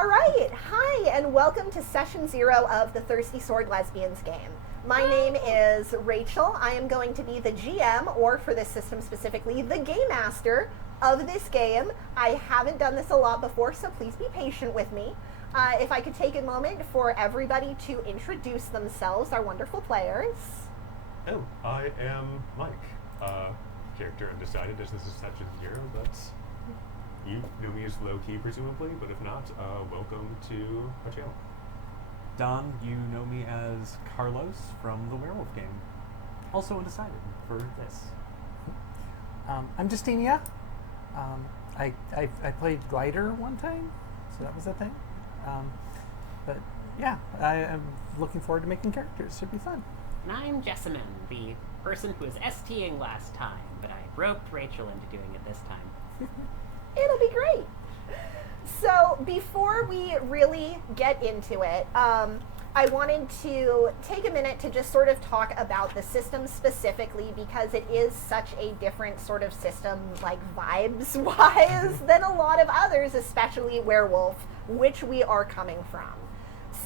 All right, hi, and welcome to session 0 of the Thirsty Sword Lesbians game. My name is Rachel. I am going to be the GM, or for this system specifically, the Game Master of this game. I haven't done this a lot before, so please be patient with me. If I could take a moment for everybody to introduce themselves, our wonderful players. Oh, I am Mike. Character undecided as this is session 0, but you know me as low-key, presumably, but if not, welcome to our channel. Don, you know me as Carlos from the Werewolf game. Also undecided for this. I'm Justinia. I played Glider one time, so that was a thing. But yeah, I am looking forward to making characters. Should be fun. And I'm Jessamine, the person who was STing last time, but I roped Rachel into doing it this time. It'll be great. So before we really get into it, I wanted to take a minute to just sort of talk about the system specifically because it is such a different sort of system, like vibes-wise, than a lot of others, especially Werewolf, which we are coming from.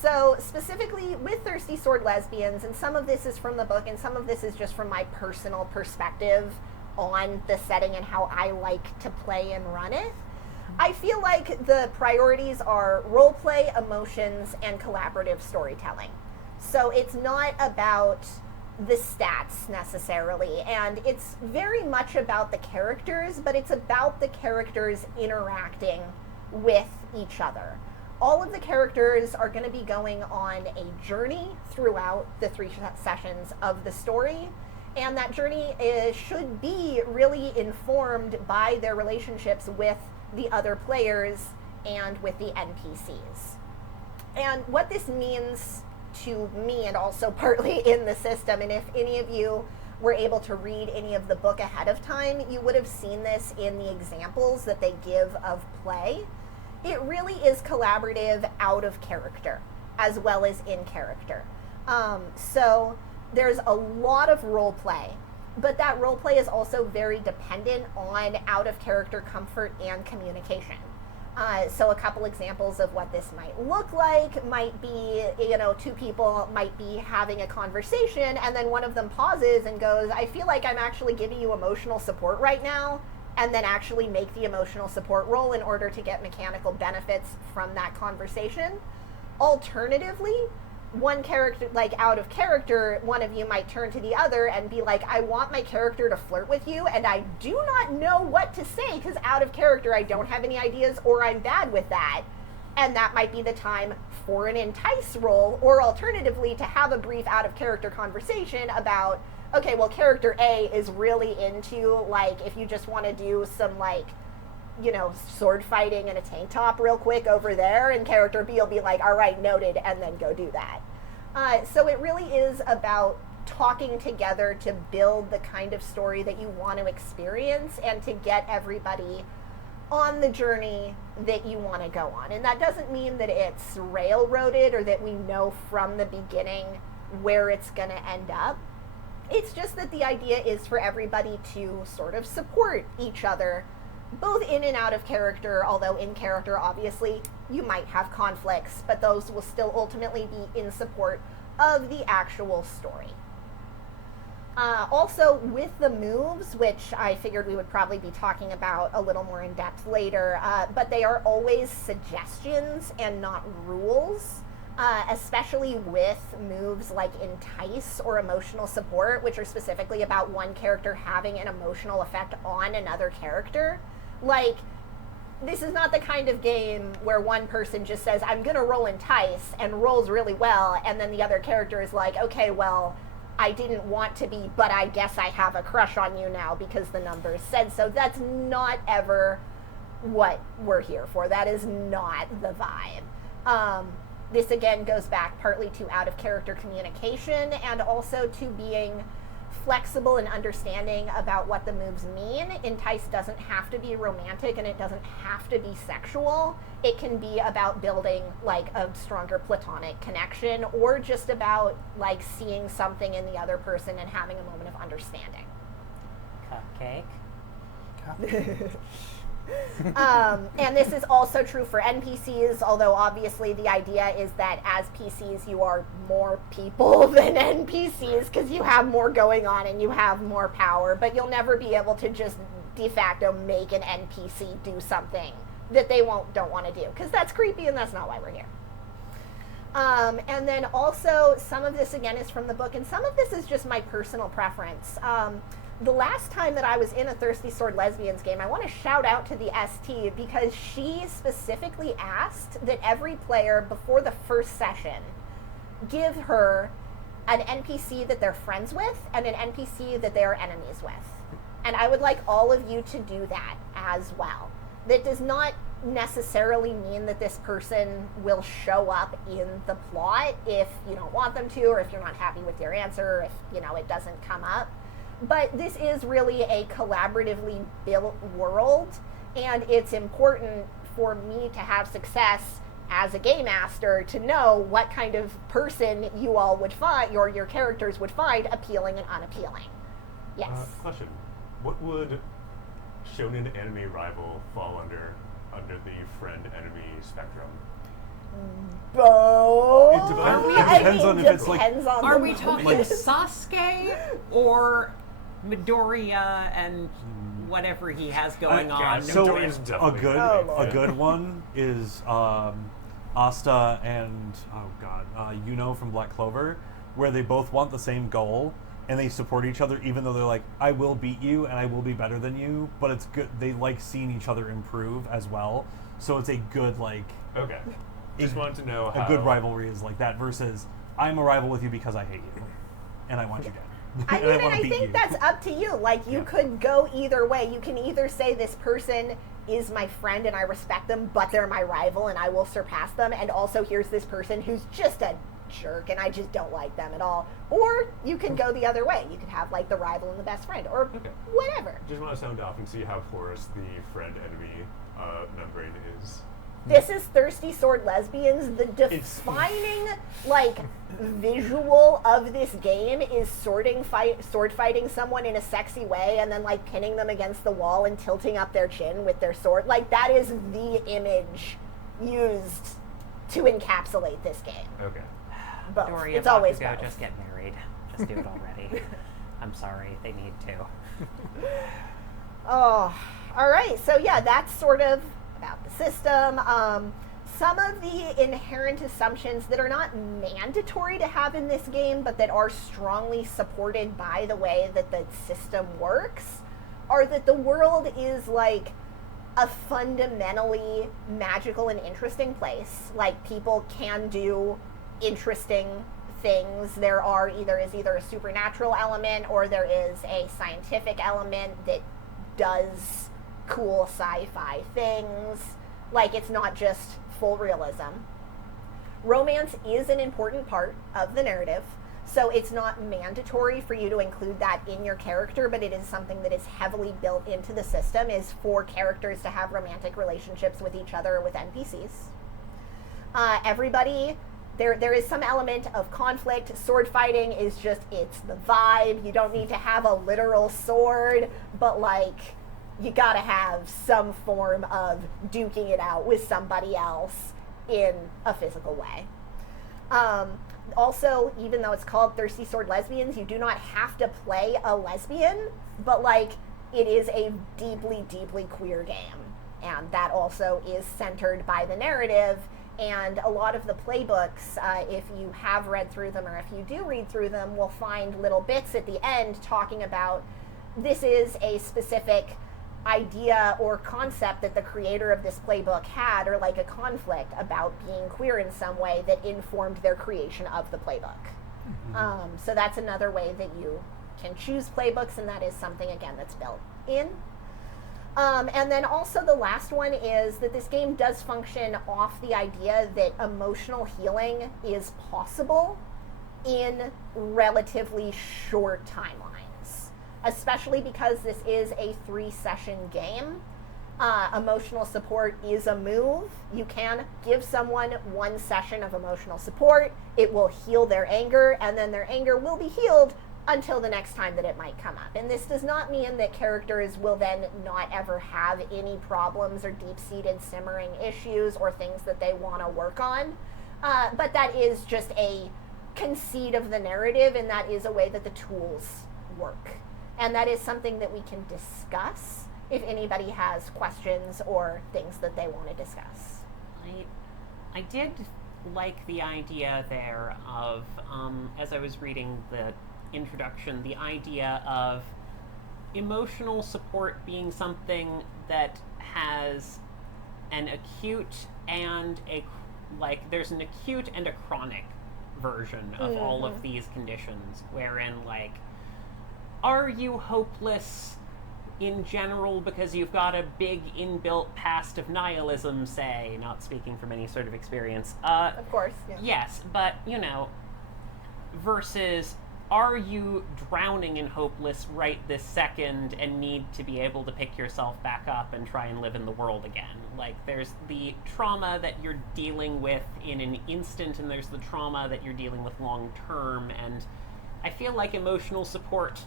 So specifically with Thirsty Sword Lesbians, and some of this is from the book and some of this is just from my personal perspective on the setting and how I like to play and run it, I feel like the priorities are roleplay, emotions, and collaborative storytelling. So it's not about the stats necessarily, and it's very much about the characters, but it's about the characters interacting with each other. All of the characters are going to be going on a journey throughout the 3 sessions of the story, and that journey should be really informed by their relationships with the other players and with the NPCs. And what this means to me, and also partly in the system, and if any of you were able to read any of the book ahead of time, you would have seen this in the examples that they give of play. It really is collaborative out of character as well as in character. So there's a lot of role play, but that role play is also very dependent on out of character comfort and communication. So a couple examples of what this might look like might be, two people might be having a conversation and then one of them pauses and goes, I feel like I'm actually giving you emotional support right now, and then actually make the emotional support roll in order to get mechanical benefits from that conversation. Alternatively, one character, like out of character, one of you might turn to the other and be like, I want my character to flirt with you, and I do not know what to say because out of character I don't have any ideas or I'm bad with that. And that might be the time for an entice roll, or alternatively to have a brief out of character conversation about, okay, well, character A is really into, like, if you just want to do some, like, sword fighting in a tank top real quick over there, and character B will be like, all right, noted, and then go do that. So it really is about talking together to build the kind of story that you want to experience and to get everybody on the journey that you want to go on. And that doesn't mean that it's railroaded or that we know from the beginning where it's going to end up. It's just that the idea is for everybody to sort of support each other, both in and out of character, although in character, obviously, you might have conflicts, but those will still ultimately be in support of the actual story. Also, with the moves, which I figured we would probably be talking about a little more in depth later, but they are always suggestions and not rules. Especially with moves like entice or emotional support, which are specifically about one character having an emotional effect on another character. Like, this is not the kind of game where one person just says, I'm gonna roll entice, and rolls really well, and then the other character is like, okay, well, I didn't want to be, but I guess I have a crush on you now because the numbers said so. That's not ever what we're here for. That is not the vibe. This again goes back partly to out-of-character communication and also to being flexible and understanding about what the moves mean. Entice doesn't have to be romantic and it doesn't have to be sexual. It can be about building like a stronger platonic connection or just about like seeing something in the other person and having a moment of understanding. Cupcake. And this is also true for NPCs, although obviously the idea is that as PCs you are more people than NPCs because you have more going on and you have more power, but you'll never be able to just de facto make an NPC do something that they don't want to do, because that's creepy and that's not why we're here. And then also, some of this again is from the book, and some of this is just my personal preference. The last time that I was in a Thirsty Sword Lesbians game, I want to shout out to the ST because she specifically asked that every player, before the first session, give her an NPC that they're friends with and an NPC that they're enemies with. And I would like all of you to do that as well. That does not necessarily mean that this person will show up in the plot if you don't want them to, or if you're not happy with your answer, or if, you know, it doesn't come up. But this is really a collaboratively built world, and it's important for me to have success as a game master to know what kind of person you all would find, or your characters would find appealing and unappealing. Yes. Question. What would shonen anime rival fall under the friend-enemy spectrum? Both. It depends- it depends on if it's like- Are we talking Sasuke or Midoriya and whatever he has going on? So Midoriya's definitely a good one is Asta and Yuno from Black Clover, where they both want the same goal and they support each other, even though they're like, I will beat you and I will be better than you. But it's good. They like seeing each other improve as well. So it's a good Okay. Just wanted to know how... a good rivalry is like that versus I'm a rival with you because I hate you and I want you dead. I And mean, and wanna I beat think you. that's up to you. Like, you could go either way. You can either say this person is my friend and I respect them, but they're my rival and I will surpass them. And also, here's this person who's just a jerk and I just don't like them at all. Or you can go the other way. You could have, like, the rival and the best friend, or whatever. Just want to sound off and see how porous the friend-enemy membrane is. This is Thirsty Sword Lesbians. The defining, visual of this game is sword fighting someone in a sexy way and then, pinning them against the wall and tilting up their chin with their sword. That is the image used to encapsulate this game. Okay. Both. Midoriya It's always Bakugo, both. just get married. Just do it already. I'm sorry, they need to. Oh, all right. So yeah, that's sort of about the system. Some of the inherent assumptions that are not mandatory to have in this game, but that are strongly supported by the way that the system works, are that the world is a fundamentally magical and interesting place. People can do interesting things. There is either a supernatural element or there is a scientific element that does cool sci-fi things. It's not just full realism. Romance is an important part of the narrative, so it's not mandatory for you to include that in your character, but it is something that is heavily built into the system, is for characters to have romantic relationships with each other or with NPCs. There is some element of conflict. Sword fighting is just, it's the vibe. You don't need to have a literal sword, but you gotta have some form of duking it out with somebody else in a physical way. Also, even though it's called Thirsty Sword Lesbians, you do not have to play a lesbian, but it is a deeply, deeply queer game. And that also is centered by the narrative. And a lot of the playbooks, if you have read through them or if you do read through them, will find little bits at the end talking about this is a specific idea or concept that the creator of this playbook had, or a conflict about being queer in some way that informed their creation of the playbook. Mm-hmm. So that's another way that you can choose playbooks, and that is something, again, that's built in. And then also the last one is that this game does function off the idea that emotional healing is possible in relatively short timelines, especially because this is a 3-session game. Emotional support is a move. You can give someone 1 session of emotional support. It will heal their anger, and then their anger will be healed until the next time that it might come up. And this does not mean that characters will then not ever have any problems or deep-seated simmering issues or things that they want to work on. But that is just a conceit of the narrative, and that is a way that the tools work. And that is something that we can discuss if anybody has questions or things that they want to discuss. I did like the idea there of, as I was reading the introduction, the idea of emotional support being something that has an acute and there's an acute and a chronic version of all of these conditions, wherein, are you hopeless in general because you've got a big inbuilt past of nihilism, say, not speaking from any sort of experience. Of course. Yeah. Yes, but, versus, are you drowning in hopeless right this second and need to be able to pick yourself back up and try and live in the world again? There's the trauma that you're dealing with in an instant, and there's the trauma that you're dealing with long term, and I feel like emotional support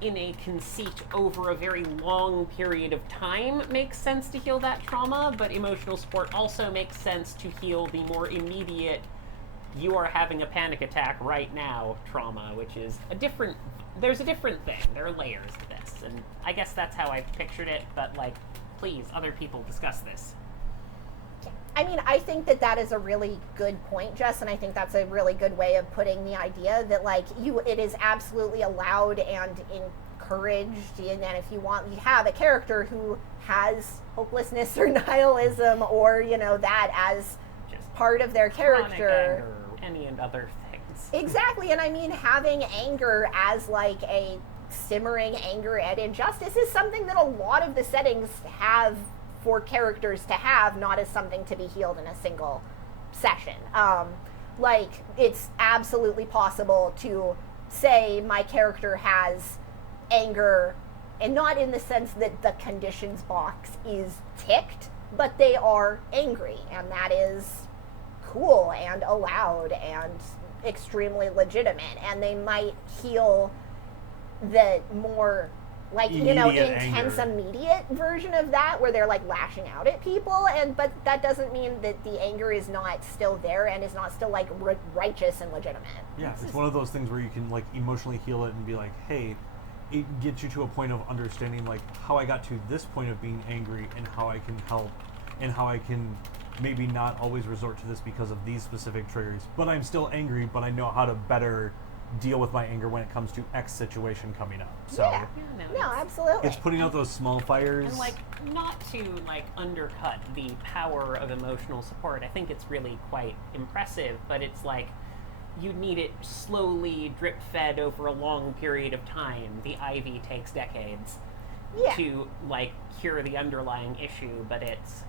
in a conceit over a very long period of time makes sense to heal that trauma, but emotional support also makes sense to heal the more immediate, you are having a panic attack right now trauma, which is there's a different thing. There are layers to this, and I guess that's how I pictured it, but please, other people discuss this. I mean, I think that is a really good point, Jess, and I think that's a really good way of putting the idea that, it is absolutely allowed and encouraged, and if you have a character who has hopelessness or nihilism or, that as Just part of their character. Chronic anger, any and other things. Exactly, and I mean, having anger as, a simmering anger at injustice is something that a lot of the settings have for characters to have, not as something to be healed in a single session. It's absolutely possible to say my character has anger, and not in the sense that the conditions box is ticked, but they are angry, and that is cool and allowed and extremely legitimate, and they might heal the more intense, anger. immediate version of that, where they're lashing out at people, but that doesn't mean that the anger is not still there and is not still righteous and legitimate. Yeah, it's one of those things where you can emotionally heal it and be hey, it gets you to a point of understanding how I got to this point of being angry and how I can help and how I can maybe not always resort to this because of these specific triggers, but I'm still angry, but I know how to better deal with my anger when it comes to X situation coming up. So yeah. No, absolutely. It's putting out those small fires. And not to undercut the power of emotional support. I think it's really quite impressive, but it's you need it slowly drip fed over a long period of time. The ivy takes decades to cure the underlying issue, but it's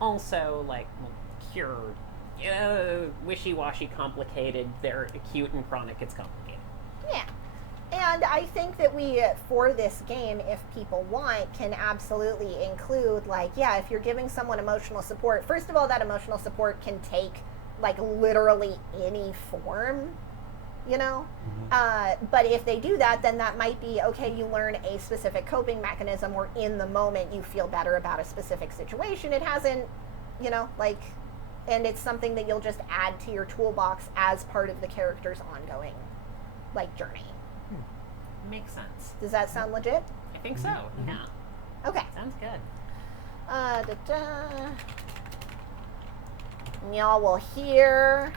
also cure wishy-washy, complicated. They're acute and chronic. It's complicated. Yeah. And I think that we, for this game, if people want, can absolutely include, if you're giving someone emotional support, first of all, that emotional support can take, literally any form, but if they do that, then that might be, okay, you learn a specific coping mechanism, or in the moment you feel better about a specific situation. It hasn't, and it's something that you'll just add to your toolbox as part of the character's ongoing, journey. Makes sense. Does that sound legit? I think so. Mm-hmm. Yeah. Okay. Sounds good. Y'all will hear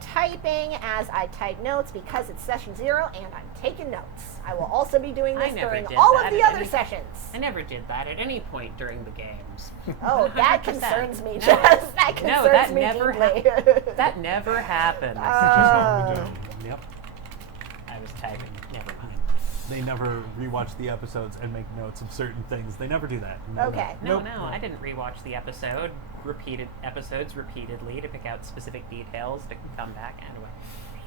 typing as I type notes because it's session 0 and I'm taking notes. I will also be doing this during all of the other sessions. I never did that at any point during the games. Oh, that 100%. concerns me, No. Jess. That concerns that me never deeply. That never happened. Yep. I was typing. Never mind. They never rewatch the episodes and make notes of certain things. They never do that. Okay. No, I didn't rewatch the repeated episodes repeatedly to pick out specific details to come back. Anyway.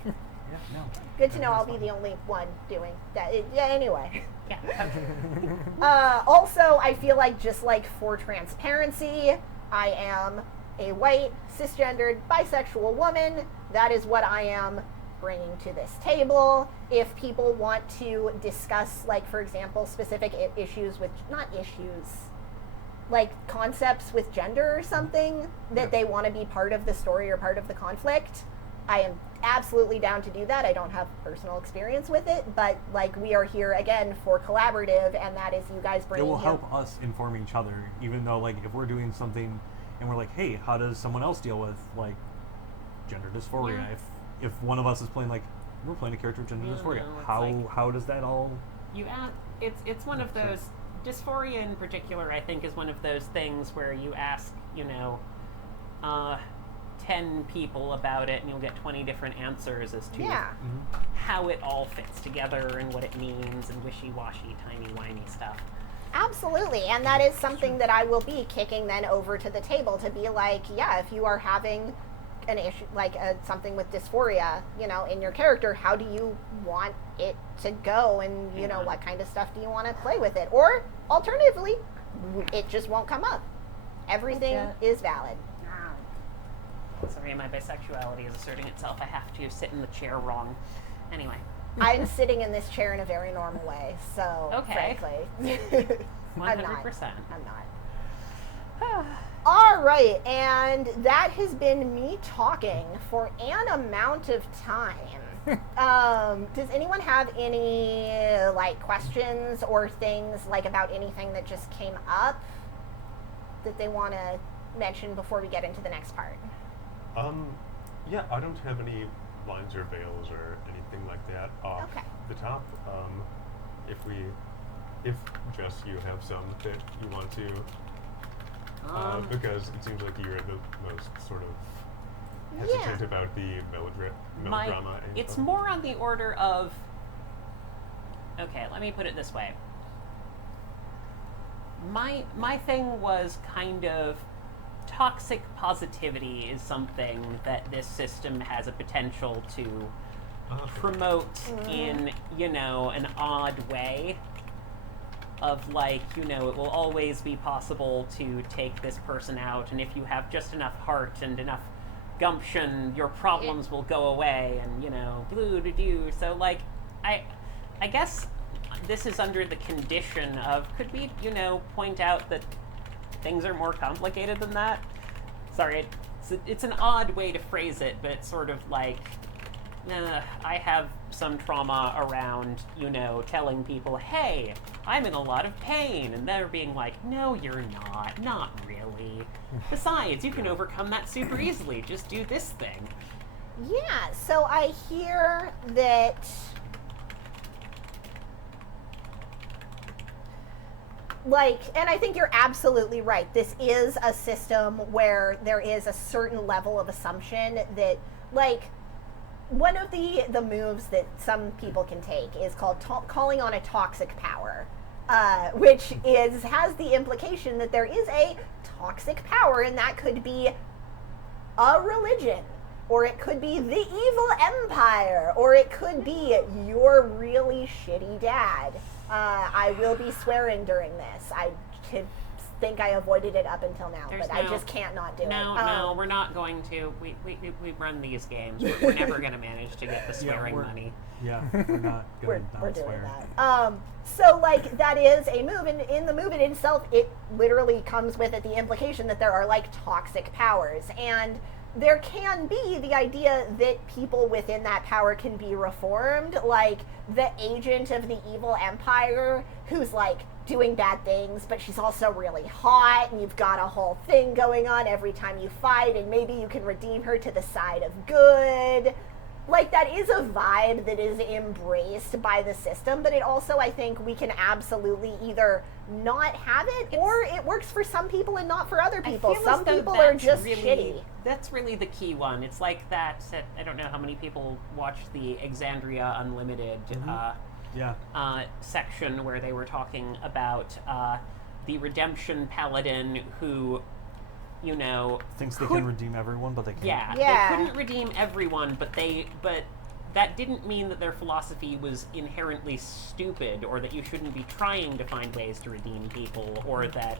Yeah, no. Good to know I'll be the only one doing that. Anyway. Yeah. Also, I feel just for transparency, I am a white, cisgendered, bisexual woman. That is what I am bringing to this table. If people want to discuss, like, for example, specific issues with, not issues, like concepts with gender or something that they want to be part of the story or part of the conflict, I am absolutely down to do that. I don't have personal experience with it, but like we are here again for collaborative, and that is you guys It bringing will help us inform each other, even though like if we're doing something and we're like, hey, how does someone else deal with like gender dysphoria? Yeah. If one of us is playing, like, we're playing a character with gender dysphoria, it's how like- how does that all? You add, it's one of those, dysphoria in particular, I think, is one of those things where you ask, 10 people about it and you'll get 20 different answers as to Yeah. how it all fits together and what it means and wishy-washy, timey-wimey stuff. Absolutely, and that is something that I will be kicking then over to the table to be like, yeah, if you are having an issue, like something with dysphoria, in your character, how do you want it to go, and what kind of stuff do you want to play with it, or alternatively, it just won't come up. Everything Yeah. is valid. Sorry, my bisexuality is asserting itself. I have to sit in the chair wrong. Anyway. I'm sitting in this chair in a very normal way, so Okay. frankly, 100%. I'm not. All right, and that has been me talking for an amount of time. Does anyone have any questions or things about anything that just came up that they want to mention before we get into the next part? Yeah, I don't have any lines or veils or anything like that off Okay. the top. If Jess, you have some that you want to, because it seems like you're the most sort of hesitant about the melodrama. It's more on the order of, okay, let me put it this way. My thing was kind of toxic positivity is something that this system has a potential to promote in, an odd way of it will always be possible to take this person out, and if you have just enough heart and enough gumption, your problems will go away, and, blue-to-do. So, I guess this is under the condition of, could we, point out that things are more complicated than that? Sorry, it's an odd way to phrase it, but it's sort of like, I have some trauma around, telling people, hey, I'm in a lot of pain, and they're being like, no, you're not really. Besides, you can overcome that super easily, just do this thing. Yeah, so I hear that and I think you're absolutely right. This is a system where there is a certain level of assumption that, one of the moves that some people can take is called calling on a toxic power, which has the implication that there is a toxic power, and that could be a religion, or it could be the evil empire, or it could be your really shitty dad. I will be swearing during this. I think I avoided it up until now, but I just can't not do it. No, we're not going to. We run these games. We're never going to manage to get the swearing money. Yeah, we're not We're gonna not doing swear. that. So that is a move, and in the move in itself, it literally comes with it the implication that there are toxic powers, and there can be the idea that people within that power can be reformed, like the agent of the evil empire who's doing bad things, but she's also really hot, and you've got a whole thing going on every time you fight, and maybe you can redeem her to the side of good. That is a vibe that is embraced by the system, but it also, I think, we can absolutely either not have it, or it works for some people and not for other people. Some people are just shitty. That's really the key one. It's like that, I don't know how many people watched the Exandria Unlimited section where they were talking about the redemption paladin who, Thinks they can redeem everyone, but they can't. Yeah. They couldn't redeem everyone, but that didn't mean that their philosophy was inherently stupid, or that you shouldn't be trying to find ways to redeem people, or that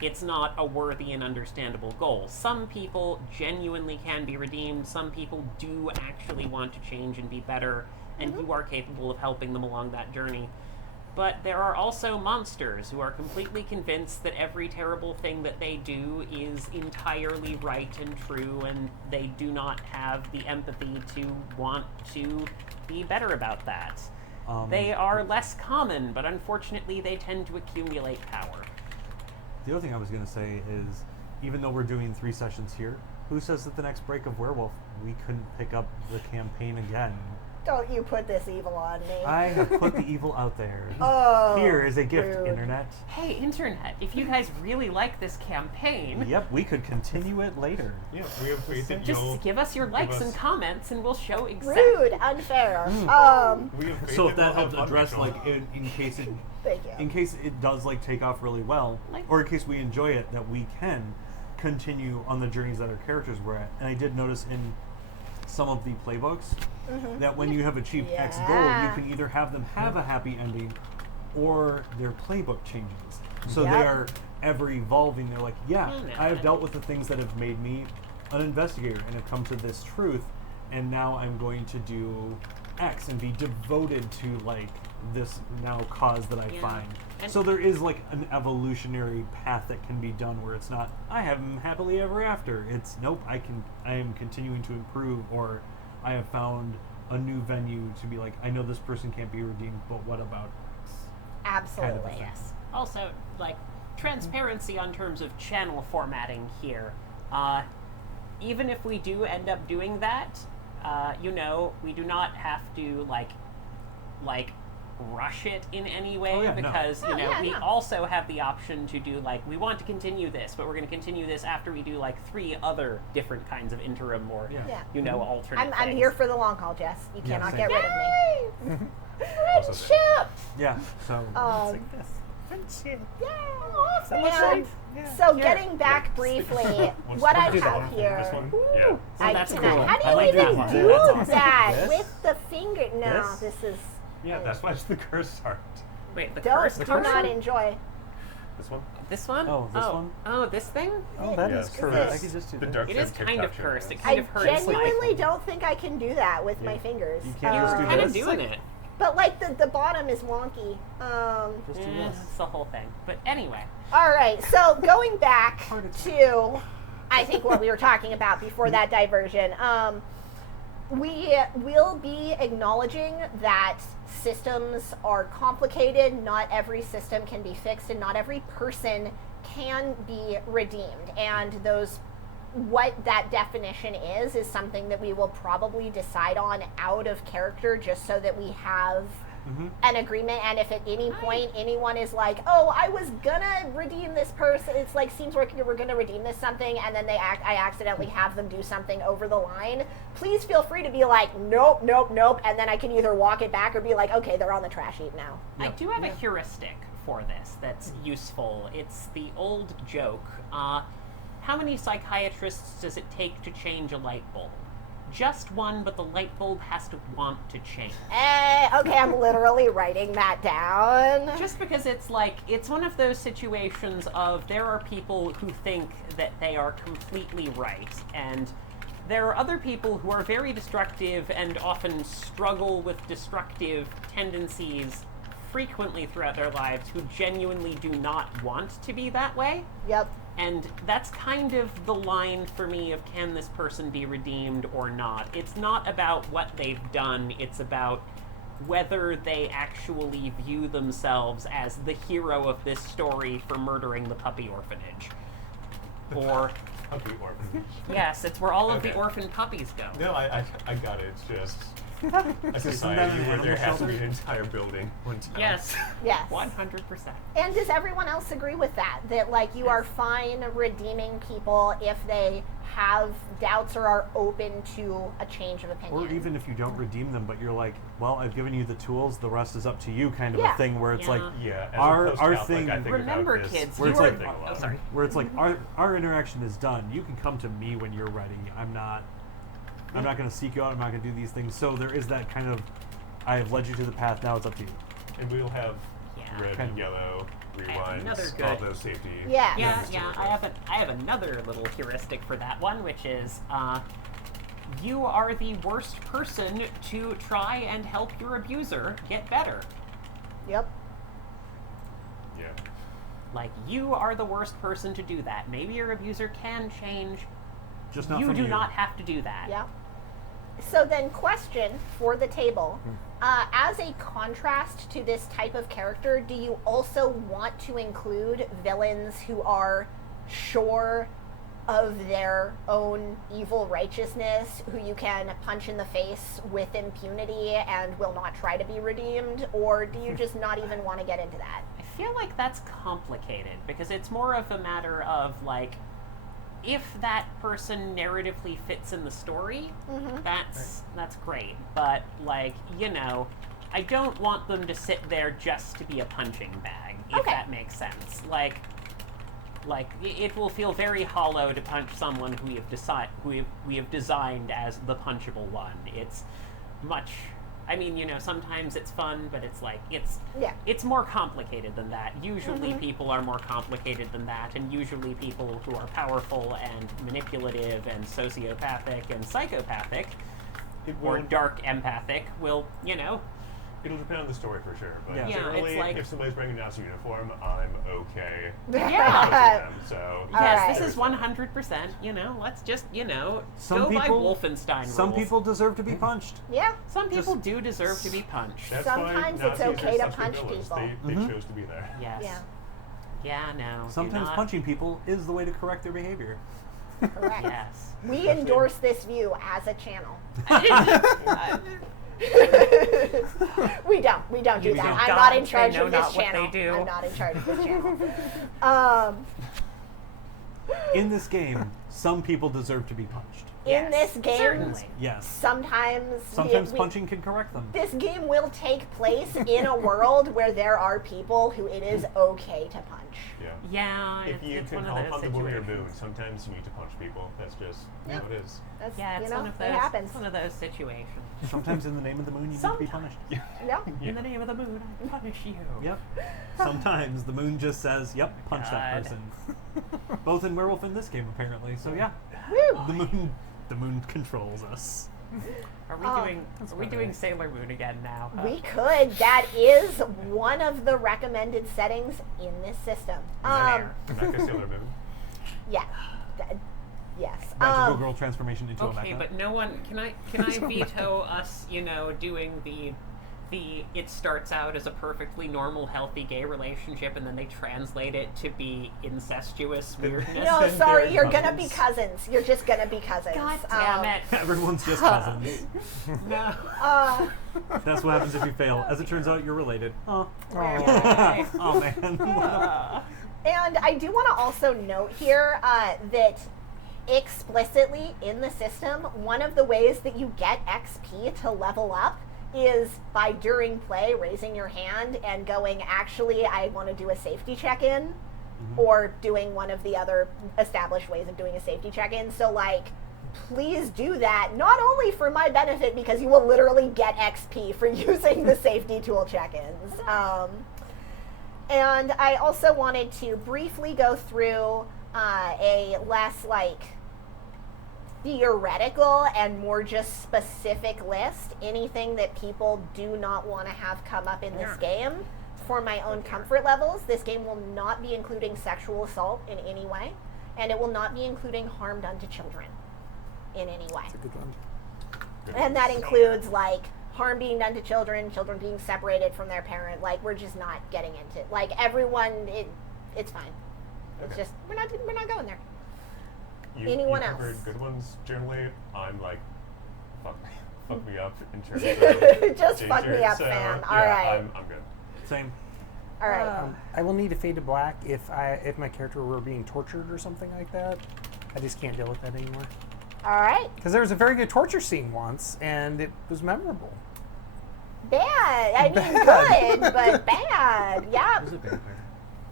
it's not a worthy and understandable goal. Some people genuinely can be redeemed. Some people do actually want to change and be better, and you are capable of helping them along that journey. But there are also monsters who are completely convinced that every terrible thing that they do is entirely right and true, and they do not have the empathy to want to be better about that. They are less common, but unfortunately they tend to accumulate power. The other thing I was going to say is, even though we're doing 3 sessions here, who says that the next break of Werewolf we couldn't pick up the campaign again? Don't you put this evil on me. I have put the evil out there. Oh, Here is a gift, rude. Internet. Hey, Internet, if you guys really like this campaign, Yep, we could continue it later. Yeah, we have faith that you'll... just give us your likes us- and comments and we'll show exactly. Rude, unfair. We have faith So if we'll that have helps fun address, next like, month. in case it, Thank you. in case it does like take off really well, Like- or in case we enjoy it, that we can continue on the journeys that our characters were at. And I did notice in some of the playbooks that when you have achieved X goal, you Yeah. can either have them have a happy ending, or their playbook changes. So Yep. they are ever evolving. They're like, yeah, Oh, no. I have dealt with the things that have made me an investigator and have come to this truth, and now I'm going to do X and be devoted to like this now cause that I Yeah. find. And- So there is like an evolutionary path that can be done where it's not I have them happily ever after. It's nope, I am continuing to improve, or I have found a new venue to be like I know this person can't be redeemed, but what about X? Absolutely. thing. Yes. Also, like, transparency on terms of channel formatting here. Even if we do end up doing that, we do not have to, like, rush it in any way, Oh, yeah, no. because, Oh, yeah, we no. also have the option to do, like, we want to continue this, but we're going to continue this after we do, like, 3 other different kinds of interim or, Yeah. alternate I'm things. here for the long haul, Jess. You Yeah, cannot same. get rid of me. Also Friendship! Yeah. So It's Um, like this. Friendship. yeah. So much And right. Yeah. so Here. getting back briefly, what I do that have one. here. This one? Ooh, Yeah. I that's cannot. cool. How do I you like that even one. do That's awesome. that This? with the finger? No, This? this is. Yeah, that's why it's the cursed art. Wait, the Don't curse? do not enjoy. This one? This one? Oh, this one? Oh, this thing? Oh, that Yes. is cursed. This- I could just do The that. dark It is Side kind of capture, cursed. yes. It kind I of hurts my... genuinely don't think I can do that with my fingers. You can't just do kind of this? doing it. But like the bottom is wonky. just do Eh, this. it's the whole thing. But anyway. All right, so going back Hard to, I think what we were talking about before that diversion, we will be acknowledging that systems are complicated. Not every system can be fixed, and not every person can be redeemed. And what that definition is something that we will probably decide on out of character, just so that we have an agreement. And if at any point anyone is like, oh, I was gonna redeem this person, it's like seems like we're gonna redeem this something, and then I accidentally have them do something over the line, please feel free to be like, nope, and then I can either walk it back or be like, okay, they're on the trash heap now. I do have a heuristic for this that's useful. It's the old joke. How many psychiatrists does it take to change a light bulb? Just one, but the light bulb has to want to change. Okay, I'm literally writing that down. Just because it's one of those situations of there are people who think that they are completely right, and there are other people who are very destructive and often struggle with destructive tendencies frequently throughout their lives who genuinely do not want to be that way. Yep. And that's kind of the line for me of can this person be redeemed or not. It's not about what they've done, it's about whether they actually view themselves as the hero of this story for murdering the puppy orphanage. Or, Puppy orphanage. yes, it's where all of the Okay. orphan puppies go. No, I got it. It's just a that society an where there animal has to be shelter? an entire building one time. Yes, Yes. 100%. And does everyone else agree with that? That, like, you are fine redeeming people if they have doubts or are open to a change of opinion? Or even if you don't redeem them, but you're like, well, I've given you the tools, the rest is up to you, kind of Yeah. a thing where it's Yeah. like, Yeah, as Our- a our post-Catholic, thing- I think Remember, about this kids, Where you it's are... like- thing a lot. Oh, sorry. where it's like our interaction is done. You can come to me when you're ready. I'm not going to seek you out. I'm not going to do these things. So there is that kind of, I have led you to the path. Now it's up to you. And we'll have Yeah. red, Okay. yellow, rewind, another all good- those safety. Yeah. Yeah, numbers to yeah. work I with. have another little heuristic for that one, which is you are the worst person to try and help your abuser get better. Yep. Yeah. Like, you are the worst person to do that. Maybe your abuser can change. Just not You from do you. not have to do that. Yeah. So then, question for the table. As a contrast to this type of character, do you also want to include villains who are sure of their own evil righteousness, who you can punch in the face with impunity and will not try to be redeemed? Or do you just not even want to get into that? I feel like that's complicated because it's more of a matter of like, if that person narratively fits in the story, that's great. But like, I don't want them to sit there just to be a punching bag, if Okay. that makes sense. Like it will feel very hollow to punch someone who we have designed as the punchable one. It's much. I mean, sometimes it's fun, but it's like it's more complicated than that. Usually, people are more complicated than that, and usually, people who are powerful and manipulative and sociopathic and psychopathic It or will, dark empathic will, it'll depend on the story for sure. But Yeah. Yeah, generally, it's like- if somebody's wearing a Nazi uniform, I'm okay. Yeah. punching them, so Yes, Uh, this there's is 100%. Let's just Some go by people- Wolfenstein rules. Some people deserve to be punched. Yeah. Some people do deserve to be punched. That's Sometimes why it's Nazis are okay to such good punch villains. people. They Mhm. chose to be there. Yes. Yeah. Yeah. No. do Sometimes not- punching people is the way to correct their behavior. Correct. Yes. We endorse this view as a channel. We don't do We that. don't. I'm not in Don't. charge They know of this not what channel. they do. I'm not in charge of this channel. In this game, some people deserve to be punched. In Yes, this game, certainly. Yes. sometimes Punching can correct them. this game will take place in a world where there are people who it is okay to punch. Yeah. Yeah. If you it's can one of help those on the warrior moon, situations. sometimes you need to punch people. That's just Yeah. how it is. That's, Yeah, it's one of those. it happens. It's one of those situations. Sometimes in the name of the moon, you need to be punished. Yeah. In the name of the moon, I punish you. Yep. Sometimes the moon just says, "Yep, punch that God. person." Both in Werewolf in this game, apparently. So yeah, Woo! the moon controls us. Are we Oh, doing Sailor Moon again now? We could. That is one of the recommended settings in this system. Mecha Sailor Moon. Yeah. Yes. Magical girl transformation into a Okay, mecha. but no one can I veto us, doing the it starts out as a perfectly normal, healthy gay relationship and then they translate it to be incestuous weirdness. No, Then sorry, they're you're gonna be cousins. cousins. You're just gonna be cousins. God damn it. Everyone's just cousins. No. That's what happens if you fail. As it turns out, you're related. Oh, Yay. oh man. And I do want to also note here that explicitly in the system, one of the ways that you get XP to level up is by during play raising your hand and going, actually, I want to do a safety check-in, or doing one of the other established ways of doing a safety check-in. So, like, please do that, not only for my benefit, because you will literally get XP for using the safety tool check-ins. And I also wanted to briefly go through a less, like, theoretical and more just specific list. Anything that people do not want to have come up in this game. For my own comfort levels, this game will not be including sexual assault in any way, and it will not be including harm done to children in any way. That's a good one. And that includes, like, harm being done to children, children being separated from their parent. Like, we're just not getting into it. Like, everyone, it's fine. It's Okay. just, we're not going there. you Anyone covered else? good ones. Generally, I'm like, fuck me up in terms of Just fuck danger, me up, so, fam. yeah, All right. I'm good. Same. All right. I will need to fade to black if my character were being tortured or something like that. I just can't deal with that anymore. All right. Because there was a very good torture scene once, and it was memorable. Bad. I mean, Bad. good, but bad. Yeah. It was a vampire.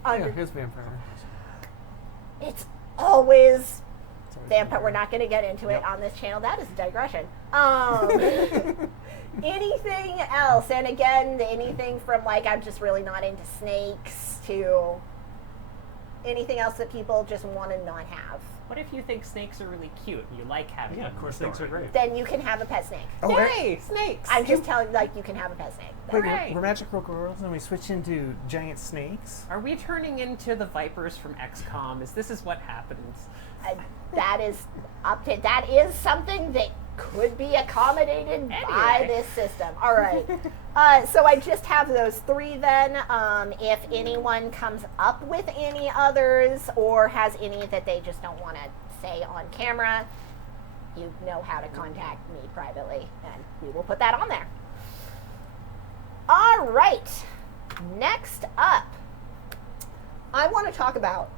Under- Yeah, it was a vampire. It's always Vampire. We're not going to get into it on this channel. That is a digression. Anything else? And again, anything from like I'm just really not into snakes to anything else that people just want to not have. What if you think snakes are really cute and you like having Yeah, them? of course, in the snakes are story? great. Then you can have a pet snake. Oh, Yay! Snakes! I'm just telling like you can have a pet snake. Wait, Hooray. we're magical girls and we switch into giant snakes? Are we turning into the Vipers from XCOM? This is what happens? That is that is something that could be accommodated by Anyway. this system. All right. So I just have those 3 then. If anyone comes up with any others or has any that they just don't want to say on camera, you know how to contact me privately, and we will put that on there. All right. Next up, I want to talk about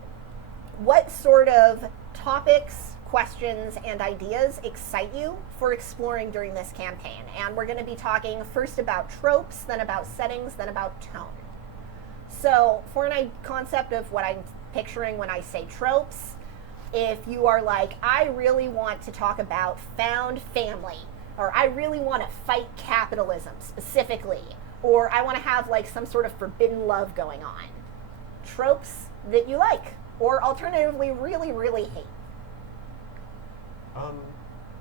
what sort of topics, questions, and ideas excite you for exploring during this campaign. And we're going to be talking first about tropes, then about settings, then about tone. So for a concept of what I'm picturing when I say tropes, if you are like, I really want to talk about found family, or I really want to fight capitalism specifically, or I want to have like some sort of forbidden love going on. Tropes that you like, or alternatively really, really hate.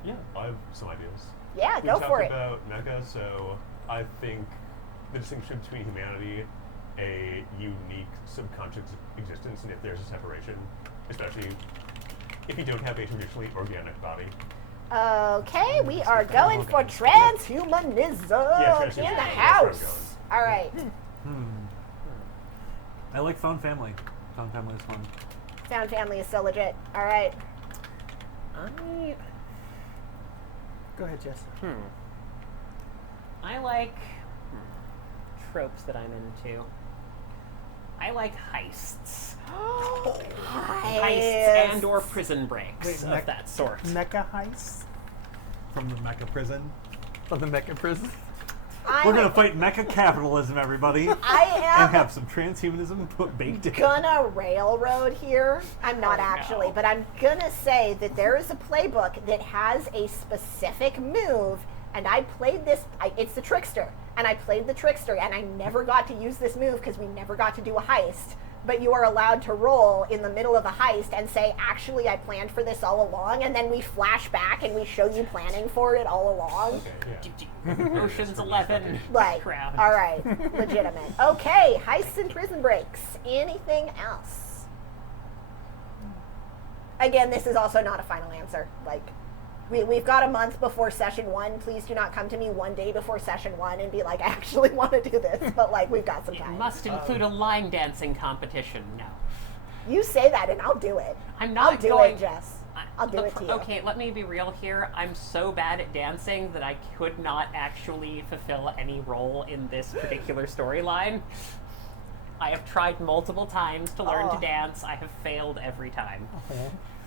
Yeah, I have some ideas. Yeah, We go talked for it. about mecha, so I think the distinction between humanity, a unique subconscious existence, and if there's a separation, especially if you don't have a traditionally organic body. Okay, we are going for transhumanism transhumanism. in the That's where I'm house. All right. I like Found Family. Found Family is fun. Found family is so legit. All right. Go ahead, Jess. I like tropes that I'm into. I like heists. Heists and or prison breaks Wait, of that sort. Mecha heist From the Mecha prison. from the mecha prison. We're gonna fight Mecha capitalism, everybody, and I have some transhumanism baked in. am gonna railroad here. I'm not Oh, actually, no. but I'm gonna say that there is a playbook that has a specific move, and I played this. It's the Trickster, and I played the Trickster, and I never got to use this move because we never got to do a heist. But you are allowed to roll in the middle of a heist and say, actually, I planned for this all along, and then we flash back and we show you planning for it all along. Okay, yeah. Ocean's 11 Right. crowd. All right. Legitimate. Okay. Heists and prison breaks. Anything else? Again, this is also not a final answer. Like, we've got a month before session 1. Please do not come to me one day before session 1 and be like, I actually want to do this. But, like, we've got some It time. must include a line dancing competition. No. You say that and I'll do it. I'm not I'll do going. it, Jess. I'll do it to you. Okay, let me be real here. I'm so bad at dancing that I could not actually fulfill any role in this particular storyline. I have tried multiple times to learn Oh. to dance. I have failed every time.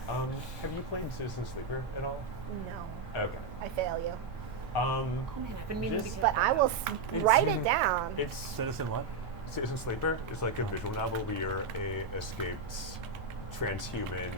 Have you played Citizen Sleeper at all? No. Okay. I fail you. Oh man, I've been meaning to Just- get But I will write it mm, down. It's Citizen what? Citizen Sleeper. It's like a visual novel where you're a escaped transhuman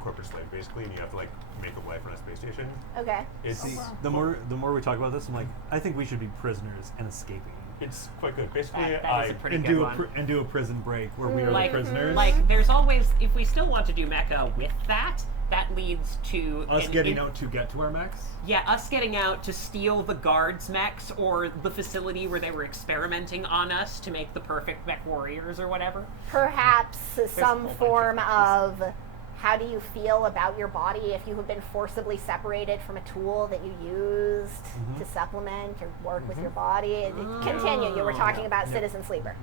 corporate slave, basically, and you have to like make a life on a space station. Okay. It's The more we talk about this, I'm like, I think we should be prisoners and escaping. it's quite good. Basically, That is a pretty And good do one. and do a prison break where we are like, the prisoners. like, there's always, if we still want to do mecha with that, that leads to us an getting in- out to get to our mechs. Yeah, us getting out to steal the guards' mechs or the facility where they were experimenting on us to make the perfect mech warriors or whatever. Perhaps some whole bunch form of of how do you feel about your body if you have been forcibly separated from a tool that you used to supplement or work with your body? Continue. You were talking about Citizen Sleeper.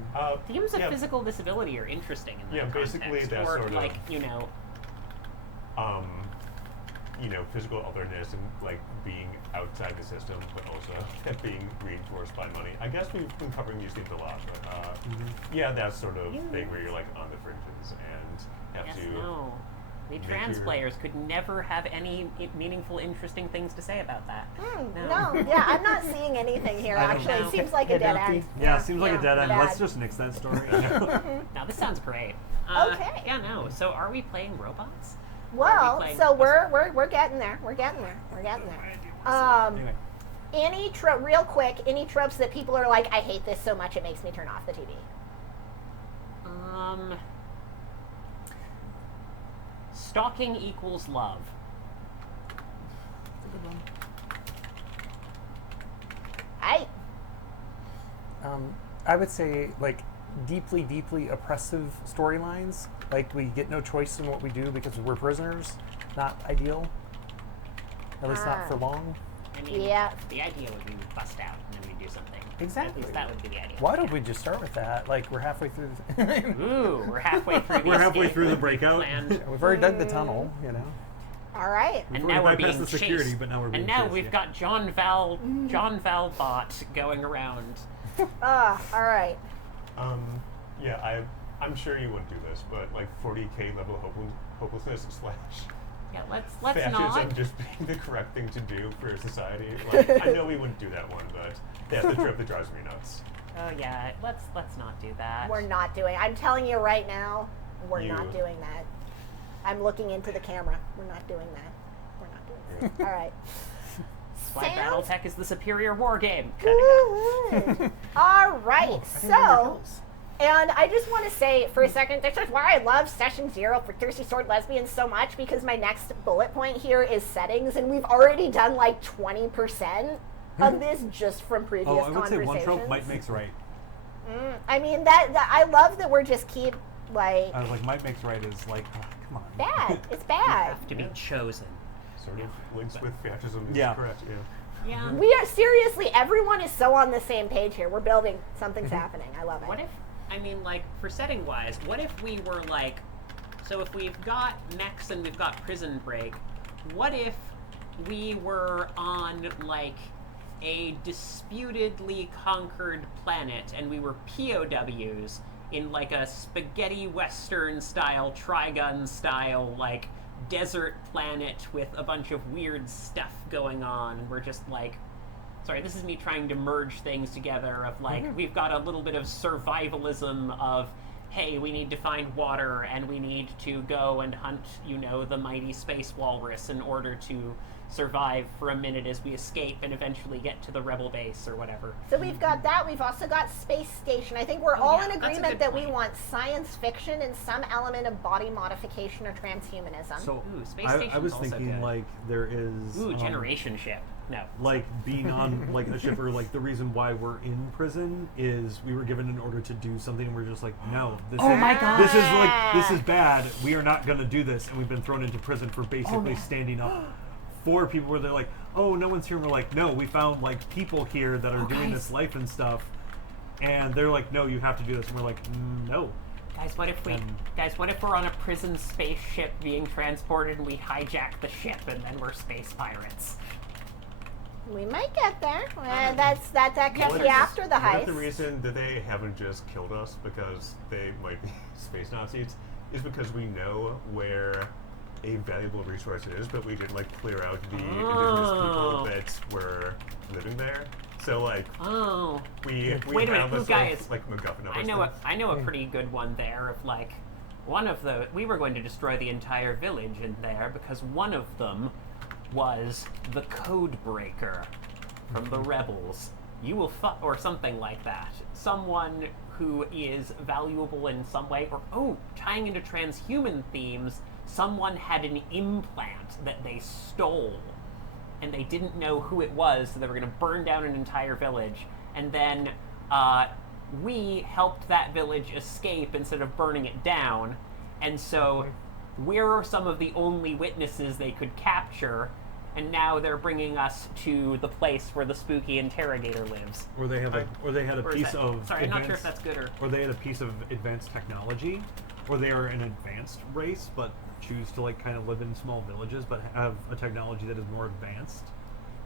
Themes of yeah, physical disability are interesting in that Yeah, basically context. that or sort of- like, you know, physical otherness and like being outside the system, but also being reinforced by money. I guess we've been covering these themes a lot, but yeah, that sort of thing where you're like on the fringes and have yes, to. no. The make trans your- players could never have any meaningful, interesting things to say about that. No, yeah, I'm not seeing anything here. I don't Actually, know. it seems like a dead Head end. Yeah, seems like a dead end. bad. Let's just nix that story. Now, this sounds great. Okay. Yeah, no. So, are we playing robots? Well, playing? so we're getting there. We're getting there. We're getting there. Anyway, Any real quick, any tropes that people are like, I hate this so much it makes me turn off the TV. Stalking equals love. That's a good one. I would say like deeply, deeply oppressive storylines. Like we get no choice in what we do because we're prisoners. Not ideal. At least not for long. I mean, Yeah. the idea would be we bust out and then we do something. Exactly. At least that would be the idea. Why don't we just start with that? Like we're halfway through. Ooh, we're halfway through the We're halfway escape through the route we breakout. planned. We've already dug the tunnel. You know. All right. And We've now we're already bypassed being the security, chased. but now we're being and now chased, we've yeah. got John Valbot going around. All right. Yeah, I'm sure you wouldn't do this, but like 40k level hopelessness / Yeah, let's fascism not. just being the correct thing to do for society. Like, I know we wouldn't do that one, but that's the trope that drives me nuts. Oh yeah, let's not do that. We're not doing. I'm telling you right now, we're You- not doing that. I'm looking into the camera. We're not doing that. We're not doing that. All right. That's why Sounds BattleTech is the superior war game. good. All right. Oh, I didn't know your So, goals. and I just want to say for a second, this is why I love Session 0 for Thirsty Sword Lesbians so much, because my next bullet point here is settings, and we've already done like 20% of this just from previous oh, I would say conversations. one trope might makes right. I mean, that I love that we're just keep, like, I was like, might makes right is like, oh, come on. bad. It's You bad. have to be chosen. Sort of links with fascism is Yeah. correct, yeah. Yeah. We are, seriously, everyone is so on the same page here. We're building, something's happening. I love it. What if, I mean, like, for setting wise, what if we were like, so if we've got mechs and we've got Prison Break, what if we were on, like, a disputedly conquered planet and we were POWs in, like, a spaghetti western style, Trigun style, like, desert planet with a bunch of weird stuff going on, and we're just like, sorry, this is me trying to merge things together of like, we've got a little bit of survivalism of, hey, we need to find water and we need to go and hunt, you know, the mighty space walrus in order to survive for a minute as we escape and eventually get to the rebel base or whatever. So we've got that. We've also got Space Station. I think we're Oh, all yeah, in that's a agreement good that we point. want science fiction and some element of body modification or transhumanism. So Ooh, Space I Station's was also thinking good. like there is Ooh, generation ship. No. like being on like a ship, or like the reason why we're in prison is we were given an order to do something and we're just like, no, this Oh is my God. this is like, this is bad, we are not going to do this, and we've been thrown into prison for basically standing up for people where they're like, oh, no one's here, and we're like, no, we found like people here that are doing this life and stuff, and they're like, no, you have to do this, and we're like, no. Guys, what if we're on a prison spaceship being transported and we hijack the ship and then we're space pirates? We might get there. That comes What be if- after the what if heist. the reason that they haven't just killed us because they might be space Nazis is because we know where a valuable resource is, but we didn't like clear out the indigenous people that were living there. So like Oh. we Wait a minute, have who this sort guys? of, like MacGuffin of I us know thing. I know a pretty good one there of like one of the we were going to destroy the entire village in there because one of them was the code breaker from the rebels. You will or something like that. Someone who is valuable in some way, or tying into transhuman themes, someone had an implant that they stole and they didn't know who it was, so they were going to burn down an entire village, and then we helped that village escape instead of burning it down, and so we're some of the only witnesses they could capture, and now they're bringing us to the place where the spooky interrogator lives. Or they have or they had a Or is piece that- of sorry, I'm not sure if advanced- that's good or... or they had a piece of advanced technology, or they are an advanced race but choose to like kind of live in small villages but have a technology that is more advanced,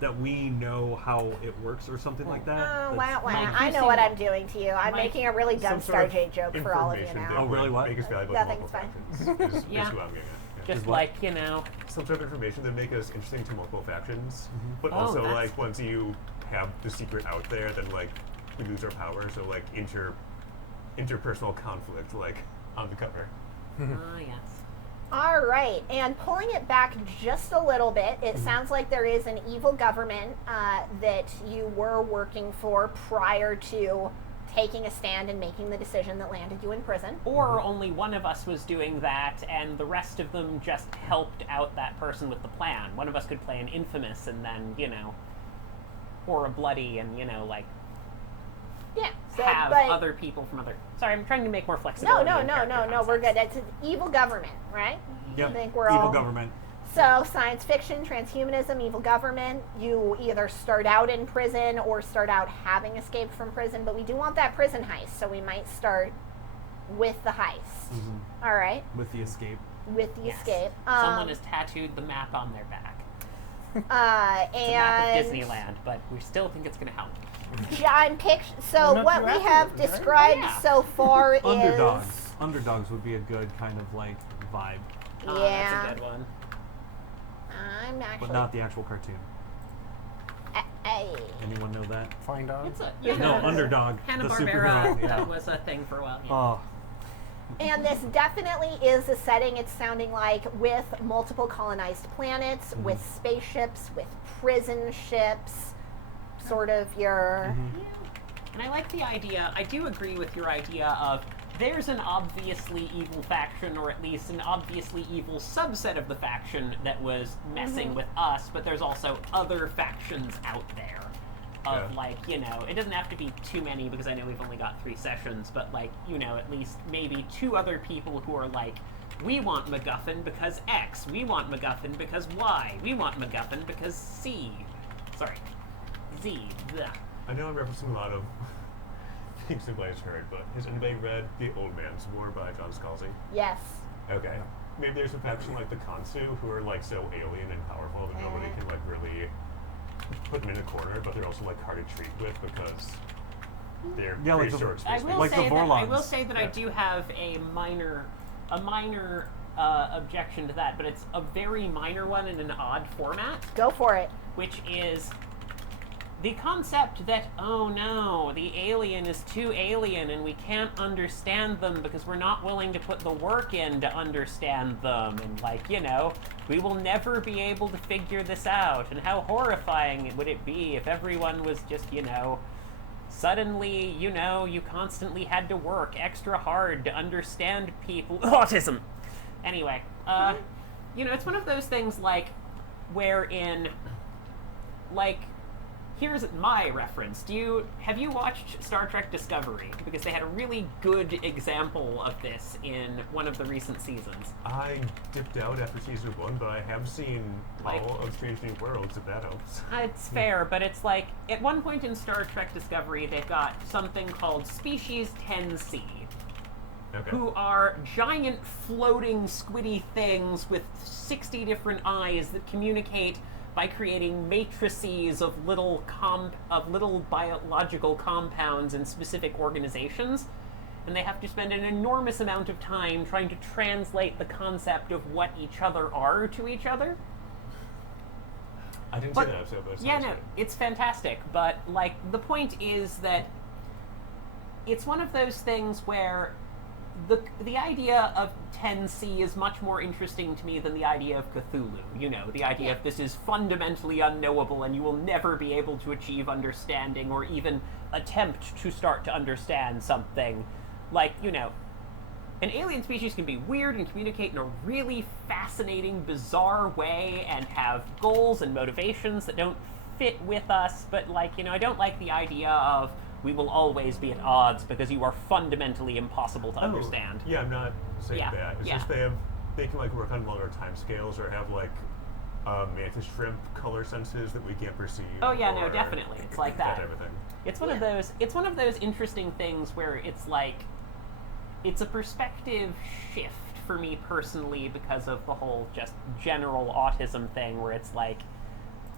that we know how it works or something like that. Oh, That's- wow, wow. Mike, I you know seem- what I'm doing to you. I'm Mike, making a really dumb Some sort of Stargate joke for all of you information now. that Oh, really? would What? Make us valuable Nothing's to multiple factions is Yeah. basically what I'm getting at. Yeah. Just what? like, you know... Some sort of information that make us interesting to multiple factions, but Oh, also that's- like once you have the secret out there, then like we lose our power. So like interpersonal conflict, like on the cover. Ah, yes. All right, and pulling it back just a little bit, it sounds like there is an evil government that you were working for prior to taking a stand and making the decision that landed you in prison. Or only one of us was doing that, and the rest of them just helped out that person with the plan. One of us could play an infamous, and then, or a bloody, and, Yeah. So, have but, other people from other... Sorry, I'm trying to make more No, flexibility. no, in no, character no, no. We're good. concepts. It's an evil government, right? Yep. I think we're Evil all government. So science fiction, transhumanism, evil government. You either start out in prison or start out having escaped from prison. But we do want that prison heist, so we might start with the heist. Mhm. All right, With the escape. with the Yes. escape. Someone has tattooed the map on their back. It's a map and of Disneyland, but we still think it's going to help. John So Well, what not we too have afterwards, right? described Yeah. so far is Underdogs. Underdogs would be a good kind of like vibe, Yeah, That's a good one. I'm actually. but not the actual cartoon. Anyone know that? Find out. It's a, No, Underdog. The Hanna-Barbera superhero. Yeah. was a thing for a while. Yeah. Oh, And this definitely is a setting, it's sounding like, with multiple colonized planets, with spaceships, with prison ships, sort of your. And I like the idea, I do agree with your idea of there's an obviously evil faction, or at least an obviously evil subset of the faction that was messing with us, but there's also other factions out there. Of Yeah. it doesn't have to be too many because I know we've only got 3 sessions, but at least maybe 2 other people who are like, we want MacGuffin because X, we want MacGuffin because Y, we want MacGuffin because Z. Sorry. Z. Blech. I know I'm referencing a lot of things nobody's heard, but has anybody read The Old Man's War by John Scalzi? Yes. Okay. Maybe there's a faction like the Kansu who are like so alien and powerful that nobody can like really put them in a corner, but they're also like hard to treat with because they're Yeah, like pretty the- short I space. will Like the say that I will Vorlons. say that I Yeah. do have a minor objection to that, but it's a very minor one in an odd format, Go for it. which is the concept that, oh no, the alien is too alien and we can't understand them because we're not willing to put the work in to understand them, and we will never be able to figure this out, and how horrifying would it be if everyone was just, suddenly, you constantly had to work extra hard to understand people. Autism! Anyway, it's one of those things, wherein, here's my reference. Have you watched Star Trek Discovery? Because they had a really good example of this in one of the recent seasons. I dipped out after season 1, but I have seen all of Strange New Worlds, if that helps. It's fair, but it's at one point in Star Trek Discovery, they've got something called Species 10C, Okay. who are giant floating squiddy things with 60 different eyes that communicate by creating matrices of little biological compounds in specific organizations, and they have to spend an enormous amount of time trying to translate the concept of what each other are to each other. I didn't But- see that episode, but it Yeah, sounds no, good. it's fantastic, but the point is that it's one of those things where the idea of 10C is much more interesting to me than the idea of Cthulhu. The idea of this is fundamentally unknowable and you will never be able to achieve understanding or even attempt to start to understand something. An alien species can be weird and communicate in a really fascinating, bizarre way and have goals and motivations that don't fit with us, but I don't like the idea of we will always be at odds because you are fundamentally impossible to understand. Yeah, I'm not saying Yeah, that. It's yeah. just they can work on longer time scales or have mantis shrimp color senses that we can't perceive. Oh yeah, no, or definitely. It's like that that. type of thing. It's one of those. It's one of those interesting things where it's a perspective shift for me personally because of the whole just general autism thing, where it's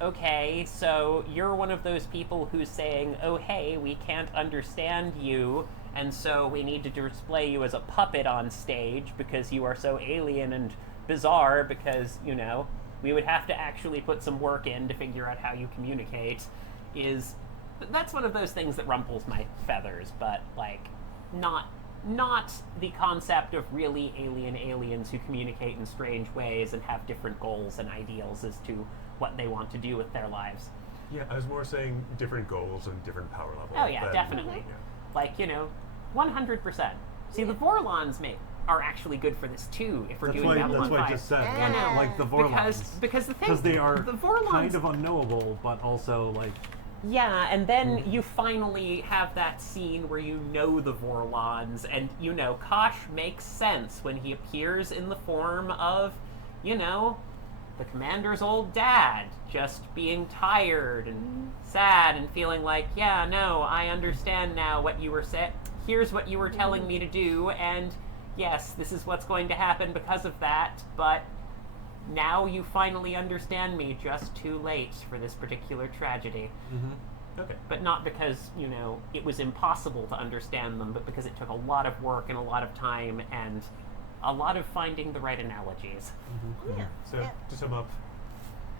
okay, so you're one of those people who's saying, oh hey, we can't understand you, and so we need to display you as a puppet on stage because you are so alien and bizarre because, we would have to actually put some work in to figure out how you communicate. That's one of those things that rumples my feathers, but not not the concept of really alien aliens who communicate in strange ways and have different goals and ideals as to what they want to do with their lives. Yeah, I was more saying different goals and different power levels. Oh yeah, definitely. Like, 100%. See, the Vorlons are actually good for this too, if we're That's doing why, Babylon that's what 5. I just said. Yeah. Like, No. like the Vorlons. Because the thing... Because they are the Vorlons, kind of unknowable, but also, like... Yeah, and then you finally have that scene where you know the Vorlons, and, Kosh makes sense when he appears in the form of, the commander's old dad, just being tired and sad and feeling like, yeah, no, I understand now what you were saying. Here's what you were telling me to do, and yes, this is what's going to happen because of that, but now you finally understand me just too late for this particular tragedy. Mm-hmm. Okay. But not because, it was impossible to understand them, but because it took a lot of work and a lot of time and a lot of finding the right analogies. Mm-hmm. Yeah. So, to sum up,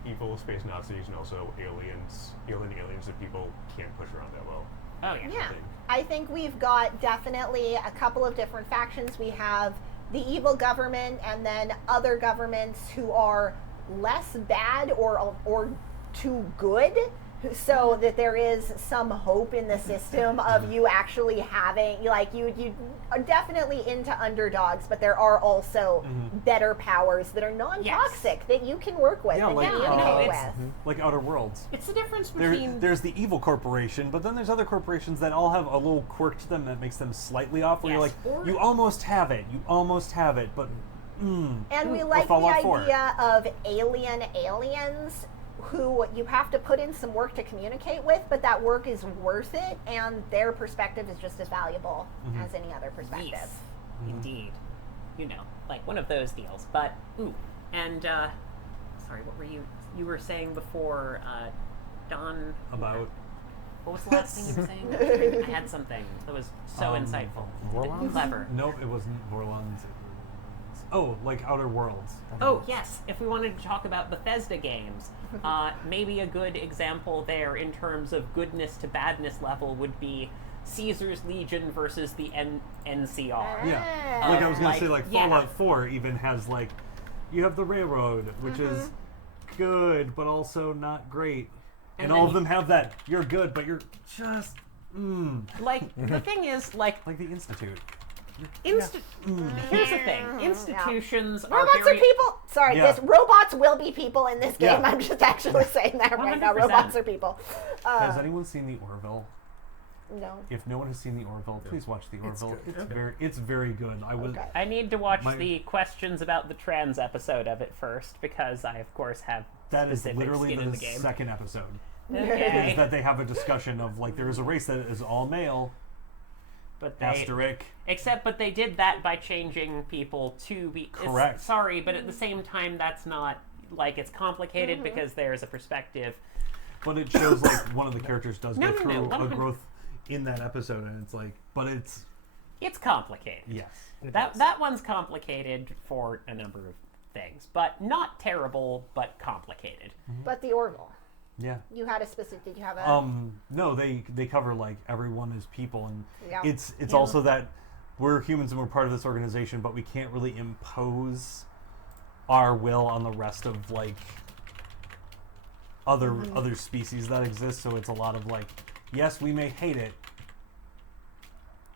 evil space Nazis and also alien aliens that people can't push around that well. Oh, yeah. Yeah. I think we've got definitely a couple of different factions. We have the evil government and then other governments who are less bad or too good, so that there is some hope in the system of you actually having, like, you are definitely into underdogs, but there are also better powers that are non-toxic that you can work with Yeah, and like, communicate it's- with. Like Outer Worlds. It's the difference between... There's the evil corporation, but then there's other corporations that all have a little quirk to them that makes them slightly off, where you're Yes. like, you almost have it, but... And we Or like the Fallout 4. idea of aliens who you have to put in some work to communicate with, but that work is worth it, and their perspective is just as valuable as any other perspective. Yes, indeed. Like one of those deals. But, and, sorry, what were you were saying before, Don... About... What was the last thing you were saying? I had something that was so insightful. Vorlons? Clever. Nope, it wasn't Vorlons. Oh, like Outer Worlds. Oh, yes. If we wanted to talk about Bethesda games, maybe a good example there in terms of goodness to badness level would be Caesar's Legion versus the NCR. Yeah. Like I was going to say, like, yeah. Fallout 4 even has, like, you have the railroad, which is good, but also not great. And all of them have that, you're good, but you're just, Like, the thing is, like Like the Institute. here's the thing. Institutions are Robots very... are people. Sorry, Yeah. robots will be people in this game. Yeah. I'm just actually saying that right now. 100%. Robots are people. Has anyone seen the Orville? No. If no one has seen the Orville, please watch the Orville. good. It's very good. I was Okay. I need to watch My- the questions about the trans episode of it first, because I, of course, have that is specific literally skin in the the game. second episode. Okay. Is that they have a discussion of, like, there is a race that is all male. But they... Asterisk. But they did that by changing people to be... Correct. Sorry, but at the same time, that's not... Like, it's complicated because there's a perspective. But it shows, like, one of the characters does No, go no, through no, a 100. growth in that episode, and it's like, but it's, It's complicated. yes. That one's complicated for a number of things. But not terrible, but complicated. But the Orville. Yeah. You had a specific. Did you have a? No, they cover, like, everyone is people, and Yeah. it's also that we're humans and we're part of this organization, but we can't really impose our will on the rest of, like, other species that exist. So it's a lot of, like, yes, we may hate it,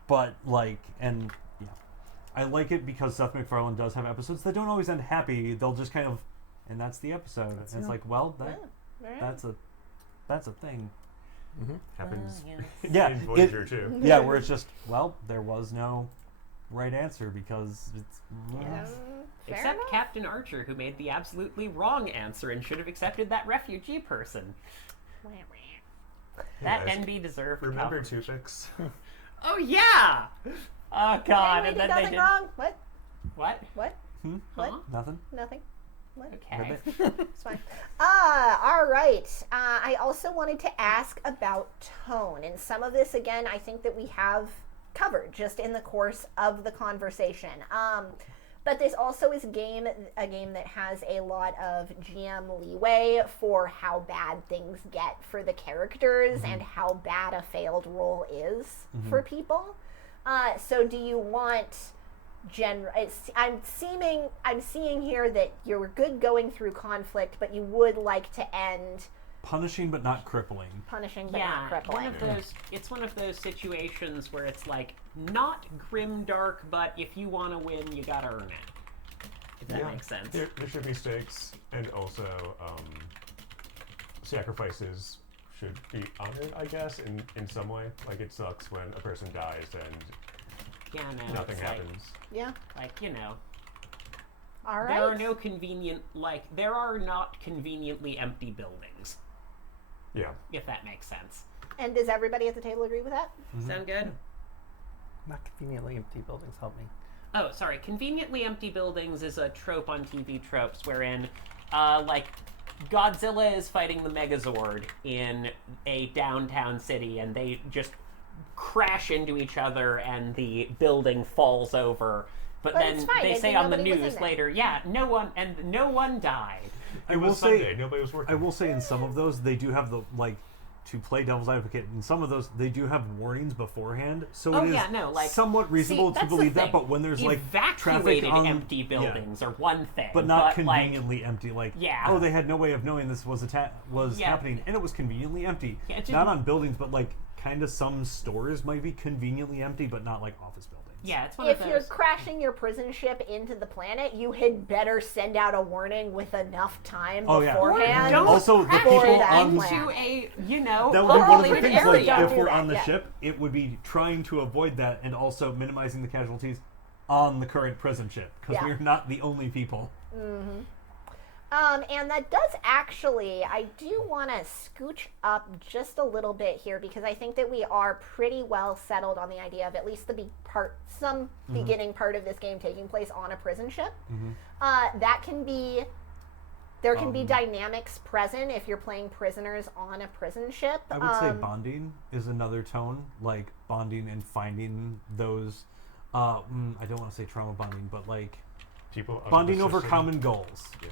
but, like, and yeah, I like it because Seth MacFarlane does have episodes that don't always end happy. They'll just kind of, and that's the episode. And it's like, well, that's a thing. Happens Yeah, in Voyager too. Yeah, where it's just, well, there was no right answer because it's. Fair Except enough. Captain Archer, who made the absolutely wrong answer and should have accepted that refugee person. That guys, NB deserved Remember coverage. Two-Fix? Oh yeah! Oh god, Hey, and we then did they nothing did wrong. What? what? What? What? Huh? Nothing. Nothing. What? Okay. It's fine. All right. I also wanted to ask about tone, and some of this, again, I think that we have covered just in the course of the conversation. But this also is a game that has a lot of GM leeway for how bad things get for the characters and how bad a failed roll is for people. So do you want I'm seeing here that you're good going through conflict, but you would like to end Punishing but not crippling. punishing but not crippling. It's one of those situations where it's like not grim dark, but if you want to win, you gotta earn it. If that makes sense. There should be stakes, and also sacrifices should be honored, I guess, in some way. Like, it sucks when a person dies and nothing happens. Yeah. Like, All right. there are no there are not conveniently empty buildings, Yeah. if that makes sense. And does everybody at the table agree with that? Sound good? Not conveniently empty buildings help me. Oh, sorry. Conveniently empty buildings is a trope on TV tropes wherein, Godzilla is fighting the Megazord in a downtown city, and they just crash into each other, and the building falls over. But But then it's fine, they maybe say on the nobody was in news there. later, no one died. I It will was say, Sunday. Nobody was working. I will say in some of those they do have the to play devil's advocate. In some of those they do have warnings beforehand, so Oh, it is yeah, no, like, somewhat reasonable to that's the believe that. thing. But when there's traffic Evacuated on empty buildings are one thing, but not like, conveniently empty. Yeah. Oh, they had no way of knowing this was Yeah. happening, and it was conveniently empty. Yeah, just- not on buildings, but kind of some stores might be conveniently empty, but not like office buildings. yeah, it's one If of you're those. crashing your prison ship into the planet, you had better send out a warning with enough time Oh, yeah. beforehand. Don't Also, the crash people it on planet. into a that would be one of the populated things. area. Don't If do we're that, on the yeah. ship, it would be trying to avoid that and also minimizing the casualties on the current prison ship because Yeah. we're not the only people. And that does actually, I do want to scooch up just a little bit here because I think that we are pretty well settled on the idea of at least some beginning part of this game taking place on a prison ship. That can be, there can be dynamics present if you're playing prisoners on a prison ship. I would say bonding is another tone, like bonding and finding those. I don't want to say trauma bonding, but People of bonding the over system. common goals. Yeah.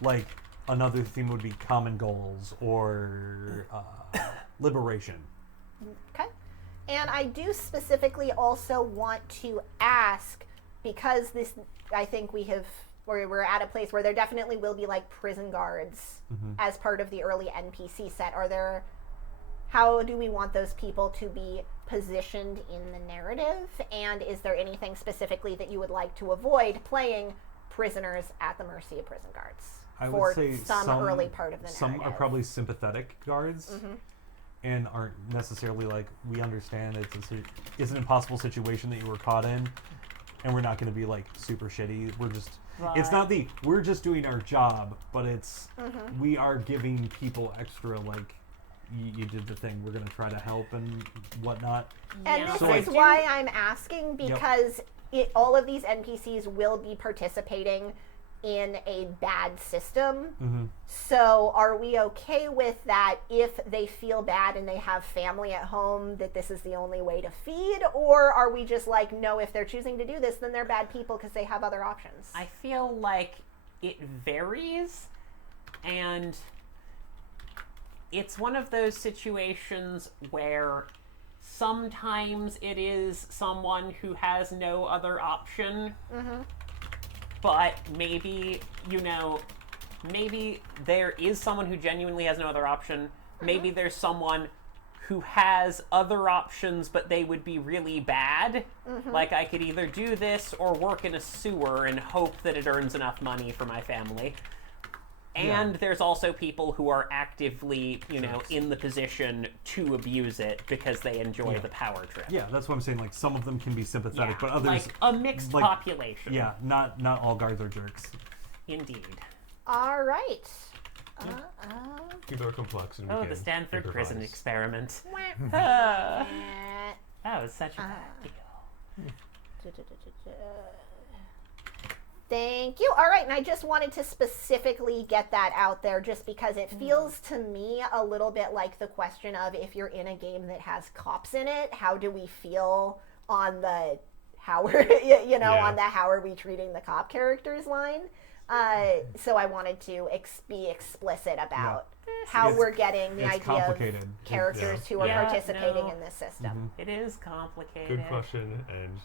Like another theme would be common goals or liberation. Okay. And I do specifically also want to ask, because this, I think we're at a place where there definitely will be prison guards as part of the early NPC set. How do we want those people to be positioned in the narrative? And is there anything specifically that you would like to avoid playing prisoners at the mercy of prison guards? I For would say some early part of the some are narrative. probably sympathetic guards and aren't necessarily we understand it's an impossible situation that you were caught in, and we're not going to be super shitty. We're just it's not we're just doing our job, but it's we are giving people extra you did the thing. We're going to try to help and whatnot. And Yeah. this So, is why I'm asking, Yep. because all of these NPCs will be participating in a bad system. So are we okay with that if they feel bad and they have family at home, that this is the only way to feed? Or are we just no, if they're choosing to do this, then they're bad people because they have other options? I feel like it varies, and it's one of those situations where sometimes it is someone who has no other option, but maybe, maybe there is someone who genuinely has no other option. Maybe there's someone who has other options, but they would be really bad. Like, I could either do this or work in a sewer and hope that it earns enough money for my family. And there's also people who are actively, in the position to abuse it because they enjoy the power trip. Yeah, that's what I'm saying. Some of them can be sympathetic, but others like a mixed population. Yeah, not all guards are jerks. Indeed. All right. People are complex and we Oh, can the Stanford prison improvise. experiment. Eh, That was such a bad deal. Thank you. All right, and I just wanted to specifically get that out there just because it feels to me a little bit like the question of if you're in a game that has cops in it, how do we feel on the how we're on the how are we treating the cop characters line? So I wanted to be explicit about Yeah. how It's- we're getting the it's idea complicated. of characters who are Yeah, participating no. in this system. It is complicated. Good question, and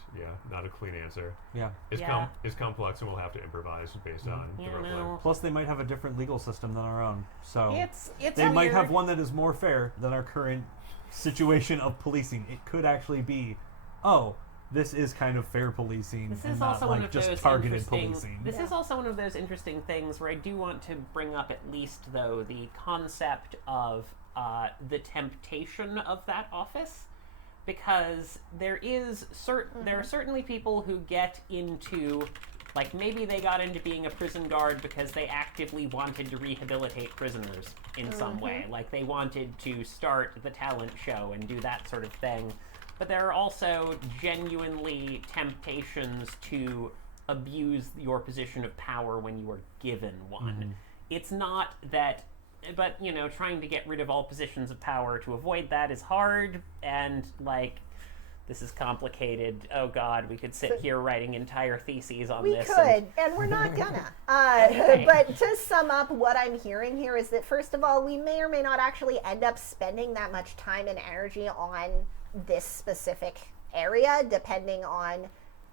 not a clean answer. Yeah. It's complex, and we'll have to improvise based on the You roleplay. know, Plus, they might have a different legal system than our own. So it's they might have weird. one that is more fair than our current situation of policing. It could actually be, oh, this is kind of fair policing This and is not also like one of just those targeted interesting. policing. This is Yeah. also one of those interesting things where I do want to bring up at least, though, the concept of the temptation of that office, because there are certainly people who get into, like, maybe they got into being a prison guard because they actively wanted to rehabilitate prisoners in some way, like they wanted to start the talent show and do that sort of thing. But there are also genuinely temptations to abuse your position of power when you are given one. It's not that, but, trying to get rid of all positions of power to avoid that is hard, and, like, this is complicated. Oh God, we could sit here writing entire theses on We this. could, and we're not gonna. Okay. But to sum up, what I'm hearing here is that, first of all, we may or may not actually end up spending that much time and energy on this specific area, depending on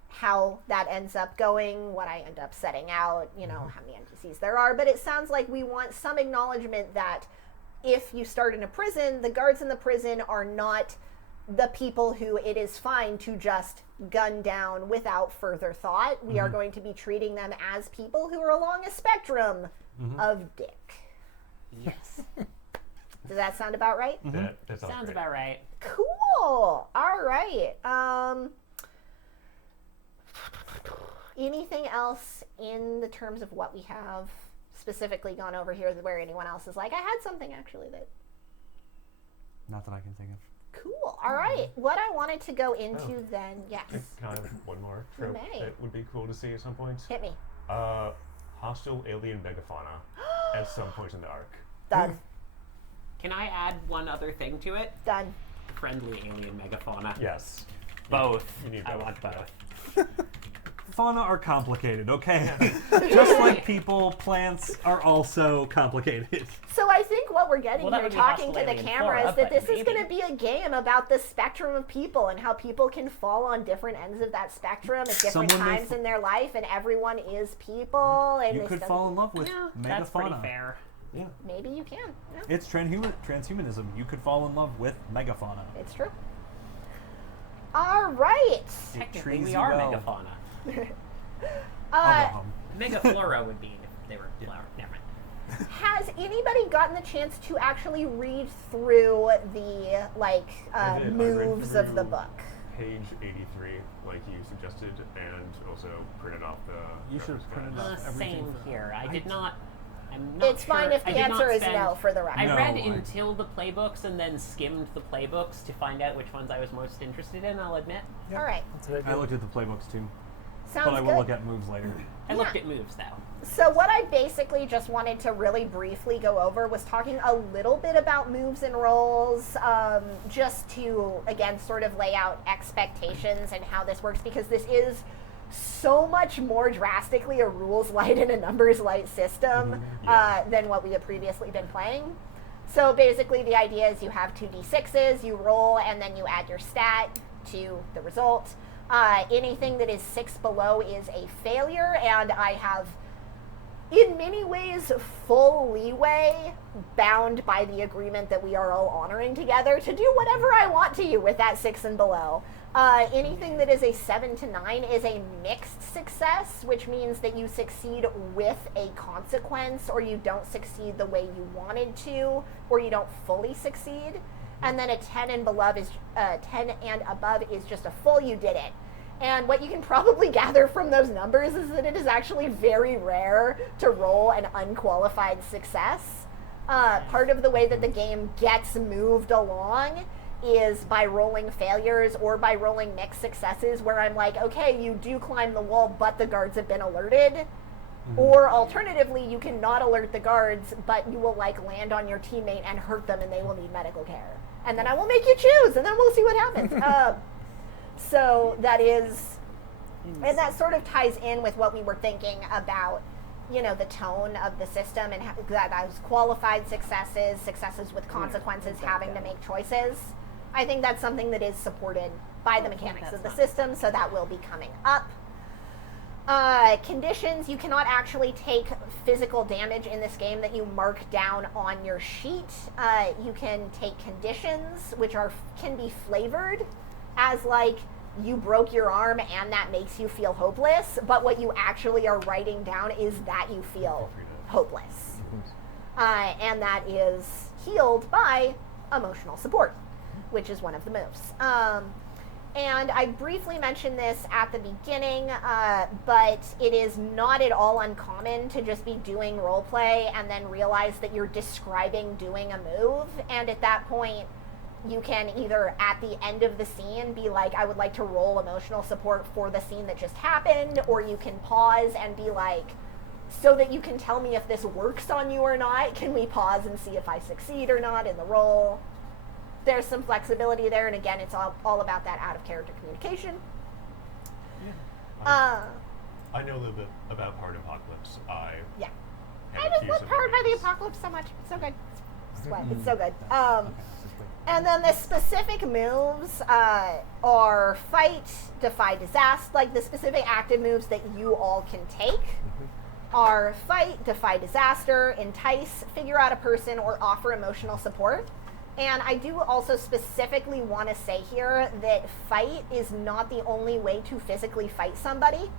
how that ends up going, what I end up setting out, how many NPCs there are. But it sounds like we want some acknowledgement that if you start in a prison, the guards in the prison are not the people who it is fine to just gun down without further thought. We are going to be treating them as people who are along a spectrum of dick. Yes. Does that sound about right? That sounds Sounds great. about right. Cool. All right. Anything else in the terms of what we have specifically gone over here where anyone else is like, I had something actually that... Not that I can think of. Cool. All right. What I wanted to go into then, yes. Kind of one more trope may. that would be cool to see at some point. Hit me. Hostile alien megafauna at some point in the arc. Done. Can I add one other thing to it? Done. Friendly alien megafauna. Yes. Both. You need I both, want yeah. both. Fauna are complicated, okay? Just like people, plants are also complicated. So I think what we're getting Well, that here would be talking to hostile the alien camera flora, is that but this is going to maybe. be a game about the spectrum of people and how people can fall on different ends of that spectrum at different Someone may times in their life, and everyone is people. And You this could doesn't- fall in love with Yeah, that's pretty megafauna. fair. Yeah. Maybe you can. Yeah, It's transhumanism. You could fall in love with megafauna. it's true. All right. Technically, treats we you are well. megafauna. I'll go home. Megaflora would be if they were flower. Never mind. Has anybody gotten the chance to actually read through the I did. I read moves of the through book? Page 83, like you suggested, and also printed off the. You should have printed off everything. Same for- here. I did not. I'm not It's sure. fine if the I did not answer is spend- no for the record. I No, read I- until the playbooks and then skimmed the playbooks to find out which ones I was most interested in, I'll admit. All right. That's what I I do. looked at the playbooks too, Sounds but I will good. look at moves later. I looked at moves, though. So what I basically just wanted to really briefly go over was talking a little bit about moves and rolls, just to, again, sort of lay out expectations and how this works, because this is so much more drastically a rules light and a numbers light system than what we have previously been playing. So basically the idea is you have 2d6s, you roll, and then you add your stat to the result. Anything that is 6 below is a failure, and I have, in many ways, full leeway, bound by the agreement that we are all honoring together, to do whatever I want to you with that 6 and below. Anything that is a 7 to 9 is a mixed success, which means that you succeed with a consequence, or you don't succeed the way you wanted to, or you don't fully succeed. And then a 10 and above is just a full you did it. And what you can probably gather from those numbers is that it is actually very rare to roll an unqualified success. Part of the way that the game gets moved along is by rolling failures or by rolling mixed successes, where I'm like, okay, you do climb the wall, but the guards have been alerted. Or alternatively, you can not alert the guards, but you will land on your teammate and hurt them, and they will need medical care. And then I will make you choose, and then we'll see what happens. So that is, and that sort of ties in with what we were thinking about the tone of the system, and that was qualified successes with consequences, having to make choices. I think that's something that is supported by the mechanics of the system, so that will be coming up. Conditions, you cannot actually take physical damage in this game that you mark down on your sheet. You can take conditions, which can be flavored as like, you broke your arm and that makes you feel hopeless, but what you actually are writing down is that you feel hopeless. And that is healed by emotional support, which is one of the moves. And I briefly mentioned this at the beginning, but it is not at all uncommon to just be doing roleplay and then realize that you're describing doing a move, and at that point, you can either at the end of the scene be like, I would like to roll emotional support for the scene that just happened, or you can pause and be like, so that you can tell me if this works on you or not, can we pause and see if I succeed or not in the roll? There's some flexibility there, and again, it's all about that out-of-character communication. Yeah. I know a little bit about Hard Apocalypse. I just love Powered by the Apocalypse so much. It's so good. It's so good. And then the specific moves are Fight, Defy Disaster. Like, the specific active moves that you all can take are Fight, Defy Disaster, Entice, Figure Out a Person, or Offer Emotional Support. And I do also specifically want to say here that Fight is not the only way to physically fight somebody.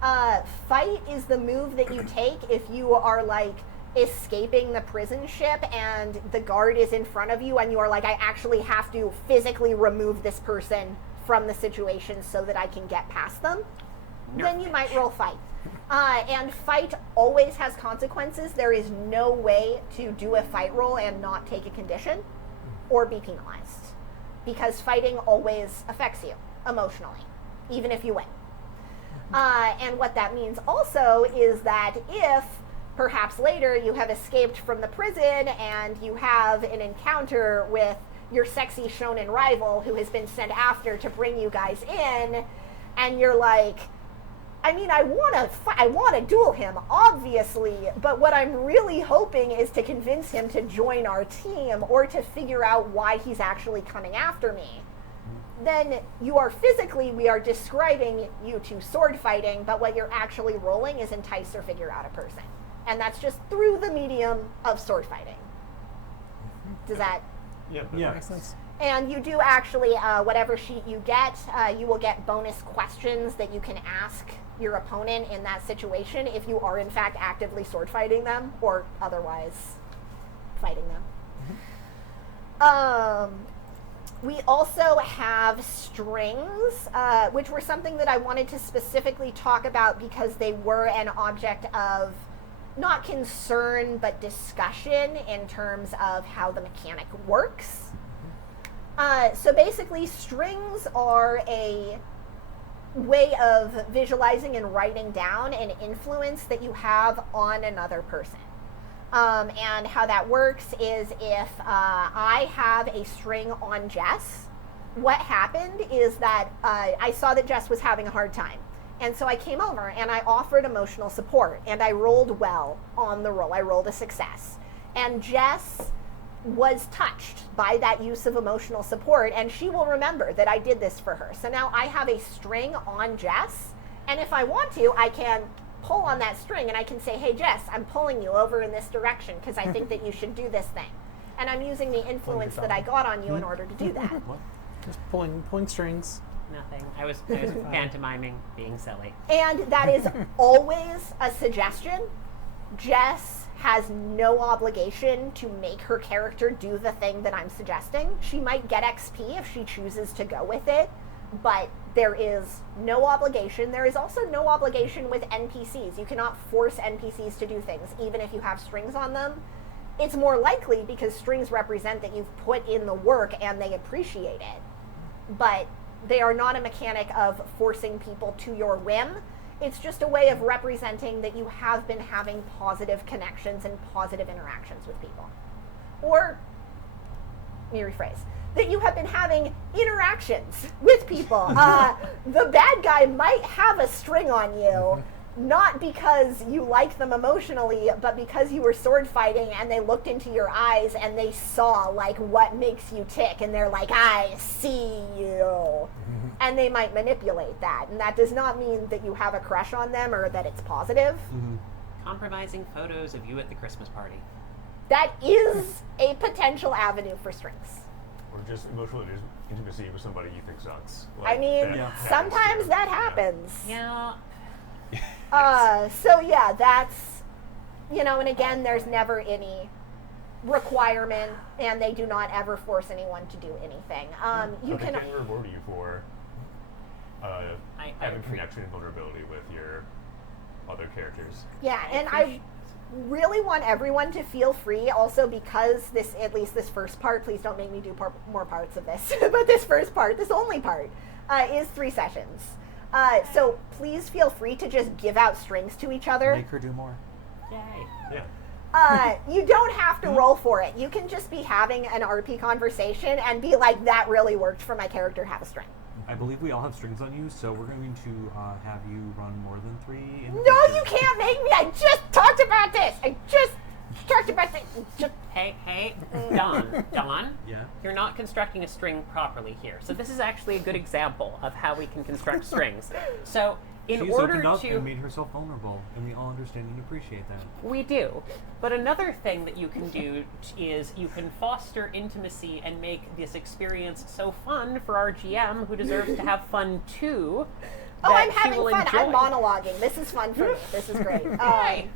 Fight is the move that you take if you are, like, escaping the prison ship and the guard is in front of you and you are like, I actually have to physically remove this person from the situation so that I can get past them. Then you might roll Fight. And Fight always has consequences. There is no way to do a fight roll and not take a condition or be penalized, because fighting always affects you emotionally, even if you win. And what that means also is that if perhaps later you have escaped from the prison and you have an encounter with your sexy shonen rival who has been sent after to bring you guys in, and you're like, I mean, I want to duel him, obviously, but what I'm really hoping is to convince him to join our team or to figure out why he's actually coming after me. Then we are describing you to sword fighting, but what you're actually rolling is Entice or Figure Out a Person. And that's just through the medium of sword fighting. Does that? Yeah. Makes sense. And you do actually, whatever sheet you get, you will get bonus questions that you can ask your opponent in that situation if you are in fact actively sword fighting them or otherwise fighting them. We also have strings, which were something that I wanted to specifically talk about because they were an object of not concern but discussion in terms of how the mechanic works. So basically, strings are a way of visualizing and writing down an influence that you have on another person. And how that works is if I have a string on Jess, what happened is that I saw that Jess was having a hard time. And so I came over and I offered emotional support, and I rolled well on the roll. I rolled a success. And Jess was touched by that use of emotional support, and she will remember that I did this for her. So now I have a string on Jess, and if I want to, I can pull on that string and I can say, hey Jess, I'm pulling you over in this direction because I think that you should do this thing. And I'm using the influence that I got on you in order to do that. Just pulling strings. Nothing. I was pantomiming, being silly. And that is always a suggestion. Jess has no obligation to make her character do the thing that I'm suggesting. She might get XP if she chooses to go with it, but there is no obligation. There is also no obligation with NPCs. You cannot force NPCs to do things, even if you have strings on them. It's more likely because strings represent that you've put in the work and they appreciate it. But they are not a mechanic of forcing people to your whim. It's just a way of representing that you have been having positive connections and positive interactions with people. Or, let me rephrase, that you have been having interactions with people. The bad guy might have a string on you, not because you like them emotionally, but because you were sword fighting and they looked into your eyes and they saw like what makes you tick, and they're like, I see you. And they might manipulate that, and that does not mean that you have a crush on them or that it's positive. Compromising photos of you at the Christmas party. That is a potential avenue for strings. Or just emotional intimacy with somebody you think sucks. I mean, that happens sometimes too. that happens. Yeah. So yeah, that's, and again, there's never any requirement, and they do not ever force anyone to do anything. You But can they can reward you for having connection and vulnerability with your other characters. Yeah, and I really want everyone to feel free also, because at least this first part, please don't make me do more parts of this, but this first part, this only part, is 3 sessions. So please feel free to just give out strings to each other. Make her do more. Yay. Yeah. You don't have to roll for it. You can just be having an RP conversation and be like, that really worked for my character, have a string. I believe we all have strings on you, so we're going to have you run more than 3. No, you can't make me. I just talked about this. Hey, Don, Yeah. you're not constructing a string properly here. So this is actually a good example of how we can construct strings. So in She's order opened up to... and made herself vulnerable, and we all understand and appreciate that. We do. But another thing that you can do is you can foster intimacy and make this experience so fun for our GM, who deserves to have fun too. Oh, that I'm she having will fun. enjoy. I'm monologuing. This is fun for me. This is great. Yay.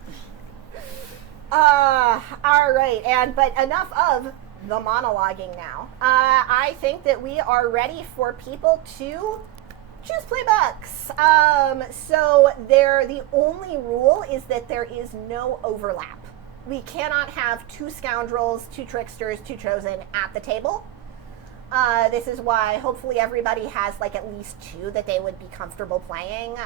All right, but enough of the monologuing now. I think that we are ready for people to choose playbooks. So the only rule is that there is no overlap. We cannot have 2 scoundrels, 2 tricksters, 2 chosen at the table. This is why hopefully everybody has like at least 2 that they would be comfortable playing,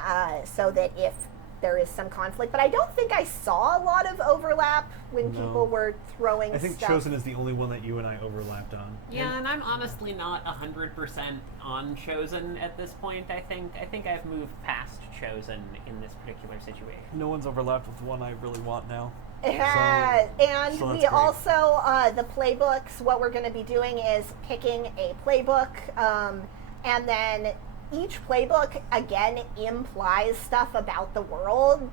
so that if there is some conflict. But I don't think I saw a lot of overlap when people were throwing I think stuff. Chosen is the only one that you and I overlapped on. Yeah, and I'm honestly not 100% on Chosen at this point. I think I've moved past Chosen in this particular situation. No one's overlapped with the one I really want now. And so that's we great. also, the playbooks, what we're going to be doing is picking a playbook, and then each playbook, again, implies stuff about the world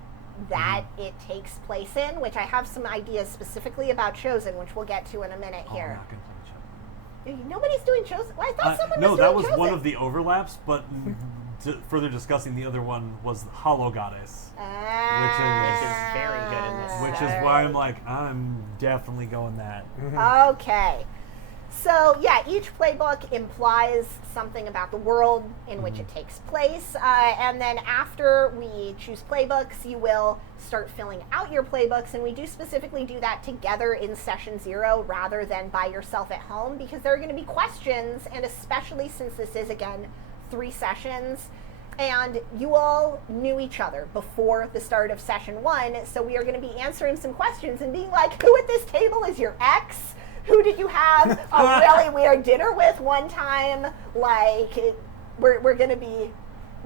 that it takes place in, which I have some ideas specifically about Chosen, which we'll get to in a minute Oh, we're here. not going to play Chosen. Nobody's doing Chosen. Well, I thought someone No, was that doing was Chosen. one of the overlaps, but further discussing, the other one was Hollow Goddess. Which is very good in this. Which is why I'm like, I'm definitely going that. Okay. So, yeah, each playbook implies something about the world in which it takes place. And then after we choose playbooks, you will start filling out your playbooks. And we do specifically do that together in session 0 rather than by yourself at home, because there are going to be questions. And especially since this is, again, 3 sessions, and you all knew each other before the start of session 1. So we are going to be answering some questions and being like, who at this table is your ex? Who did you have a really weird dinner with one time? Like, we're going to be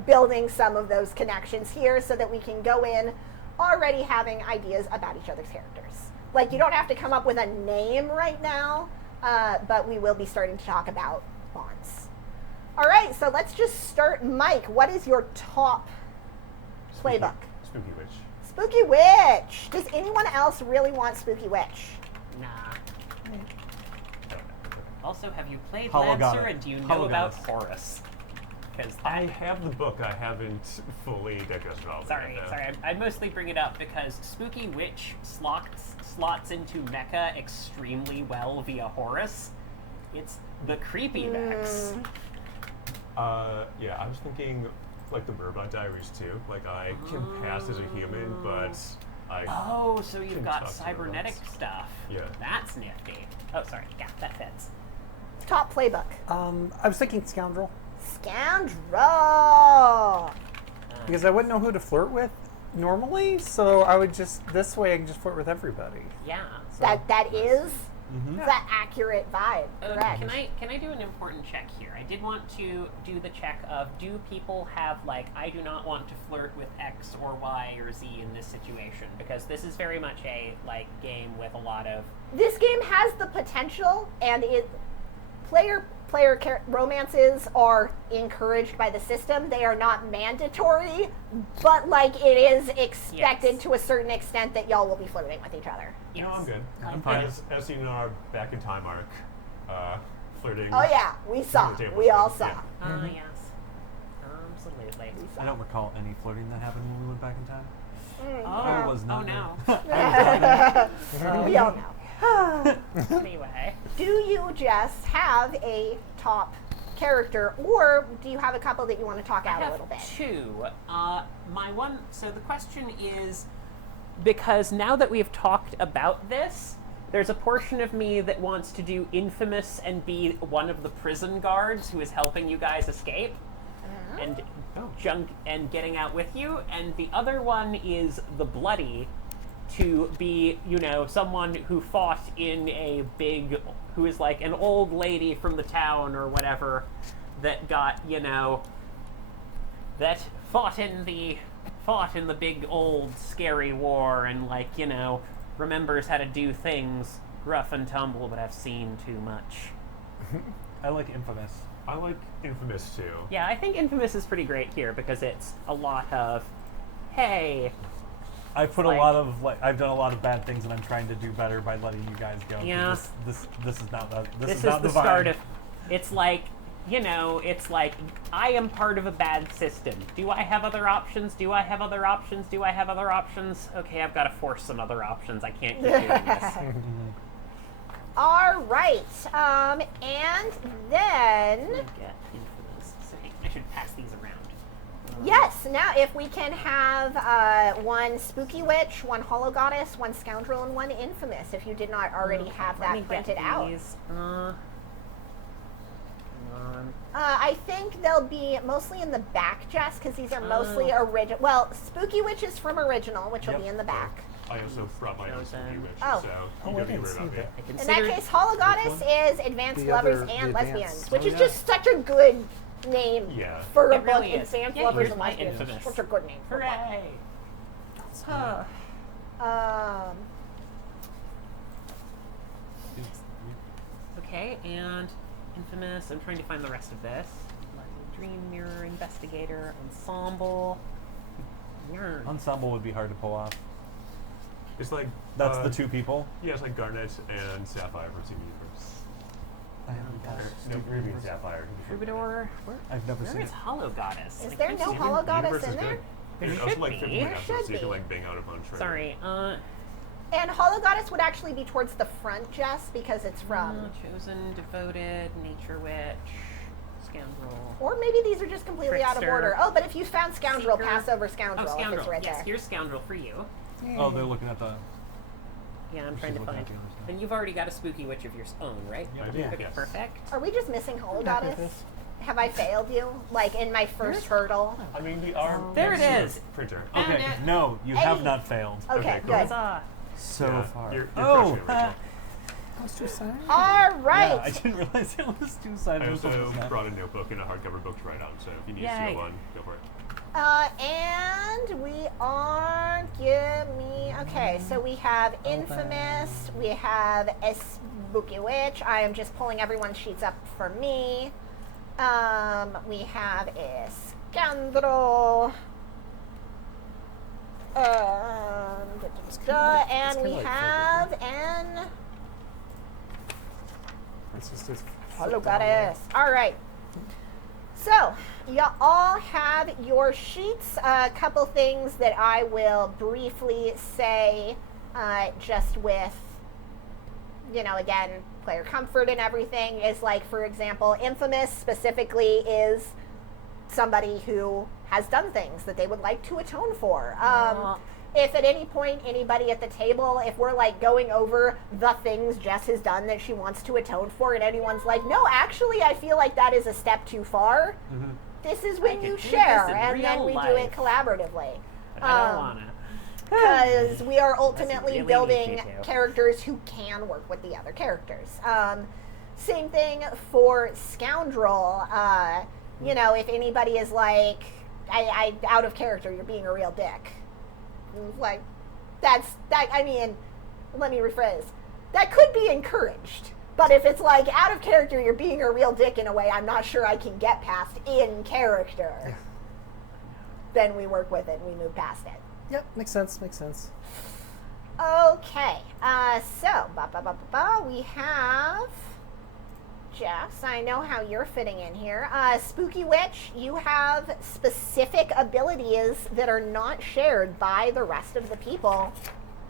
building some of those connections here so that we can go in already having ideas about each other's characters. Like, you don't have to come up with a name right now, but we will be starting to talk about bonds. All right, so let's just start. Mike, what is your top playbook? Spooky Witch. Spooky Witch. Does anyone else really want Spooky Witch? Nah. Also, have you played Hollow Lancer, Goddess. and do you know Hollow about Goddess. Horus? Because I have the book. I haven't fully digested all of it. Sorry. I mostly bring it up because Spooky Witch slots into Mecha extremely well via Horus. It's the creepy mix. Yeah, I was thinking like the Murba Diaries too. Like I can pass as a human, but I Oh, so you've can got talk to cybernetic robots. stuff. Yeah. That's nifty. Oh, sorry. Yeah, that fits. Top playbook. I was thinking Scoundrel, Scoundrel. because I wouldn't know who to flirt with normally, so I would just, this way I can just flirt with everybody. Yeah. So, That is Mhm. It's that accurate vibe. Correct. Can I do an important check here? I did want to do the check of, do people have, like, I do not want to flirt with X or Y or Z in this situation, because this is very much a, like, game with a lot of... This game has the potential, and player romances are encouraged by the system. They are not mandatory, but like it is expected to a certain extent that y'all will be flirting with each other. You know, I'm good. I'm fine. As seen in our back in time arc, flirting. Oh yeah, we saw. the table We all thing, saw. yeah. Yes. Absolutely. We saw. I don't recall any flirting that happened when we went back in time. Oh, I was not no. We all know. Anyway. Do you just have a top character, or do you have a couple that you want to talk out I a have little bit? two. My one. So the question is, because now that we've talked about this, there's a portion of me that wants to do Infamous and be one of the prison guards who is helping you guys escape, and and getting out with you. And the other one is the Bloody, to be, you know, someone who fought in a big, who is like an old lady from the town or whatever, that got, you know, that fought in the big old scary war, and, like, you know, remembers how to do things rough and tumble, but I've seen too much. I like Infamous. I like Infamous too. Yeah, I think Infamous is pretty great here because it's a lot of, hey, I've put like- a lot of I've done a lot of bad things, and I'm trying to do better by letting you guys go. 'Cause Yeah. This is not the this is not the vibe. start of, it's like, you know, it's like, I am part of a bad system. Do I have other options? Do I have other options? Do I have other options? Okay, I've got to force some other options. I can't keep doing this. All right, and then Get Infamous. So I should pass these around. yes, now if we can have one spooky witch, one hollow goddess, one scoundrel, and one infamous, if you did not already have Let me that get printed out. these. Hang on. I think they'll be mostly in the back, Jess, because these are mostly original. Well, spooky witch is from original, which will Yep. be in the back. I also brought my own spooky witch, Oh. so Oh, you I don't need to didn't worry see about me. that. I In that consider case, hollow goddess one? is advanced The lovers other- and the lesbians, advanced. which Oh, is yeah. just such a good name Yeah. for a It book. really is. Advanced Yeah, lovers here's and my lesbians. Infamous. Such a good name. For a book. Hooray! Huh. Okay, and Infamous. I'm trying to find the rest of this. Dream Mirror, Investigator, Ensemble. Yarn. Ensemble would be hard to pull off. It's like That's the two people. Yeah, it's like Garnet and Sapphire from Steam Universe. I haven't got No, Ruby and Sapphire. Troubadour. I've never Where seen is it. Hollow Goddess? Is I there can't no see- hollow goddess Universe in is there? good. There There's also should like be. 50 There episodes, should so you can be. like bang out a bunch. Right Sorry. And hollow goddess would actually be towards the front, Jess, because it's from. Chosen, Devoted, Nature Witch, Scoundrel. Or maybe these are just completely out of Trickster. order. Oh, but if you found scoundrel, Seeker. pass over scoundrel, Oh, if Scoundrel. it's right Yes, there. here's Scoundrel for you. Oh, they're looking at the. Yeah, I'm trying to She's looking find. at the other stuff. And you've already got a spooky witch of your own, right? I do, Yeah. Okay, yes. perfect. Are we just missing hollow I'm happy with goddess? this. Have I failed you? Like in my first hurdle? I mean, we are. There it next to is. the Printer. Found Okay, it. no, you have Hey. not failed. Okay, Okay, cool. good. Huzzah. So Yeah, far. You're oh, crushing it, Rachel. I was too sorry. All right. yeah, I didn't realize it was two-sided. I with also the snap. brought a notebook and a hardcover book to write on, so if you need to Yay. steal one, go for it. And we are, okay, so we have Infamous, we have a Spooky Witch. I am just pulling everyone's sheets up for me. We have a Scoundrel. And we have an It's just this Hollow Goddess. All right. So, you all have your sheets. A couple things that I will briefly say, just with, again, player comfort and everything, is like, for example, Infamous specifically is somebody who has done things that they would like to atone for. If at any point anybody at the table, if we're like going over the things Jess has done that she wants to atone for, and anyone's like, no, actually, I feel like that is a step too far, this is when I you could do share, this in and then real we do life. it collaboratively. But I don't wanna. because we are ultimately really building need you to. characters who can work with the other characters. Same thing for Scoundrel. If anybody is like, I out of character, you're being a real dick. Like, that. I mean, let me rephrase. That could be encouraged. But if it's like out of character, you're being a real dick in a way I'm not sure I can get past in character, then we work with it and we move past it. Yep, makes sense. Okay, so we have Jess. I know how you're fitting in here. Spooky Witch, you have specific abilities that are not shared by the rest of the people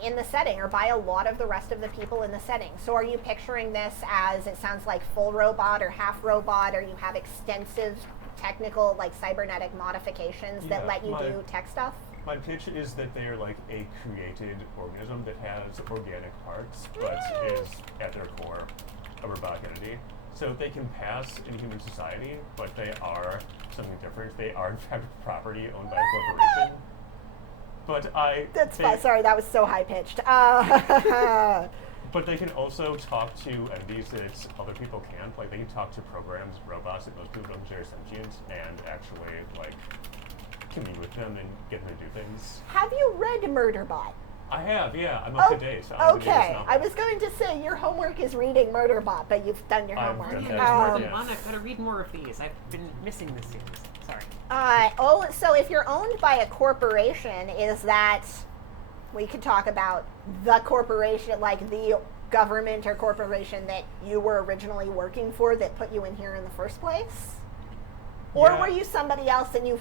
in the setting, or by a lot of the rest of the people in the setting. So are you picturing this as, it sounds like full robot or half robot, or you have extensive technical, like cybernetic modifications that let you do tech stuff? My pitch is that they are like a created organism that has organic parts, but is at their core a robotic entity. So they can pass in human society, but they are something different. They are in fact property owned by a corporation. That's fine. Sorry, that was so high pitched. But they can also talk to entities that other people can't. Like, they can talk to programs, robots that most people don't consider sentient, and actually, like, commune with them and get them to do things. Have you read Murderbot? I have, yeah. I'm up to date. So I'm okay, I was going to say your homework is reading Murderbot, but you've done your I've homework. done There's that. more than one. I've got to read more of these. I've been missing this series. Sorry. So if you're owned by a corporation, is that, we could talk about the corporation, like the government or corporation that you were originally working for that put you in here in the first place? Or Yeah. were you somebody else and you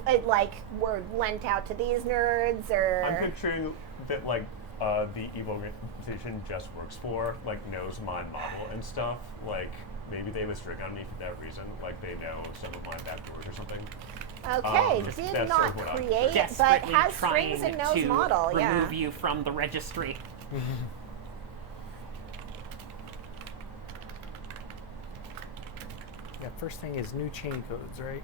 were lent out to these nerds, or? I'm picturing that, like, the evil organization Jess works for, like, knows my model and stuff. Like, maybe they have a string on me for that reason. Like, they know some of my backdoors or something. Okay, That's did sort of not what I'm create, but Desperately has trying strings and knows to model, yeah. remove you from the registry. Yeah, first thing is new chain codes, right?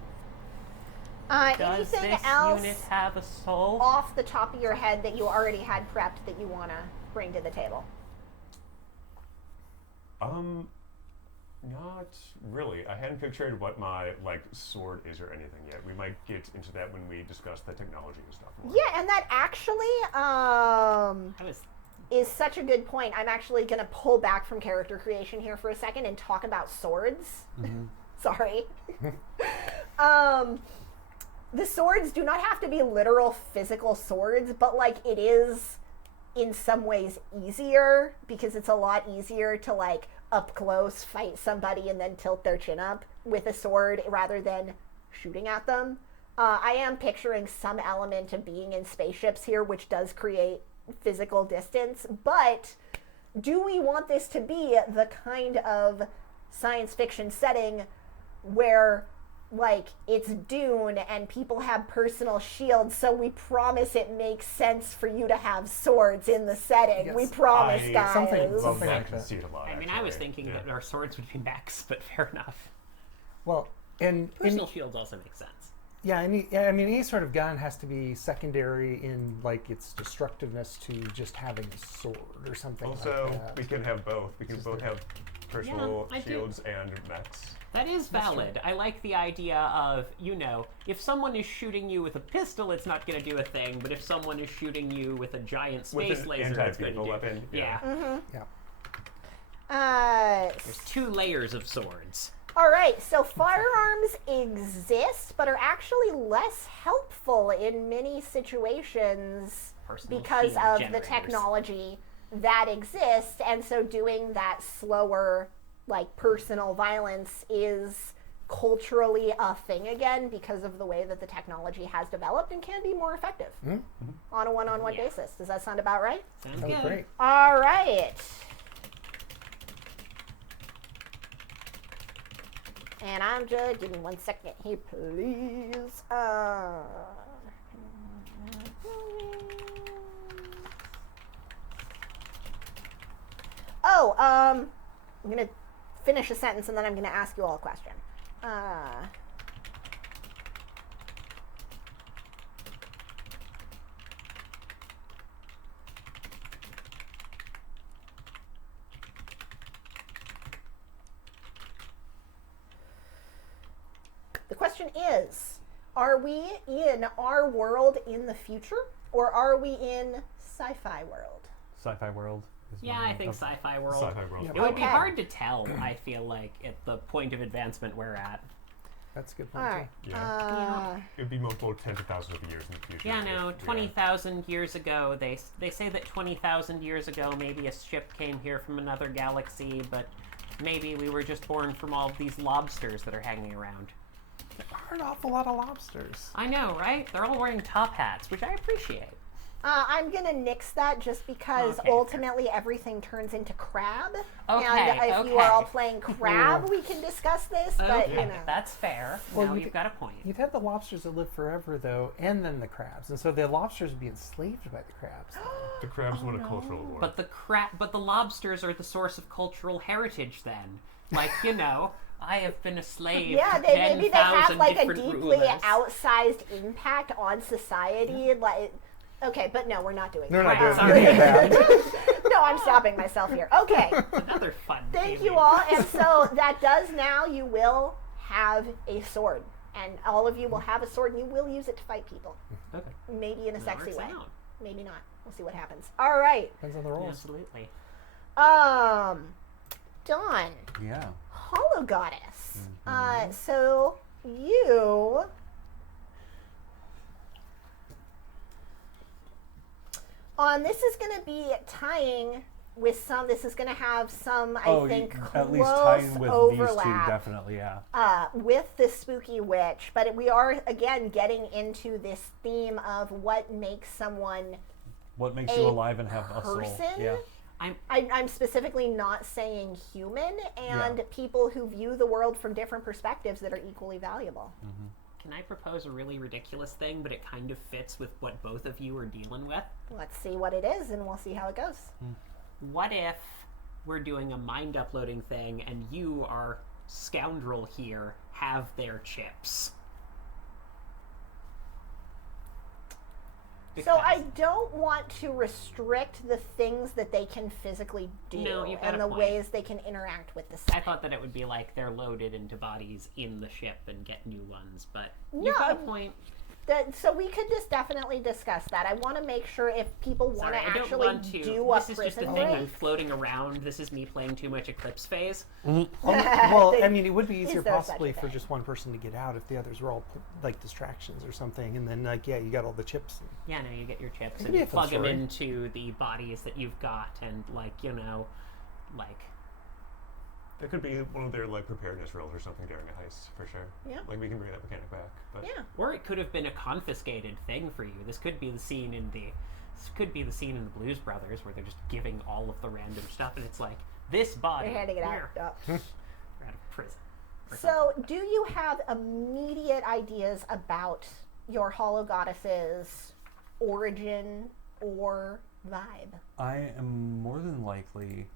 Does Anything this else unit have a soul? off the top of your head that you already had prepped that you want to bring to the table? Not really. I hadn't pictured what my, like, sword is or anything yet. We might get into that when we discuss the technology and stuff more. Yeah, and that actually I was is such a good point. I'm actually going to pull back from character creation here for a second and talk about swords. Sorry. The swords do not have to be literal physical swords, but like it is in some ways easier because it's a lot easier to like up close fight somebody and then tilt their chin up with a sword rather than shooting at them. I am picturing some element of being in spaceships here, which does create physical distance, but do we want this to be the kind of science fiction setting where like it's Dune and people have personal shields, so we promise it makes sense for you to have swords in the setting? Yes. We promise, I- guys. Something Love like that that. conceit a lot. I mean, I was actually. thinking Yeah. that our swords would be mechs, but fair enough. Well, and Personal shields also make sense. yeah, any sort of gun has to be secondary in like its destructiveness to just having a sword or something Also, like that. we can have both. We can Just both like- have personal I do. shields and mechs. That is valid. I like the idea of, you know, if someone is shooting you with a pistol, it's not going to do a thing, but if someone is shooting you with a giant space With an laser, it's going to anti-vehicle do. weapon, Yeah. Yeah. There's 2 layers of swords. All right, so firearms exist, but are actually less helpful in many situations Personal because shield of generators. the technology that exists, and so doing that slower, like personal violence is culturally a thing again because of the way that the technology has developed and can be more effective on a one-on-one Yeah. basis. Does that sound about right? Sounds That was good. great. All right. And I'm just, give me 1 second here, please. I'm going to finish a sentence and then I'm going to ask you all a question. The question is, are we in our world in the future, or are we in sci-fi world? Sci-fi world. Yeah, I think sci-fi world. Sci-fi world. Yeah. It would be Okay. hard to tell, I feel like, at the point of advancement we're at. That's a good All point. right. Yeah. It would be multiple tens of thousands of years in the future. Yeah, no, Yeah. 20,000 years ago, they say that 20,000 years ago, maybe a ship came here from another galaxy, but maybe we were just born from all of these lobsters that are hanging around. There are an awful lot of lobsters. I know, right? They're all wearing top hats, which I appreciate. I'm gonna nix that just because Okay, ultimately everything turns into crab. Okay, and if you are all okay. playing crab, we can discuss this. But Okay, you know, that's fair. Well, Now you you've could- got a point. You've had the lobsters that live forever, though, and then the crabs. And so the lobsters would be enslaved by the crabs. The crabs won a cultural war. But the lobsters are the source of cultural heritage. Then, like I have been a slave. yeah, to maybe they have 10,000 like a different deeply rulers. outsized impact on society. Like, okay, but no, we're not doing They're that. not doing Sorry. any of that. No, I'm stopping myself here. Okay, Another fun. thank evening. you all. And so that does now. You will have a sword, and all of you will have a sword, and you will use it to fight people. Okay. Maybe in a That sexy works way. out. Maybe not. We'll see what happens. All right. Depends on the rolls. Absolutely. Dawn, Yeah. Hollow Goddess. So you this is going to be tying with some. This is going to have some, I think, at least close tying with these two, overlap definitely, yeah. with the spooky witch. But we are again getting into this theme of what makes someone What makes a you alive and have a soul? person. Yeah. I'm specifically not saying human, and Yeah. people who view the world from different perspectives that are equally valuable. Can I propose a really ridiculous thing, but it kind of fits with what both of you are dealing with? Let's see what it is, and we'll see how it goes. What if we're doing a mind uploading thing and you, our scoundrel here, have their chips? So I Because- don't want to restrict the things that they can physically do No, you've got and a the point. ways they can interact with the I setting. thought that it would be like they're loaded into bodies in the ship and get new ones, but No, you've got a point. So we could just definitely discuss that. I want to make sure if people want Sorry, to I don't actually want to. do a This is just the prison thing. I'm break. floating around. This is me playing too much Eclipse phase. Well, I mean, it would be easier Is there such a possibly for thing? just one person to get out if the others were all like distractions or something, and then you got all the chips. Yeah, no, you get your chips It could and be you a fun plug them story. into the bodies that you've got, and That could be one of their preparedness rolls or something during a heist for sure. Yeah. Like we can bring that mechanic back. But Yeah. or it could have been a confiscated thing for you. This could be the scene in the Blues Brothers where they're just giving all of the random stuff, and it's like this body. They're handing it out. here, Yep. We're out of prison. or So, do you have immediate ideas about your Hollow Goddess's origin or vibe? I am more than likely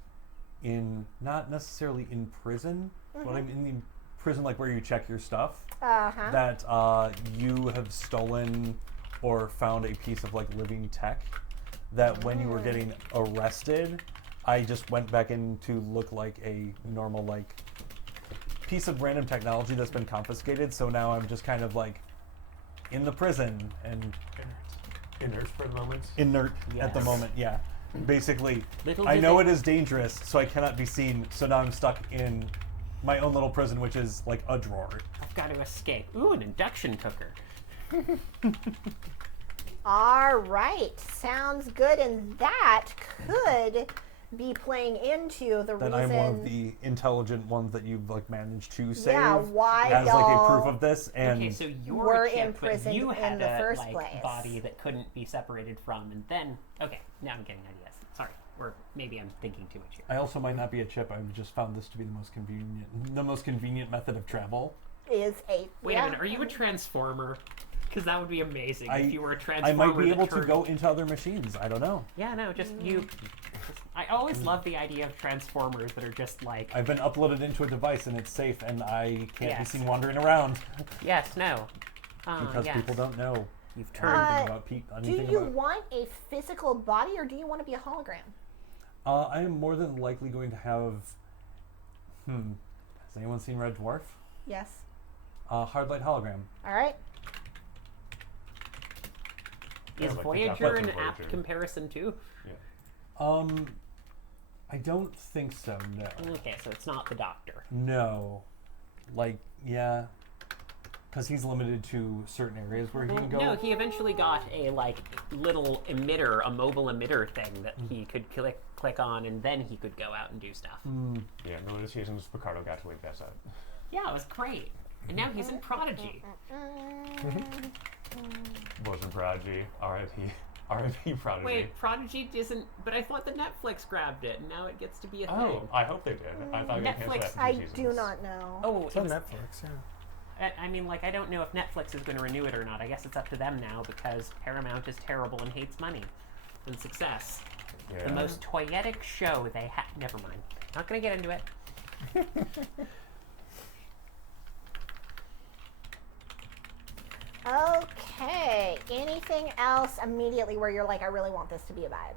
not necessarily in prison, but I'm in the prison like where you check your stuff. Uh-huh. That you have stolen or found a piece of living tech that when you were getting arrested, I just went back in to look like a normal piece of random technology that's been confiscated. So now I'm just kind of in the prison and inert for the moment. inert at the Yes. moment. Yeah, basically, Little I did know they- it is dangerous, so I cannot be seen. So now I'm stuck in my own little prison, which is a drawer. I've got to escape. Ooh, an induction cooker. All right. Sounds good. And that could be playing into the That reason. I'm one of the intelligent ones that you've managed to save Yeah, why as a y'all proof of this. And Okay, so you're were a chip, imprisoned but you in had the a first place. body that couldn't be separated from, and then now I'm getting ideas. Sorry, or maybe I'm thinking too much here. I also might not be a chip. I've just found this to be the most convenient method of travel. is a Wait yeah. a minute, are you a transformer? Because that would be amazing if you were a I transformer. might be that able to turned- go into other machines. I don't know. Yeah, no, just you. I always love the idea of transformers that are just I've been uploaded into a device and it's safe, and I can't Yes. be seen wandering around yes, no, because yes. people don't know You've turned. anything about Do anything you about. want a physical body or do you want to be a hologram? I am more than likely going to have. Has anyone seen Red Dwarf? Yes. Hard light hologram. All right. Is like the Voyager Doctor an Voyager. apt comparison too? I don't think so. No. Okay, so it's not the Doctor. No. Like, yeah. Because he's limited to certain areas where he can go. No, he eventually got a little emitter, a mobile emitter thing that he could click on, and then he could go out and do stuff. Yeah, no later seasons, Picardo got to leave that side. Yeah, it was great. And now he's in Prodigy. Wasn't Prodigy. R.I.P. Prodigy. Wait, Prodigy isn't. But I thought that Netflix grabbed it, and now it gets to be a Oh, thing. I hope they did. I thought you Netflix- canceled that for 2 I seasons. do not know. Oh, It's on Netflix, yeah. I mean, I don't know if Netflix is going to renew it or not. I guess it's up to them now because Paramount is terrible and hates money and success. Yeah. The most toyetic show they have. Never mind. Not going to get into it. Okay. Anything else immediately where you're like, I really want this to be a vibe?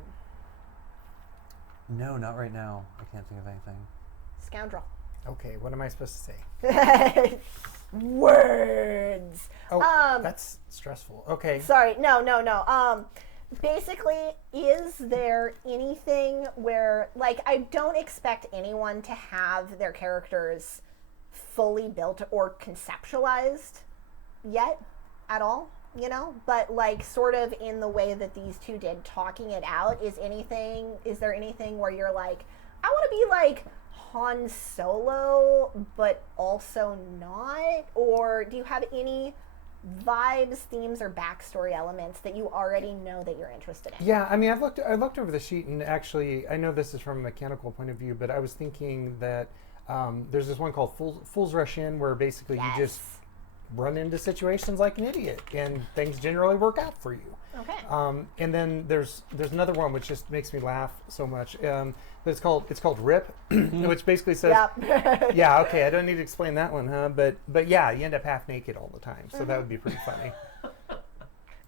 No, not right now. I can't think of anything. Scoundrel. Okay, what am I supposed to say? Words. Oh, that's stressful. Okay. Sorry. No. Basically, is there anything where, I don't expect anyone to have their characters fully built or conceptualized yet at all, but sort of in the way that these two did, talking it out. Is there anything where you're like, I want to be like Han Solo, but also not? Or do you have any vibes, themes, or backstory elements that you already know that you're interested in? Yeah, I mean, I looked over the sheet, and actually, I know this is from a mechanical point of view, but I was thinking that there's this one called Fools Rush In, where basically you just run into situations like an idiot, and things generally work out for you. Okay. And then there's another one which just makes me laugh so much. But it's called Rip, which basically says, Yep. yeah, okay, I don't need to explain that one, huh? But yeah, you end up half naked all the time, so that would be pretty funny.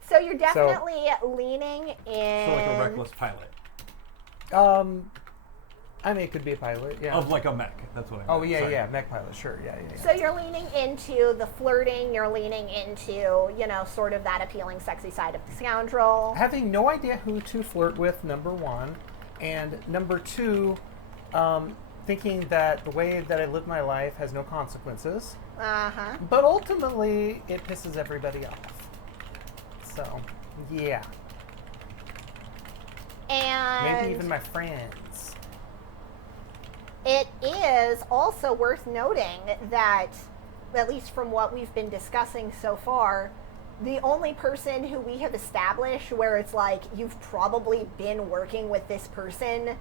So you're definitely leaning in. So like a reckless pilot. I mean, it could be a pilot, yeah. Of like a mech. That's what I meant. Oh yeah, Sorry. yeah, mech pilot, sure, yeah. So you're leaning into the flirting, you're leaning into, sort of that appealing, sexy side of the scoundrel. Having no idea who to flirt with, number one, and number two, thinking that the way that I live my life has no consequences, Uh-huh. but ultimately it pisses everybody off. So, yeah, And maybe even my friends. it is also worth noting that, at least from what we've been discussing so far, the only person who we have established where it's like you've probably been working with this person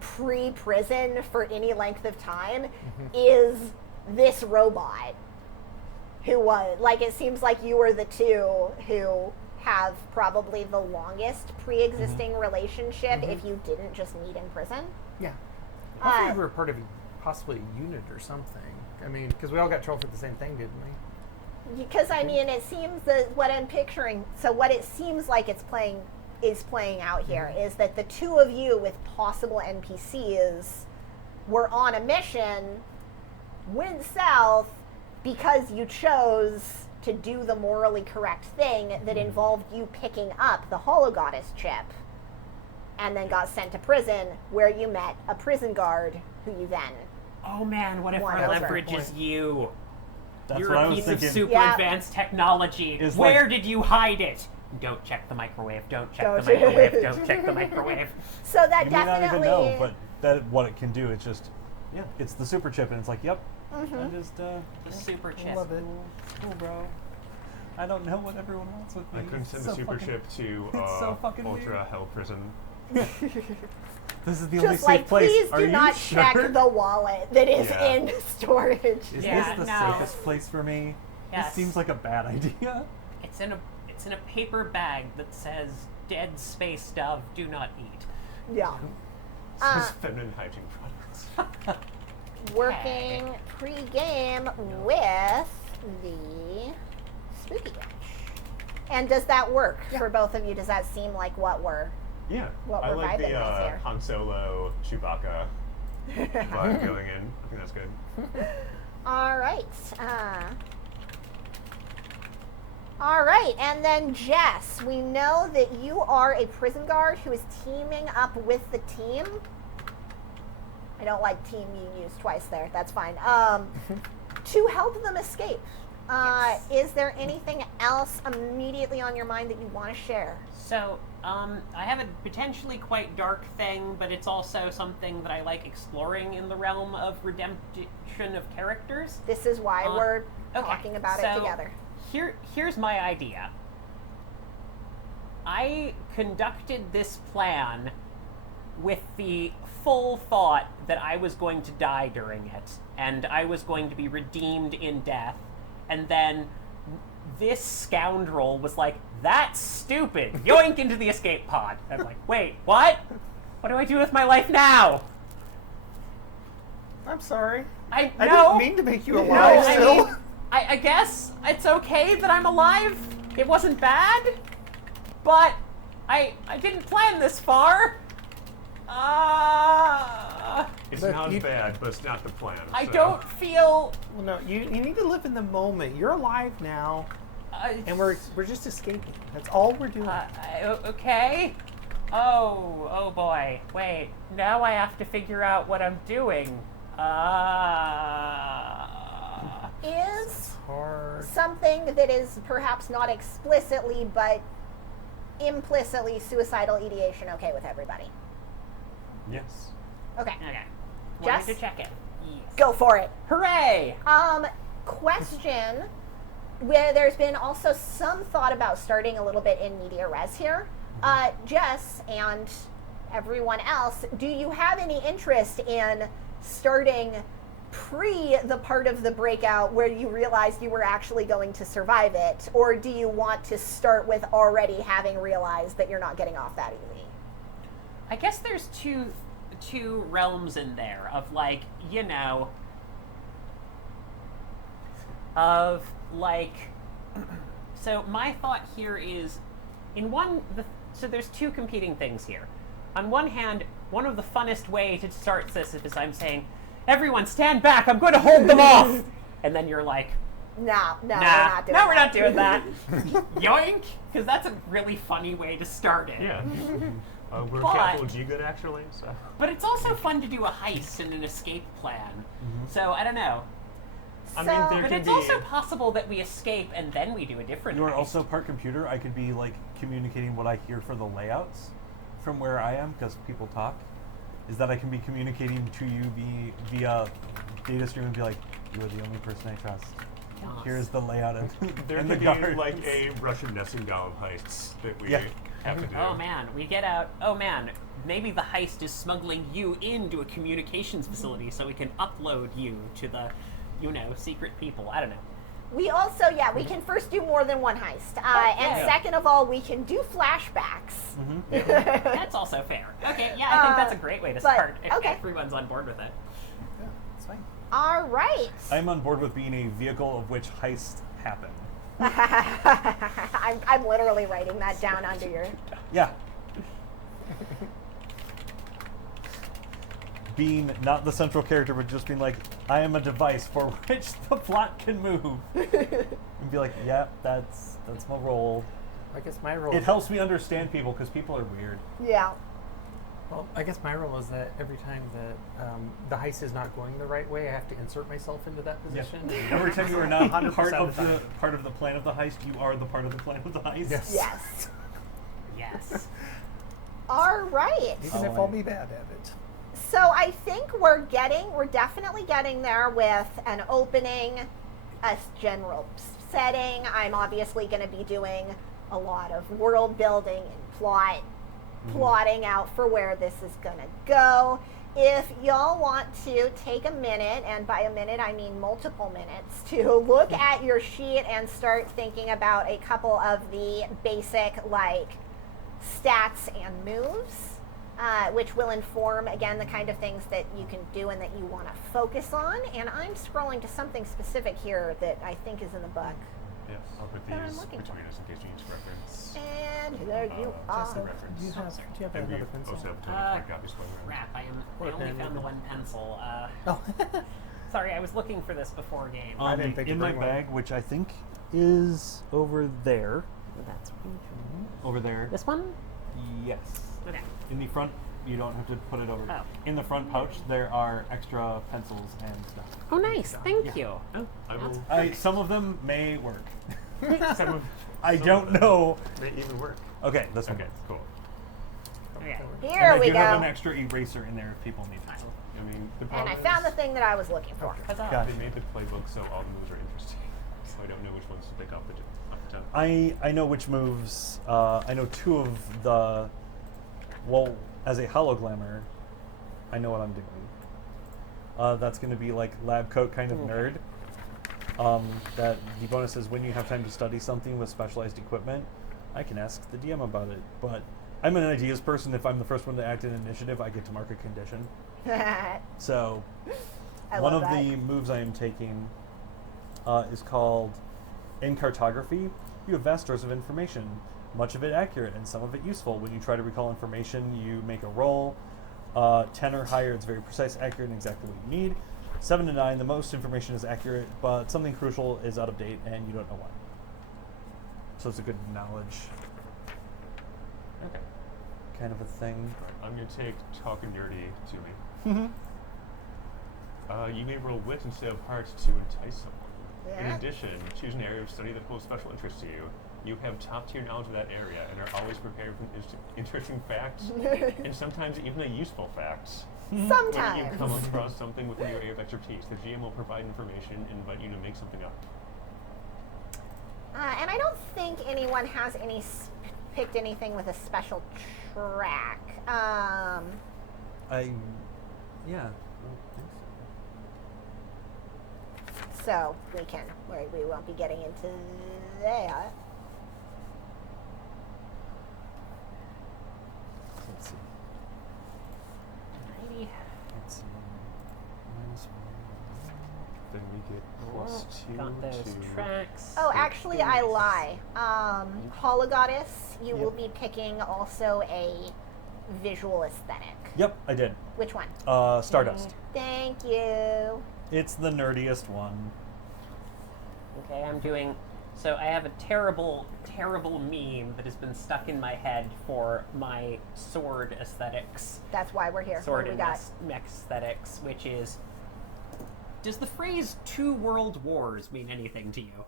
pre-prison for any length of time is this robot who was, it seems like you were the two who have probably the longest pre-existing relationship if you didn't just meet in prison. Yeah. I thought we were part of possibly a unit or something. I mean, because we all got trolled for the same thing, didn't we? Because it seems that what I'm picturing, so what it seems like is playing out here is that the two of you with possible NPCs were on a mission, went south because you chose to do the morally correct thing that involved you picking up the Hologoddess chip, and then got sent to prison where you met a prison guard who you then. Oh man, what if One our other leverage point. is you? That's You're what I a was piece thinking. of super Yeah. advanced technology. Is Where like- did you hide it? Don't check the microwave. Don't check Don't. the microwave. Don't check the microwave. So that You may not definitely. even know, but that what it can do. It's just, yeah, it's the super chip, and it's like, yep. I just, The super chip. Love it. cool, bro. I don't know what everyone wants with me. I couldn't send It's the so super fucking- chip to it's so fucking Ultra weird. Hell Prison. This is the only Just safe place. please Are do you not sure? check the wallet that is Yeah. in storage. Is Yeah, this the no. safest place for me? Yes. This seems like a bad idea. It's in a paper bag that says "Dead Space Dove, do not eat." Yeah. Says feminine hygiene products. Working pre-game with the Spooky Witch. And does that work for both of you? Does that seem like what we're... Yeah, What I we're like vibing the with here. Han Solo Chewbacca vibe going in. I think that's good. All right. All right, and then Jess, we know that you are a prison guard who is teaming up with the team. I don't like team being used twice there. That's fine. To help them escape. Yes. Is there anything else immediately on your mind that you want to share? So, I have a potentially quite dark thing, but it's also something that I like exploring in the realm of redemption of characters. This is why we're Okay, talking about it so together. Here's my idea. I conducted this plan with the full thought that I was going to die during it, and I was going to be redeemed in death, and then this scoundrel was like, "That's stupid! Yoink into the escape pod!" I'm like, "Wait, what? What do I do with my life now?" I'm sorry. I didn't mean to make you No, alive I still. mean, I guess it's okay that I'm alive. It wasn't bad, but I didn't plan this far. It's But not you- bad, but it's not the plan. I so. don't feel. Well, no, you need to live in the moment. You're alive now, and we're just escaping. That's all we're doing. Okay. Oh boy. Wait. Now I have to figure out what I'm doing. Is Hard. something that is perhaps not explicitly but implicitly suicidal ideation okay with everybody? Yes. Okay, Okay. Jess? Wanted to check it. Yes. go for it. Hooray! Question, where there's been also some thought about starting a little bit in media res here. Jess and everyone else, do you have any interest in starting pre the part of the breakout where you realized you were actually going to survive it? Or do you want to start with already having realized that you're not getting off that easy? I guess there's two realms in there of like, you know, of like, so my thought here is so there's two competing things here. On one hand, one of the funnest way to start this is I'm saying, everyone stand back, I'm going to hold them off. And then you're like, No, nah, we're not doing that. we're not doing that. Yoink! Because that's a really funny way to start it. Yeah. We're But- Capital G good, actually. So. But it's also fun to do a heist and an escape plan. So I don't know. I So- mean, there But could it's be. also possible that we escape and then we do a different You are heist. also part computer. I could be like communicating what I hear for the layouts from where I am because people talk. Is that I can be communicating to you via data stream and be like, you are the only person I trust. Yes. Here's the layout and, There and could the be guards. like a Russian nesting doll of heists that we Yeah. have to do. Oh man, we get out. Oh man, maybe the heist is smuggling you into a communications facility so we can upload you to the, secret people. I don't know. We also, we can first do more than one heist. And yeah. second of all, we can do flashbacks. That's also fair. Okay, yeah, I think that's a great way to but- start. If okay. everyone's on board with it. Yeah, it's fine. All right. I'm on board with being a vehicle of which heists happen. I'm literally writing that down under your... Yeah. Being not the central character, but just being like, I am a device for which the plot can move. And be like, yeah, that's my role. I guess my role. It helps me understand people because people are weird. Yeah. Well, I guess my role is that every time that the heist is not going the right way, I have to insert myself into that position. Every time you are not 100% part of of the the time. part of the plan of the heist, you are the part of the plan of the heist. Yes. Yes. Yes. All right. Even if Oh, I'll be bad at it. So I think we're definitely getting there with an opening, a general setting. I'm obviously going to be doing a lot of world building and plotting out for where this is going to go. If y'all want to take a minute, and by a minute I mean multiple minutes, to look at your sheet and start thinking about a couple of the basic stats and moves, which will inform, again, the kind of things that you can do and that you want to focus on. And I'm scrolling to something specific here that I think is in the book. Yes, I'll put That I'm these looking between us in case you need to reference. And there you Just a are. reference. Do you have And we another pencil? also have 25 copies going around. Crap, I Or a only pen, found the maybe. one pencil. Oh. Sorry, I was looking for this before game. I didn't think to in my bring one. bag, which I think is over there. That's Over there. this one. Yes. Okay. In the front, you don't have to put it over. Oh. In the front pouch, there are extra pencils and stuff. Oh, nice. Thank you. Oh, I will. Some of them may work. Some of I some don't of them know. May even work. Okay, this one. Okay, cool. Okay. Here and we I do have go. an extra eraser in there if people need it. I mean, the And problem I found the is thing that I was looking for. Huzzah. Got they made the playbook so all the moves are interesting. So I don't know which ones to pick off the top. I know which moves. I know two of the. Well, as a hollow glamour, I know what I'm doing. That's going to be like lab coat kind of nerd. That the bonus is when you have time to study something with specialized equipment, I can ask the DM about it. But I'm an ideas person. If I'm the first one to act in initiative, I get to mark a condition. So, I one love of that. the moves I am taking is called In Cartography. You have vast stores of information, much of it accurate and some of it useful. When you try to recall information, you make a roll. 10 or higher, it's very precise, accurate, and exactly what you need. 7 to 9, the most information is accurate, but something crucial is out of date and you don't know why. So it's a good knowledge Okay. kind of a thing. I'm going to take Talking Dirty to me. Mm-hmm. You may roll wit instead of heart to entice someone. In Yeah. addition, choose an area of study that holds special interest to you. You have top-tier knowledge of that area and are always prepared for interesting facts and sometimes even a useful facts. When you Sometimes. come across something within your area of expertise, the GM will provide information and invite you to make something up. And I don't think anyone has picked anything with a special track. Yeah. I don't think so. So we won't be getting into that. Let's see. Alrighty. Let's see. -1. Then we get +2 Got those to tracks. Oh, actually, I lie. Hologoddess, you will Yep. be picking also a visual aesthetic. Yep, I did. Which one? Stardust. Thank you. It's the nerdiest one. Okay, I'm doing. So I have a terrible, terrible meme that has been stuck in my head for my sword aesthetics. That's why we're here. Sword What do and we got? mech aesthetics, which is. Does the phrase 2 world wars mean anything to you?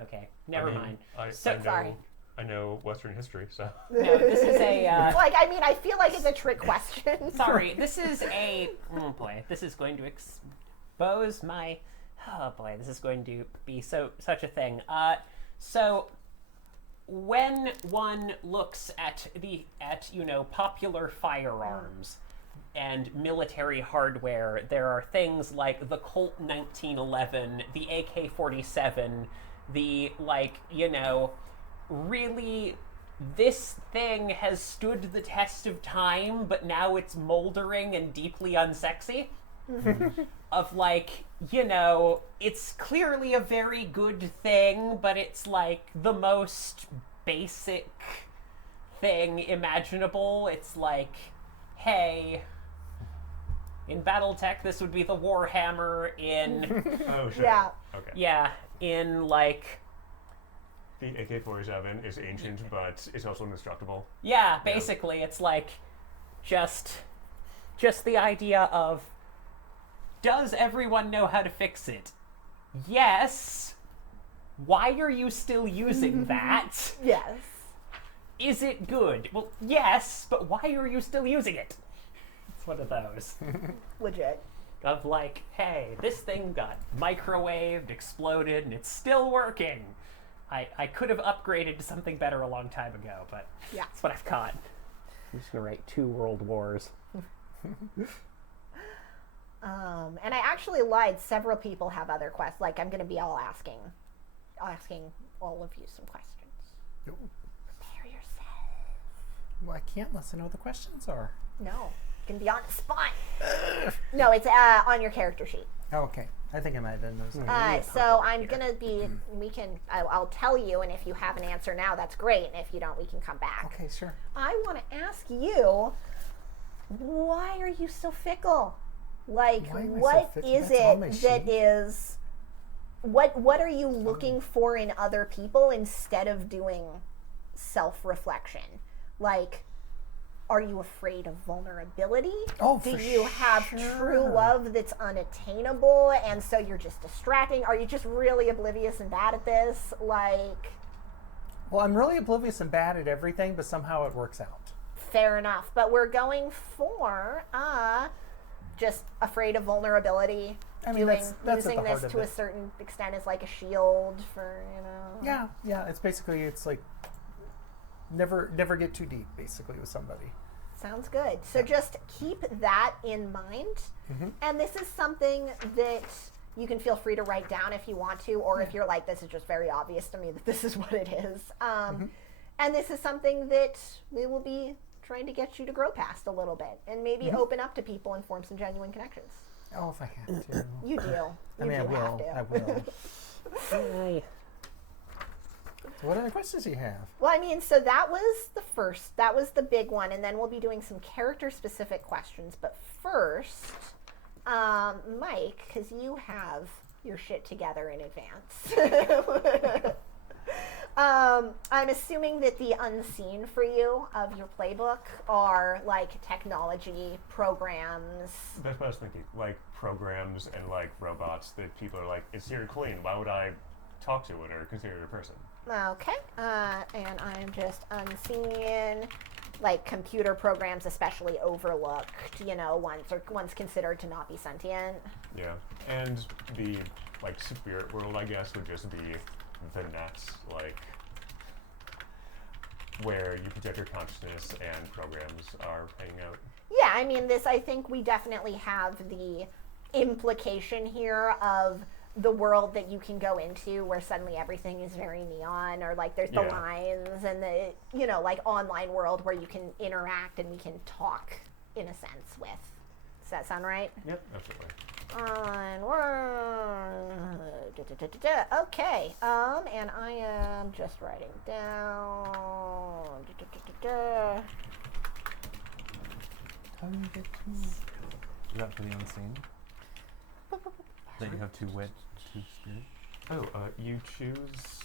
Okay, never I mean, mind. I So- know, Sorry. I know Western history, so. No, this is a. I feel like it's a trick question. Sorry, this is a. Oh boy, this is going to expose my. Oh boy, this is going to be such a thing. So when one looks at popular firearms and military hardware, there are things like the Colt 1911, the AK-47, the really. This thing has stood the test of time, but now it's moldering and deeply unsexy. Of it's clearly a very good thing, but it's like the most basic thing imaginable. It's like, hey, in Battletech, this would be the Warhammer. In Oh, sure. Yeah. Okay. yeah, in The AK-47 is ancient, but it's also indestructible. yeah, basically, it's like just the idea of. Does everyone know how to fix it? Yes. Why are you still using that? Yes. Is it good? Well, yes, but why are you still using it? It's one of those. Legit. Of hey, this thing got microwaved, exploded, and it's still working. I could have upgraded to something better a long time ago, but Yeah. that's what I've got. I'm just gonna write 2 world wars. And I actually lied. Several people have other questions. I'm going to be asking all of you some questions. Oh, Prepare yourself. well, I can't unless I know what the questions are. No, you can be on the spot. No, it's on your character sheet. Oh, okay. I think I might have done those. So I'm going to be. I'll tell you, and if you have an answer now, that's great. And if you don't, we can come back. Okay, sure. I want to ask you, why are you so fickle? Why am I so What fickle? is That's on it my that sheet. is what are you looking for in other people instead of doing self-reflection? Like, are you afraid of vulnerability? Oh, Do for you have sure. true love that's unattainable and so you're just distracting? Are you just really oblivious and bad at this? Like, Well, I'm really oblivious and bad at everything, but somehow it works out. fair enough. But we're going for just afraid of vulnerability. I mean, that's at using the heart this of to a it. certain extent as like a shield for, Yeah. It's like never get too deep, basically, with somebody. Sounds good. So just keep that in mind. And this is something that you can feel free to write down if you want to, or if you're like, this is just very obvious to me that this is what it is. And this is something that we will be trying to get you to grow past a little bit and maybe open up to people and form some genuine connections. Oh, if I have to. You do. You I mean, I do have will. to. I will. Yay. So what other questions do you have? Well, I mean, so that was the first. That was the big one, and then we'll be doing some character-specific questions. But first, Mike, because you have your shit together in advance, I'm assuming that the unseen for you of your playbook are like technology programs. That's what I was thinking. Like programs and like robots that people are like, it's your queen. Why would I talk to it or consider it a person? Okay, and I'm just unseeing like computer programs, especially overlooked. Once considered to not be sentient. Yeah, and the like spirit world, I guess, would just be the nets, like where you project your consciousness and programs are hanging out. Yeah, I mean, I think we definitely have the implication here of the world that you can go into where suddenly everything is very neon, or like there's the Yeah. lines, and the, like online world where you can interact and we can talk in a sense with. Does that sound right? Yep, absolutely. Okay, and I am just writing down. How do you get to? Is that for the unseen? That you have 2 wit, 2 spirit? Oh, you choose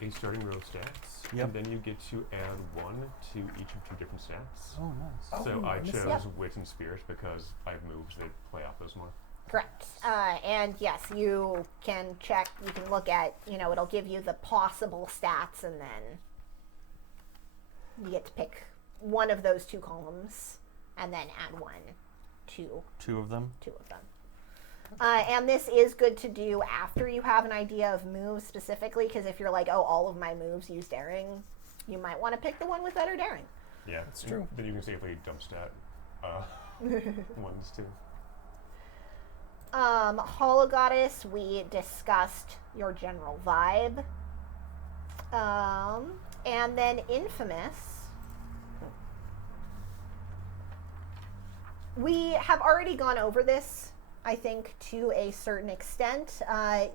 a starting row of stats, Yep. and then you get to add 1 to each of 2 different stats. Oh, nice. So I missed chose that. wit and spirit because I have moves that play off those more. Correct. And yes, you can check, you can look at, it'll give you the possible stats, and then you get to pick one of those 2 columns and then add 1 to 2 of them? 2 of them. And this is good to do after you have an idea of moves specifically, because if you're like, oh, all of my moves use daring, you might want to pick the one with better daring. Yeah, That's true. Then you can safely dump stat ones too. Hologoddess, we discussed your general vibe. And then Infamous, we have already gone over this, I think, to a certain extent.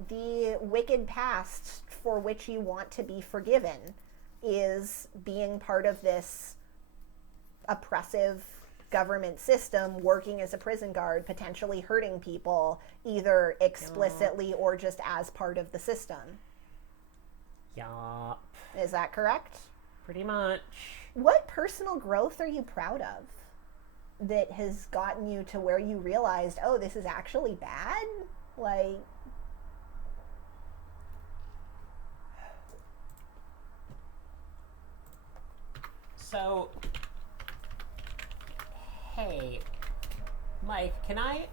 The wicked past for which you want to be forgiven is being part of this oppressive government system, working as a prison guard, potentially hurting people, either explicitly or just as part of the system. Yup. Is that correct? Pretty much. What personal growth are you proud of that has gotten you to where you realized, oh, this is actually bad? Like, So, hey, Mike, can I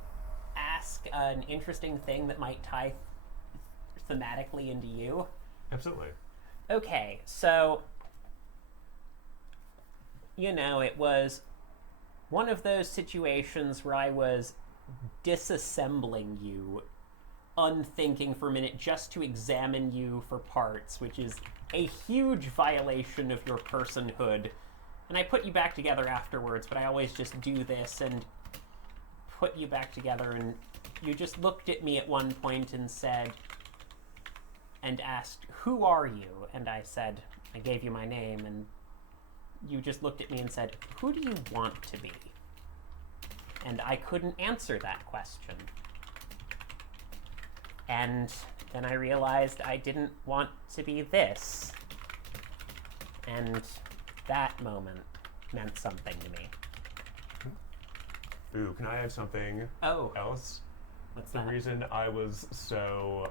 ask an interesting thing that might tie thematically into you? Absolutely. Okay, so, it was one of those situations where I was disassembling you, unthinking for a minute, just to examine you for parts, which is a huge violation of your personhood. And I put you back together afterwards, but I always just do this and put you back together, and you just looked at me at one point and said, and asked, "Who are you?" And I said, I gave you my name, and you just looked at me and said, "Who do you want to be?" And I couldn't answer that question. And then I realized I didn't want to be this. And that moment meant something to me. Ooh, can I add something else? What's The that? reason I was so,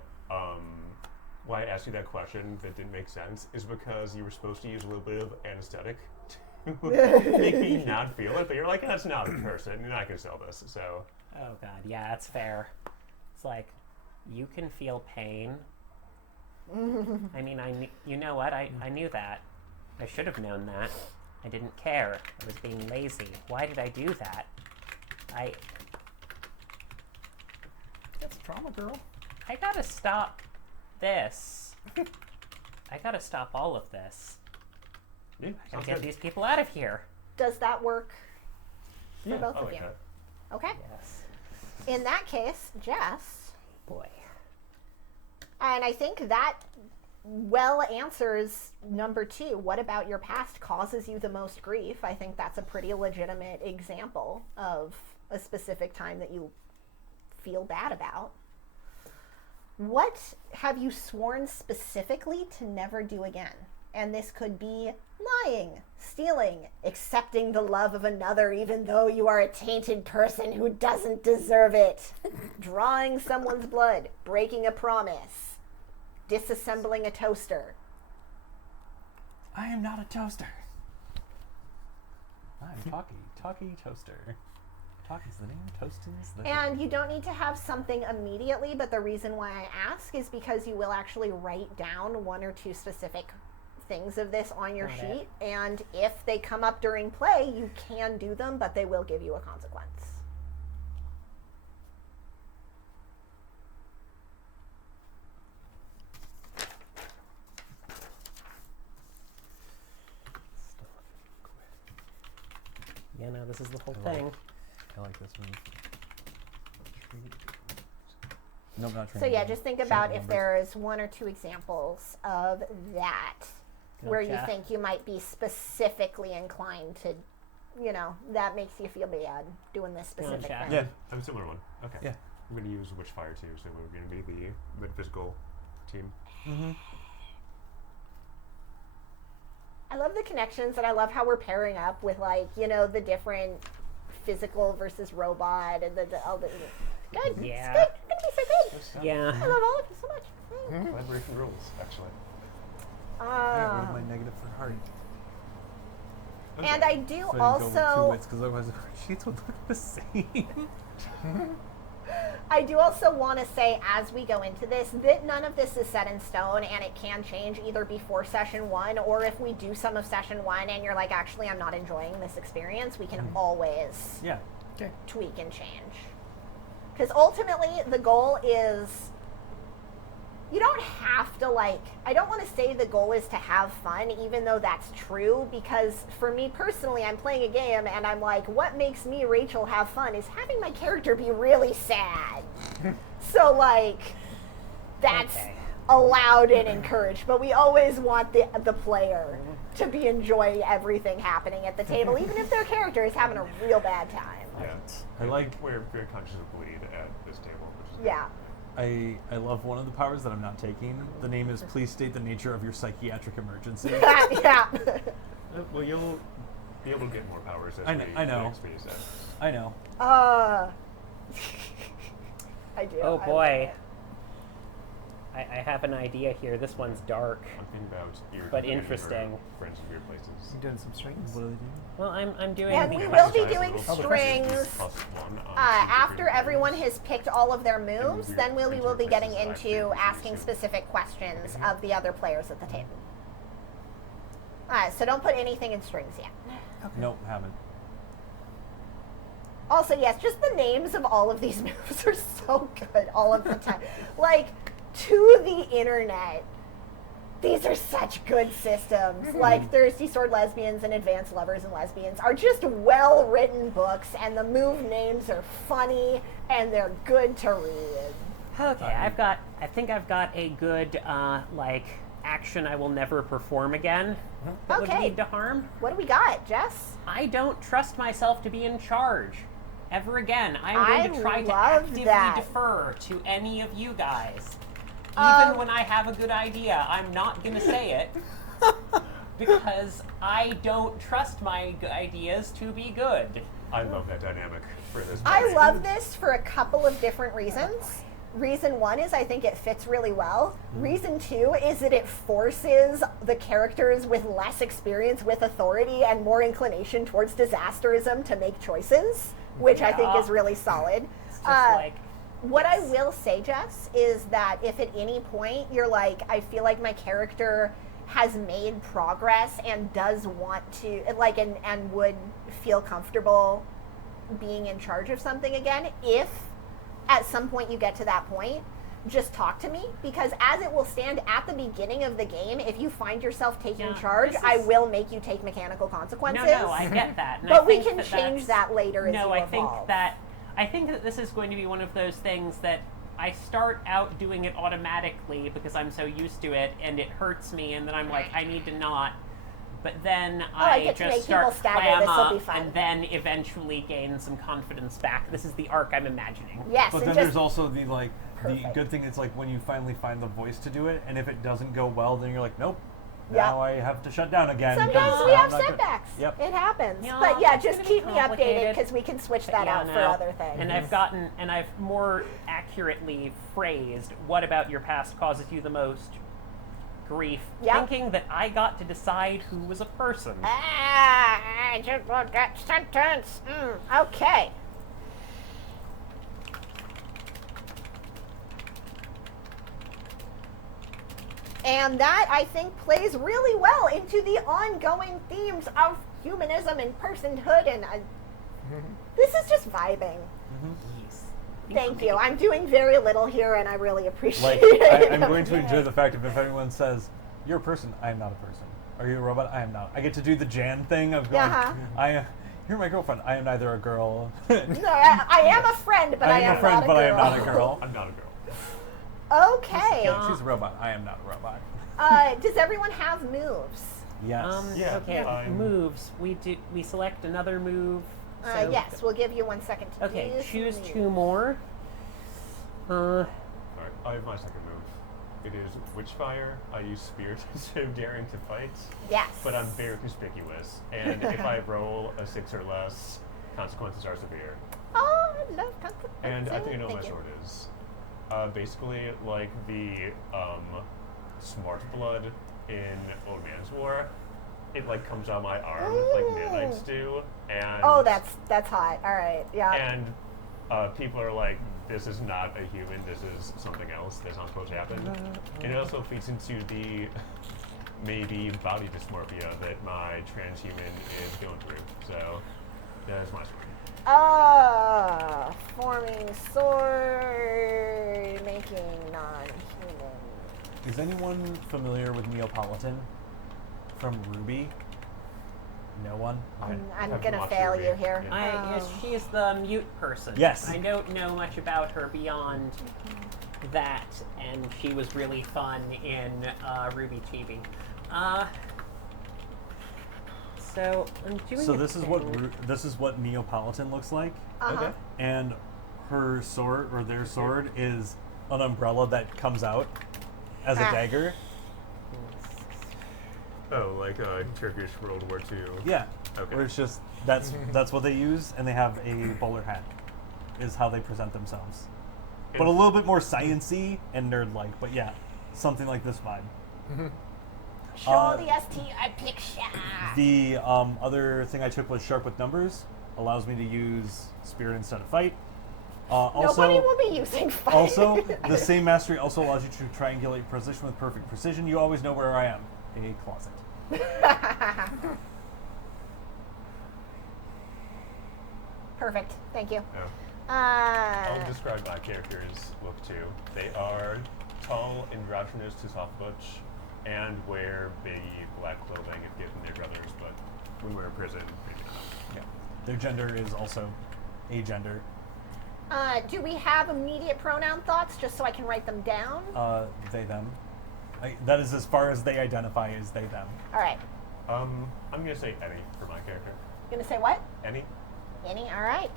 why I asked you that question that didn't make sense is because you were supposed to use a little bit of anesthetic to make me not feel it, but you're like, that's not a person, you're not going to sell this, so. Oh god, yeah, that's fair. It's like, you can feel pain. I mean, you know what? I knew that. I should have known that. I didn't care. I was being lazy. Why did I do that? That's trauma, girl. I gotta stop this. I gotta stop all of this. Yeah, I sounds gotta get good. these people out of here. Does that work for Yeah, both I of like you? that. Okay. Yes. In that case, Jess, Boy. and I think that well answers number 2. What about your past causes you the most grief? I think that's a pretty legitimate example of a specific time that you feel bad about. What have you sworn specifically to never do again? And this could be lying, stealing, accepting the love of another even though you are a tainted person who doesn't deserve it, drawing someone's blood, breaking a promise, disassembling a toaster. I am not a toaster. I'm Talkie Toaster. Talkie's the name, Toastin's the And you don't need to have something immediately, but the reason why I ask is because you will actually write down 1 or 2 specific things of this on your Got sheet, it. and if they come up during play, you can do them, but they will give you a consequence. Yeah, no, this is the whole I like- thing. I like this one. Nope, not So training. yeah, just think about if there's 1 or 2 examples of that where you Gotcha. think you might be specifically inclined to, that makes you feel bad doing this specific Gotcha. thing. Yeah. I have a similar one. Okay. Yeah. I'm going to use Witchfire too, so we're going to be the physical team. Mm-hmm. I love the connections, and I love how we're pairing up with the different physical versus robot and all the good. Yeah. It's good. It's gonna be so good. Yeah. I love all of you so much. Collaboration rules, actually. I got rid of Um, my negative for heart. and I do So I didn't go with 2 also, wits, because otherwise the sheets would look the same. I do also want to say as we go into this that none of this is set in stone, and it can change either before session 1 or if we do some of session 1 and you're like, actually, I'm not enjoying this experience. We can always Yeah. Okay. tweak and change. Because ultimately, the goal is, you don't have to I don't want to say the goal is to have fun, even though that's true, because for me personally, I'm playing a game and I'm like, what makes me, Rachel, have fun is having my character be really sad. So that's Okay. allowed and encouraged, but we always want the player to be enjoying everything happening at the table, even if their character is having a real bad time. Yeah. I like- We're very conscious of bleed at this table, which is Yeah. I love one of the powers that I'm not taking. The name is please state the nature of your psychiatric emergency. Yeah. well, you'll be able to get more powers as I know. XP, so. I know. I do. Oh I boy. love it. I have an idea here. This one's dark. I'm thinking about your But companion or interesting. friends in weird places. You doing some strings? What do they do? Well, I'm doing And the we quest- will be Exercise a doing little bit. strings. Plus 1 on After secret everyone moves. has picked all of their moves, weird then we friends will or be getting places that I into think asking we should- specific questions of the other players at the table. So don't put anything in strings yet. Nope, haven't. Also, yes, just the names of all of these moves are so good all of the time. To the internet, these are such good systems. Thirsty Sword Lesbians and Advanced Lovers and Lesbians are just well-written books, and the move names are funny, and they're good to read. Okay, I think I've got a good action I will never perform again. That would Okay. lead to harm. What do we got, Jess? I don't trust myself to be in charge. ever again, I'm I going to try to love actively that. defer to any of you guys. Um, Even when I have a good idea, I'm not going to say it. Because I don't trust my ideas to be good. I love that dynamic for this. I party. love this for a couple of different reasons. Reason one is I think it fits really well. Reason two is that it forces the characters with less experience with authority and more inclination towards disasterism to make choices, which I think Yeah. is really solid. It's just like, What I will say, Jess, is that if at any point you're like, I feel like my character has made progress and does want to, like, and would feel comfortable being in charge of something again, if at some point you get to that point, just talk to me, because as it will stand at the beginning of the game, if you find yourself taking Yeah, charge, this I is- will make you take mechanical consequences. no, I get that. And I But we think can change that later as No, you I evolve. think that this is going to be one of those things that I start out doing it automatically because I'm so used to it, and it hurts me, and then I'm like, I need to not. But then I I get to make just people start stagger. clam This'll up, be fun. and then eventually gain some confidence back. This is the arc I'm imagining. Yes, But and then just there's also the the Perfect. good thing is like when you finally find the voice to do it, and if it doesn't go well, then you're like, nope, Yeah. now I have to shut down again. sometimes because we I'm have not good." setbacks. Yep. It happens. Yeah, but yeah, it's just gonna be keep me updated complicated. because we can switch But that yeah, out for no. other things. And I've more accurately phrased what about your past causes you the most grief, Yeah. thinking that I got to decide who was a person. I just wrote that sentence. Okay. And that, I think, plays really well into the ongoing themes of humanism and personhood. And this is just vibing. Yes. Thank you. I'm doing very little here, and I really appreciate Like it. I'm going to enjoy the fact if anyone says, "You're a person," I am not a person. Are you a robot? I am not. I get to do the Jan thing of going, Uh-huh. You're my girlfriend. I am neither a girl. No, I am a friend, but I am am a friend, not a but I am girl. not a girl. I'm not a girl. Okay. Yeah, she's a robot. I am not a robot. Does everyone have moves? Yes. Yeah, Okay. I'm- Moves. We select another move. So- Yes, we'll give you 1 second to Okay. use Choose move. 2 more. Alright, I have my second move. It is Witchfire. I use Spirit instead of Daring to fight, Yes. but I'm very conspicuous. And if I roll a 6 or less, consequences are severe. Oh, I love consequences. And I think I know what my Thank you. sword is. Basically, like the Smart Blood in Old Man's War. It like comes on my arm like Midnights do, and Oh, that's hot. All right, yeah. and people are like, this is not a human, this is something else, that's not supposed to happen. And it also feeds into the maybe body dysmorphia that my transhuman is going through. So that is my sword. Forming sword, making non-human. Is anyone familiar with Neapolitan from Ruby? No one? Okay. I'm Have gonna watched fail Ruby. you here. Yeah. She's the mute person. Yes. I don't know much about her beyond that, and she was really fun in Ruby Chibi. So I'm doing. So a this is what Neapolitan looks like, Uh-huh. Okay. and her sword or their sword is an umbrella that comes out as a Ah. dagger. Oh, like Turkish World War II. Yeah. Okay. Where it's just that's what they use, and they have a bowler hat, is how they present themselves. But a little bit more science-y and nerd-like. But yeah, something like this vibe. Show the STI picture. The other thing I took was Sharp with Numbers. Allows me to use Spirit instead of Fight. Nobody will be using fight. Also, the same mastery also allows you to triangulate position with perfect precision. You always know where I am. A closet. Perfect. Thank you. Oh. Uh, I'll describe my character's look too. They are tall, androgynous to soft butch, and wear baggy black clothing if given their brothers, but when we're in prison, maybe not. Yeah. Their gender is also a gender. do we have immediate pronoun thoughts just so I can write them down? They, them. That is as far as they identify as they, them. All right. I'm gonna say Eddie for my character. Gonna say what? Any? Any? All right.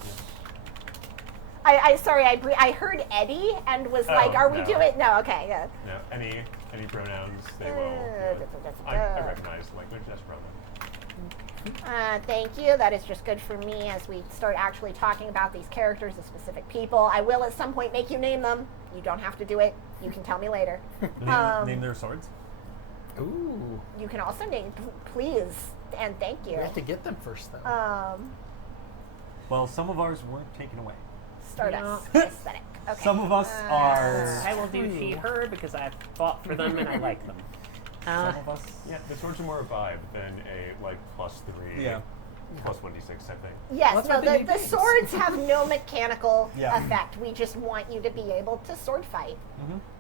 Sorry, I heard Eddie and was like, are we no. doing? No, okay, yeah. No, any pronouns they will. I recognize language as pronoun. Thank you. That is just good for me as we start actually talking about these characters as specific people. I will at some point make you name them. You don't have to do it. You can tell me later. Name their swords. Ooh. You can also name, please, and thank you. We have to get them first, though. Well, some of ours weren't taken away. Stardust aesthetic. Okay. Some of us are. I will do she, her because I've fought for them and I like them. Some of us. Yeah, the swords are more a vibe than a like +3. Yeah. Plus 1d6 type thing. Yes, Well, no, that's what the they need swords have no mechanical Yeah. effect. We just want you to be able to sword fight.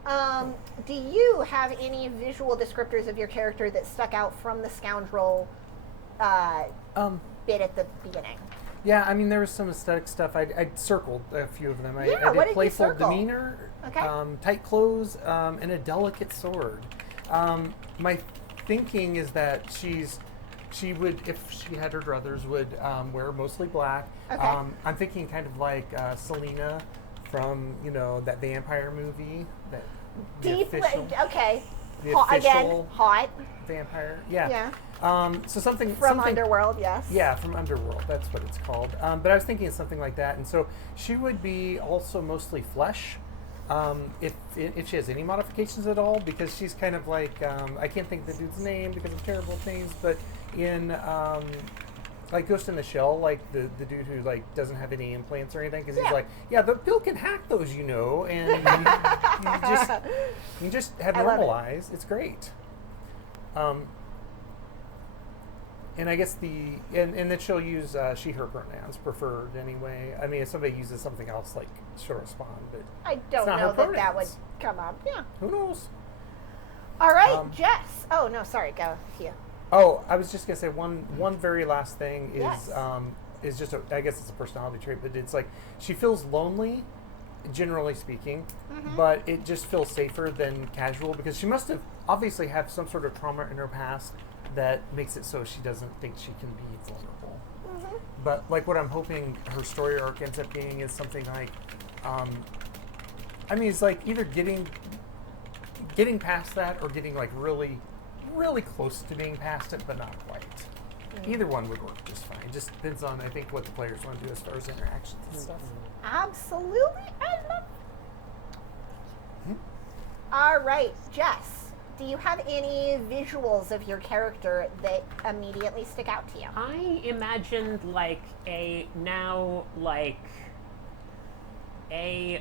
Mm-hmm. Do you have any visual descriptors of your character that stuck out from the scoundrel bit at the beginning? Yeah, I mean, there was some aesthetic stuff. I circled a few of them. Yeah, I what did did you playful circle? demeanor, Okay. tight clothes, and a delicate sword. My thinking is that she would, if she had her druthers, would wear mostly black. Okay. I'm thinking kind of like Selena from, that vampire movie. The official Okay. the Again, official hot. vampire. Yeah. Yeah. So something From something, Underworld, yes. Yeah, from Underworld. That's what it's called. But I was thinking of something like that, and so she would be also mostly flesh, if she has any modifications at all, because she's kind of like I can't think of the dude's name because of terrible names, but in like Ghost in the Shell, like the dude who like doesn't have any implants or anything, because Yeah. he's like, yeah, the Bill can hack those, and you just have I love normal it. eyes. It's great. And I guess and then she'll use she, her pronouns preferred anyway. I mean, if somebody uses something else, like she'll respond, but I don't not know her that would pronouns. come up. Yeah. who knows? All right, Um, Jess. Oh, no, sorry. Go. You. Oh, I was just gonna say one very last thing is Yes. is just I guess it's a personality trait, but it's like she feels lonely, generally speaking, but it just feels safer than casual because she must have obviously had some sort of trauma in her past that makes it so she doesn't think she can be vulnerable. But like what I'm hoping her story arc ends up being is something like, I mean, it's like either getting past that or getting like really, really close to being past it, but not quite. Either one would work just fine. Just depends on, I think, what the players want to do as far as interactions and stuff. Absolutely. I love. All right, Jess. Do you have any visuals of your character that immediately stick out to you? I imagined a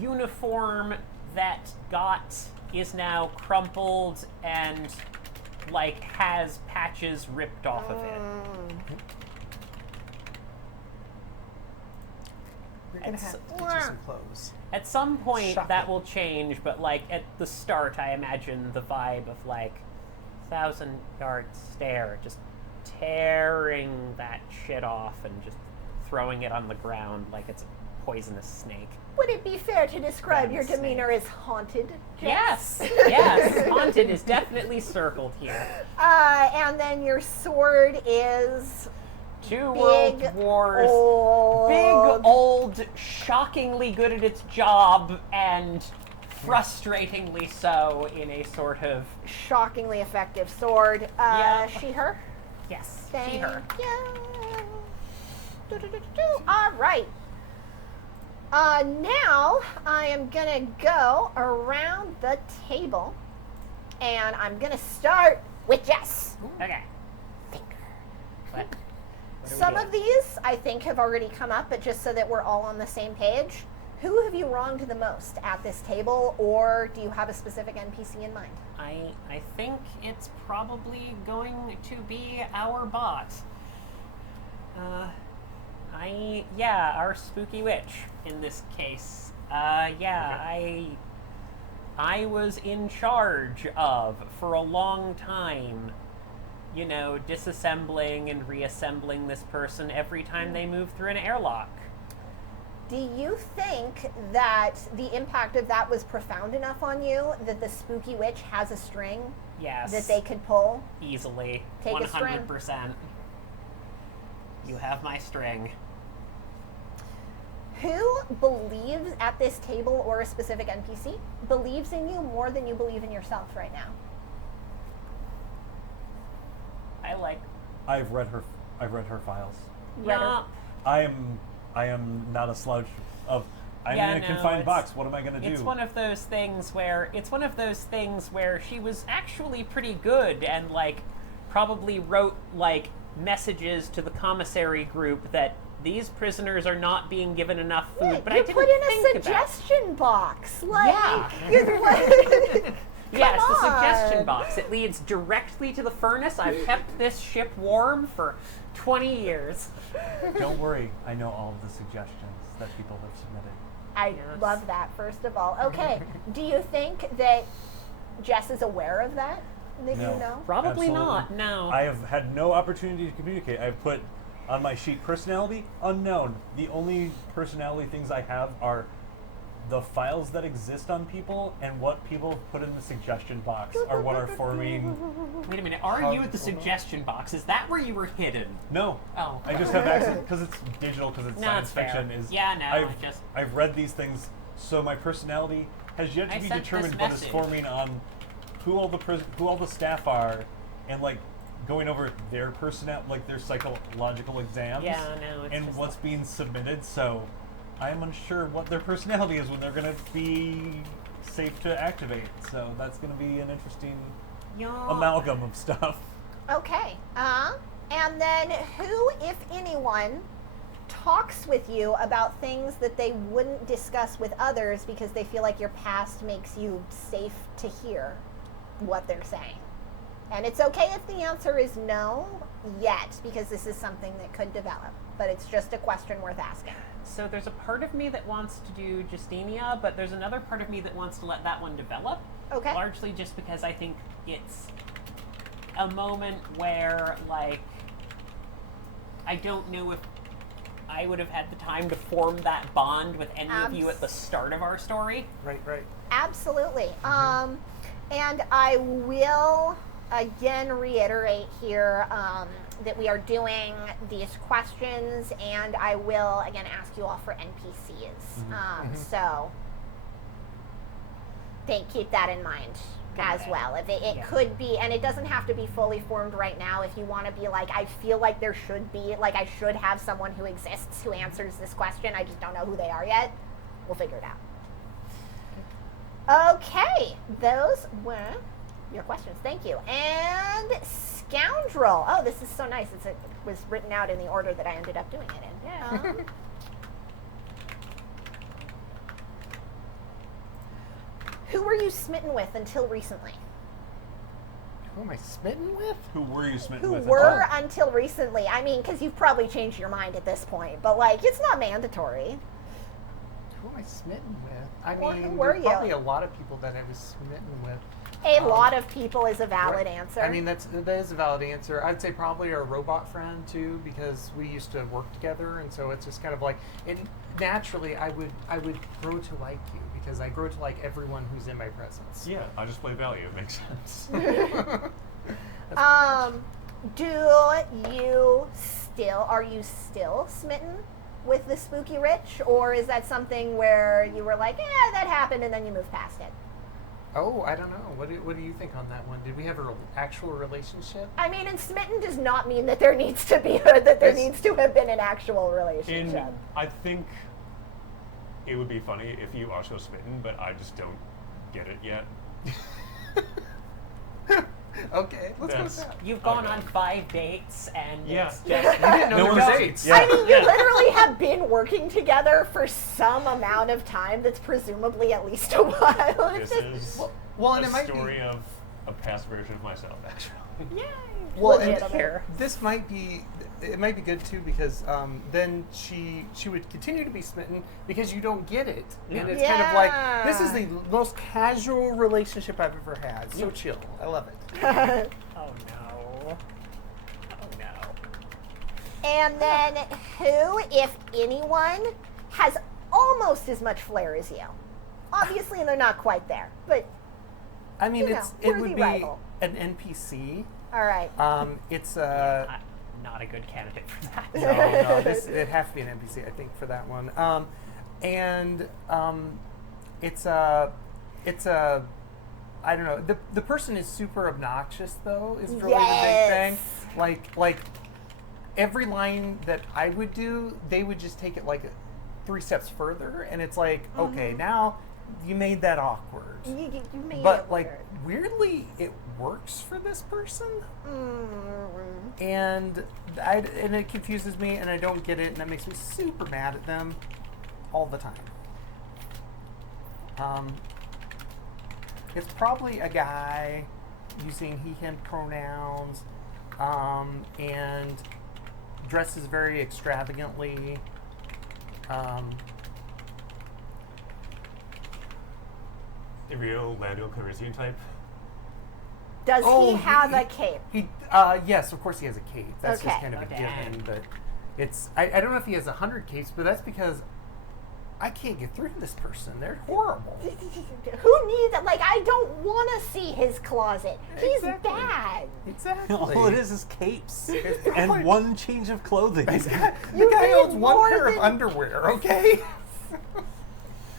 uniform that is now crumpled and has patches ripped off of it. You're gonna It's- have to get you some clothes. At some point Shocking. that will change, but at the start I imagine the vibe of 1,000-yard stare, just tearing that shit off and just throwing it on the ground like it's a poisonous snake. Would it be fair to describe your Snake. demeanor as haunted, Yes, Jess? yes, haunted is definitely circled here. And then your sword is Two big, World Wars, old. big, old, shockingly good at its job, and frustratingly so in a sort of shockingly effective sword. Yeah. She, her? yes, Thank she, her. you. Do. All right. Now I am gonna go around the table, and I'm gonna start with Jess. Okay. What? What are we Some doing? of these I think have already come up, but just so that we're all on the same page, who have you wronged the most at this table, or do you have a specific NPC in mind? I think it's probably going to be our bot. Our spooky witch in this case. I was in charge of, for a long time, disassembling and reassembling this person every time they move through an airlock. Do you think that the impact of that was profound enough on you that the spooky witch has a string Yes. that they could pull? Easily. Take a string. 100%. You have my string. Who believes at this table, or a specific NPC, believes in you more than you believe in yourself right now? I've read her files. Yeah. I am not a slouch of. I'm Yeah, in a no, confined it's- box. What am I going to do? It's one of those things where she was actually pretty good and like probably wrote like messages to the commissary group that these prisoners are not being given enough food. Yeah, but you I didn't put in a think about. suggestion box. Like, Yeah. you're like, Yes, the come suggestion on. box. It leads directly to the furnace. I've kept this ship warm for 20 years. Don't worry. I know all of the suggestions that people have submitted. I Yes. love that, first of all. Okay, do you think that Jess is aware of that? That No. you know? Probably Absolutely. not. No. I have had no opportunity to communicate. I've put on my sheet personality unknown. The only personality things I have are the files that exist on people and what people put in the suggestion box are what are forming. Wait a minute. Are you at the suggestion box? Is that where you were hidden? No, Oh. I just have access because it's digital, because it's No, science it's fair. fiction. Is Yeah, no, I've, I've read these things, so my personality has yet to I be sent this determined, but is message. forming on who all the staff are, and like going over their like their psychological exams. Yeah, no, it's and just what's being submitted. So I'm unsure what their personality is when they're going to be safe to activate. So that's going to be an interesting amalgam of stuff. Okay. And then who, if anyone, talks with you about things that they wouldn't discuss with others because they feel like your past makes you safe to hear what they're saying? And it's okay if the answer is no yet, because this is something that could develop, but it's just a question worth asking. So there's a part of me that wants to do Justinia, but there's another part of me that wants to let that one develop. Okay. Largely just because I think it's a moment where, like, I don't know if I would have had the time to form that bond with any of you at the start of our story. Right. Absolutely. And I will again reiterate here that we are doing these questions, and I will again ask you all for NPCs. So keep that in mind as well. If it could be, and it doesn't have to be fully formed right now. If you want to be like, I feel like there should be, like I should have someone who exists who answers this question, I just don't know who they are yet, we'll figure it out. Okay, those were your questions. Thank you. And Scoundrel. Oh, this is so nice. It was written out in the order that I ended up doing it in. Yeah. Who were you smitten with until recently? Who am I smitten with? Who were you smitten Who with? were until recently? I mean, because you've probably changed your mind at this point, but like, it's not mandatory. Who am I smitten with? I Well, mean, who were there's you? probably a lot of people that I was smitten with. A lot of people is a valid answer. I mean, that is a valid answer. I'd say probably our robot friend too, because we used to work together, and so it's just kind of like, and naturally, I would grow to like you because I grow to like everyone who's in my presence. Yeah, I just play value. It makes sense. Are you still smitten with the spooky rich, or is that something where you were like, yeah, that happened, and then you moved past it? Oh, I don't know. What do you think on that one? Did we have an actual relationship? I mean, and smitten does not mean that there needs to be needs to have been an actual relationship. I think it would be funny if you are so smitten, but I just don't get it yet. Okay, let's go with That's- that. You've gone on 5 dates, and Yeah. it's just You didn't know No there one's- was dates. Yeah. I mean, you literally have been working together for some amount of time that's presumably at least a while. This is Well, and a it might story be. of a past version of myself, actually. Yay. Well, and Legitimate. this might be. It might be good too because then she would continue to be smitten because you don't get it, and it's kind of like this is the most casual relationship I've ever had. So chill, I love it. oh no. Oh no. And then who, if anyone, has almost as much flair as you? Obviously, they're not quite there, but I mean, You know, it worthy would be rival. an NPC. all right. It's Not a good candidate for that. no, it'd have to be an NPC, I think, for that one. and it's a I don't know. The person is super obnoxious though. Is really the big thing. Like every line that I would do, they would just take it like 3 steps further, and it's like, okay, now you made that awkward. You made But it like weirdly, it works for this person, and it confuses me, and I don't get it, and that makes me super mad at them all the time. It's probably a guy using he/him pronouns, and dresses very extravagantly. The real Lando Calrissian type. Does he have a cape? Yes, of course he has a cape. That's just Okay. kind of a Okay. given. But it's I don't know if he has 100 capes, but that's because I can't get through to this person. They're horrible. Who needs it? Like, I don't want to see his closet. He's Exactly. bad. Exactly. All it is capes It's and probably- one change of clothing. The You guy need owns one more pair of than- underwear. Okay.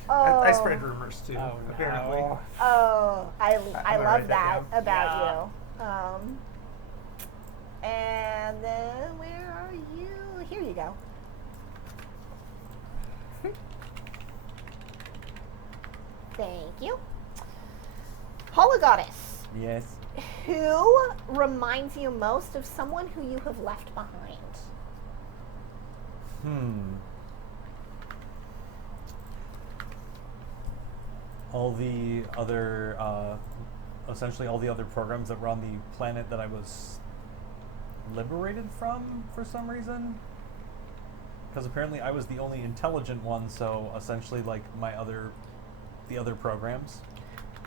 Oh, I spread rumors too. Oh, no. Apparently. Oh, I gonna love write that that about you. And then where are you? Here you go. Thank you. Hologoddess, Yes. who reminds you most of someone who you have left behind? All the other, essentially all the other programs that were on the planet that I was liberated from for some reason. Because apparently I was the only intelligent one, so essentially like the other programs.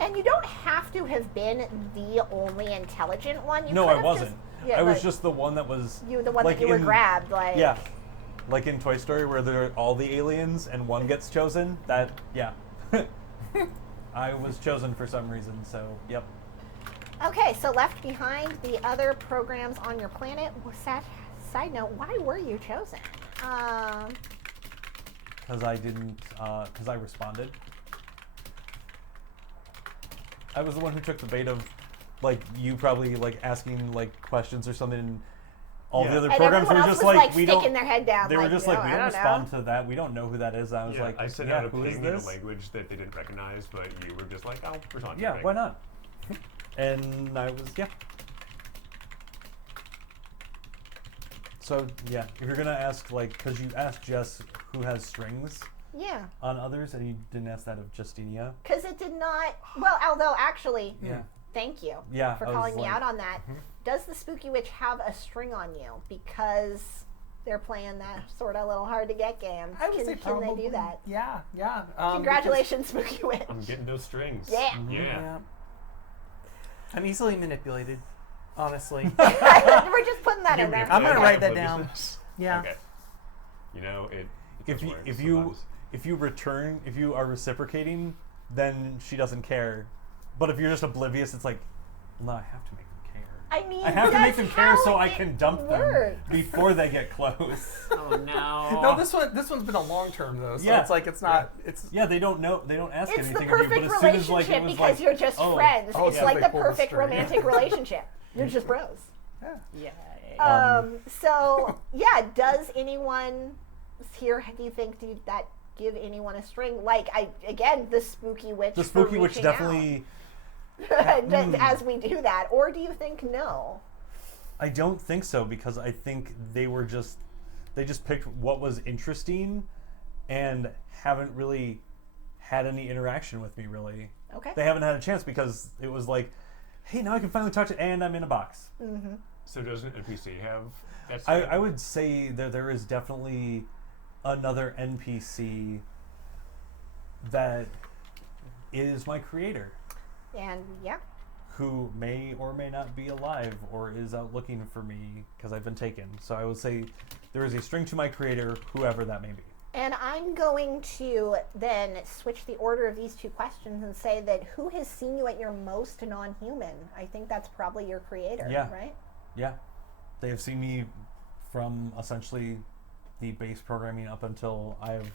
And you don't have to have been the only intelligent one. You No, could I have wasn't. Just, I was like, just the one that was you, the one like that you were in- grabbed. Like, Yeah. Like in Toy Story where they're all the aliens and one gets chosen. That, yeah. I was chosen for some reason, so yep. Okay, so left behind the other programs on your planet. Side note, why were you chosen? Because I didn't, because I responded. I was the one who took the bait of, like, you probably, like, asking, like, questions or something, and all the Yeah. other And programs everyone were else just was, like, we sticking don't, their head down. they were like, just no, like, we I don't don't respond know. to that, we don't know who that is. I was like, I sent yeah, out a who is ping in a this? language that they didn't recognize, but you were just like, I'll respond to Yeah, the ping. why not? And I was, yeah. So, yeah, if you're gonna ask, like, because you asked Jess who has strings Yeah, on others, and you didn't ask that of Justinia. because it did not. Well, although actually, Yeah. thank you Yeah, for I was calling me like- out on that. Does the Spooky Witch have a string on you because they're playing that sort of little hard to get game? I would say Can probably. they do that? Yeah, yeah. Congratulations, Spooky Witch. I'm getting those strings. Yeah. Mm-hmm. Yeah. I'm easily manipulated, honestly. We're just putting that You're in there. I'm gonna manipulating write that obliviousness. Yeah. Okay. You know, it If does you work if you sometimes. if you return, if you are reciprocating, then she doesn't care. But if you're just oblivious, it's like, well, no, I have to make them care. I mean, I have to make that's them care so how I it can dump works. them before they get close. Oh no. No, this one's been a long term though, so Yeah. it's like it's not. It's Yeah, they don't know. They don't ask It's the anything of you. perfect But as soon as like relationship it was because like, you're just oh, friends. oh, It's yeah, like they the pulled the perfect string. romantic relationship. You're just bros. Yay. So yeah, does anyone here? Do you think that give anyone a string? Like the Spooky Witch. The for spooky witch reaching out. definitely. As we do that, or do you think no? I don't think so because I think they just picked what was interesting, and haven't really had any interaction with me really. Okay. They haven't had a chance because it was like, hey, now I can finally touch it, and I'm in a box. So doesn't NPC have that? I would say that there is definitely another NPC that is my creator, And yeah, who may or may not be alive or is out looking for me because I've been taken. So I would say there is a string to my creator, whoever that may be. and I'm going to then switch the order of these two questions and say that who has seen you at your most non-human? I think that's probably your creator, Yeah. right? Yeah, they have seen me from essentially the base programming up until I've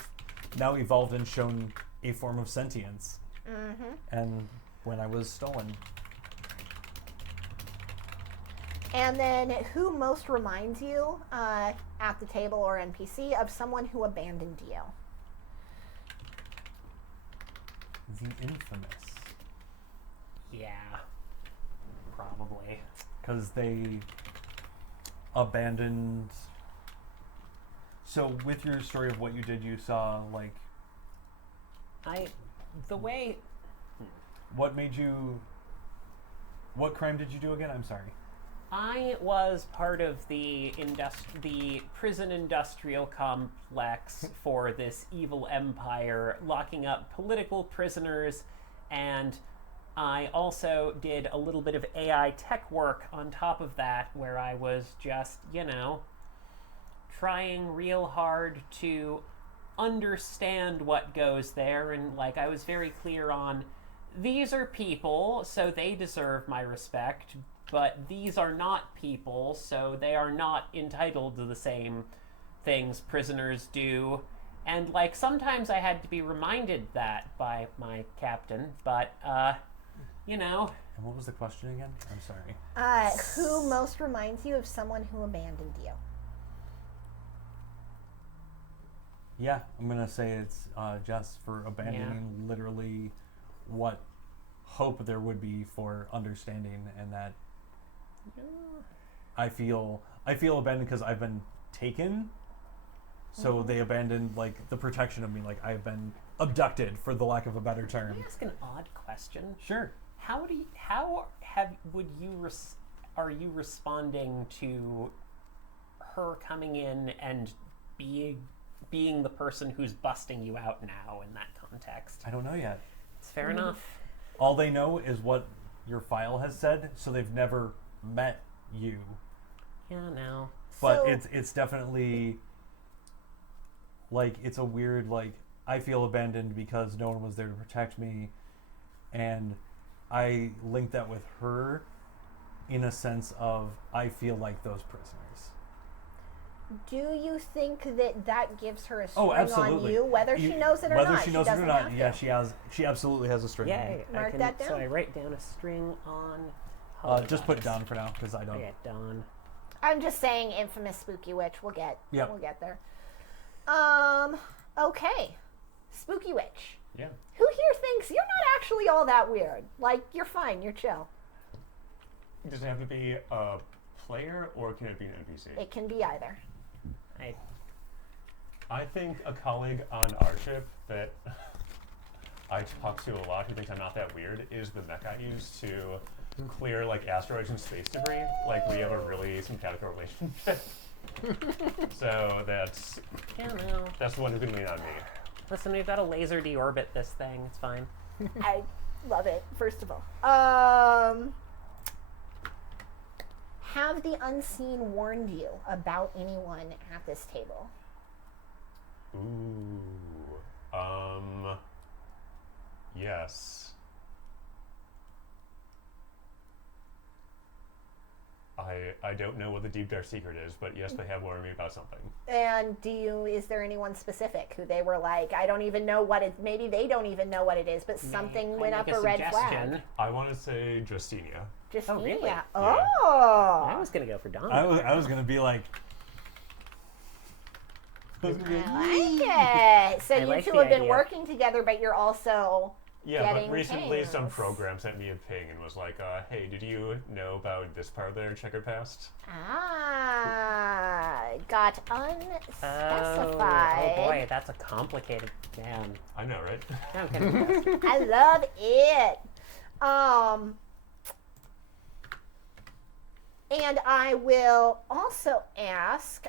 now evolved and shown a form of sentience. Mm-hmm. And when I was stolen. And then, who most reminds you, at the table or NPC, of someone who abandoned you? The infamous. Yeah. Probably. Because they abandoned. So, with your story of what you did, you saw, like, The way. what made you. What crime did you do again? I'm sorry. I was part of the prison industrial complex for this evil empire, locking up political prisoners, and I also did a little bit of AI tech work on top of that, where I was just, trying real hard to understand what goes there, and like I was very clear on these are people, so they deserve my respect, but these are not people, so they are not entitled to the same things prisoners do. And like sometimes I had to be reminded that by my captain, but And what was the question again? I'm sorry. Who most reminds you of someone who abandoned you? Yeah, I'm going to say it's Jess for abandoning literally what hope there would be for understanding, and that I feel abandoned because I've been taken. So they abandoned like the protection of me, like I've been abducted, for the lack of a better Can I term. ask an odd question? Sure. Are you responding to her coming in and being the person who's busting you out now in that context? I don't know yet. It's fair enough. All they know is what your file has said, so they've never met you. Yeah, no. But So- it's definitely like it's a weird, like, I feel abandoned because no one was there to protect me, and I link that with her in a sense of I feel like those prisoners. Do you think that gives her a string Oh, absolutely. on you, whether she knows it or Whether not? she knows it or doesn't not, have yeah, to. she absolutely has a string. Yay. Mark that down. So I write down a string on. Just put down for now because I don't. Okay, Dawn. I'm just saying, infamous spooky witch. We'll get there. Okay, spooky witch. Yeah. Who here thinks you're not actually all that weird? Like, you're fine. You're chill. Does it have to be a player or can it be an NPC? It can be either. I think a colleague on our ship that I talk to a lot who thinks I'm not that weird is the mech I use to clear like asteroids and space debris. Like we have a really simpatico relationship. So that's the one who can lean on me. Listen, we've got to laser deorbit this thing. It's fine. I love it, first of all. Have the unseen warned you about anyone at this table? Ooh. Yes. I don't know what the deep dark secret is, but yes, they have warned me about something. And is there anyone specific who they were like, I don't even know what it, maybe they don't even know what it is, but something went up a red flag? I want to say Justinia. Just Oh, really? yeah. Yeah. Oh. I was going to go for Dawn. I was gonna be like. I like it. So I you like two the have been idea. working together, but you're also Yeah, getting but recently some pings. program sent me a ping and was like, hey, did you know about this part of their checkered past? Got unspecified. Oh boy, that's a complicated. Man, I know, right? I'm kind of impressed. I love it. And I will also ask,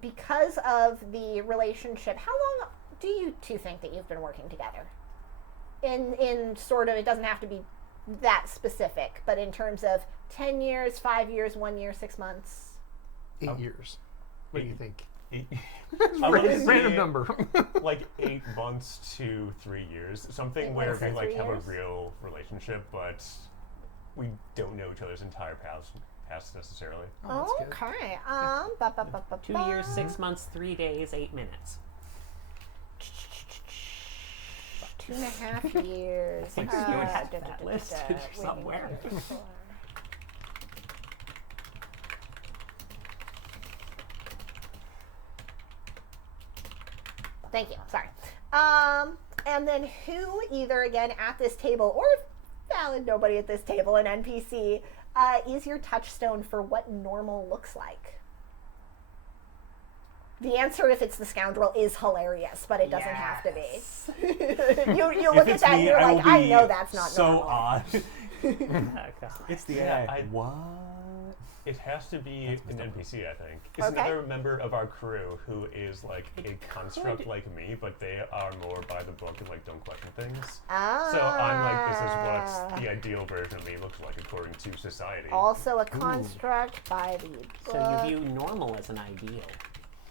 because of the relationship, how long do you two think that you've been working together? In sort of, it doesn't have to be that specific, but in terms of 10 years, 5 years, 1 year, 6 months? 8 years. What do you think? I want to Random say number. like 8 months to 3 years. Something 8 where months we to like 3 have years? a real relationship, but we don't know each other's entire pass necessarily. Oh, that's good. Okay. 2 years, 6 months, 3 days, 8 minutes. 2.5 years. I think you would have that listed somewhere. Thank you. Sorry. And then who, either again at this table or valid nobody at this table, an NPC, is your touchstone for what normal looks like? The answer, if it's the scoundrel, is hilarious, but it doesn't have to be. you look at that and you're like, I know that's not so normal. odd. Oh, God. It's the Yeah, AI. What? It has to be an NPC, I think. It's Okay. another member of our crew who is like a construct like me, but they are more by the book and like don't question things. Ah. So I'm like, this is what the ideal version of me looks like according to society. Also a construct by the book. So you view normal as an ideal.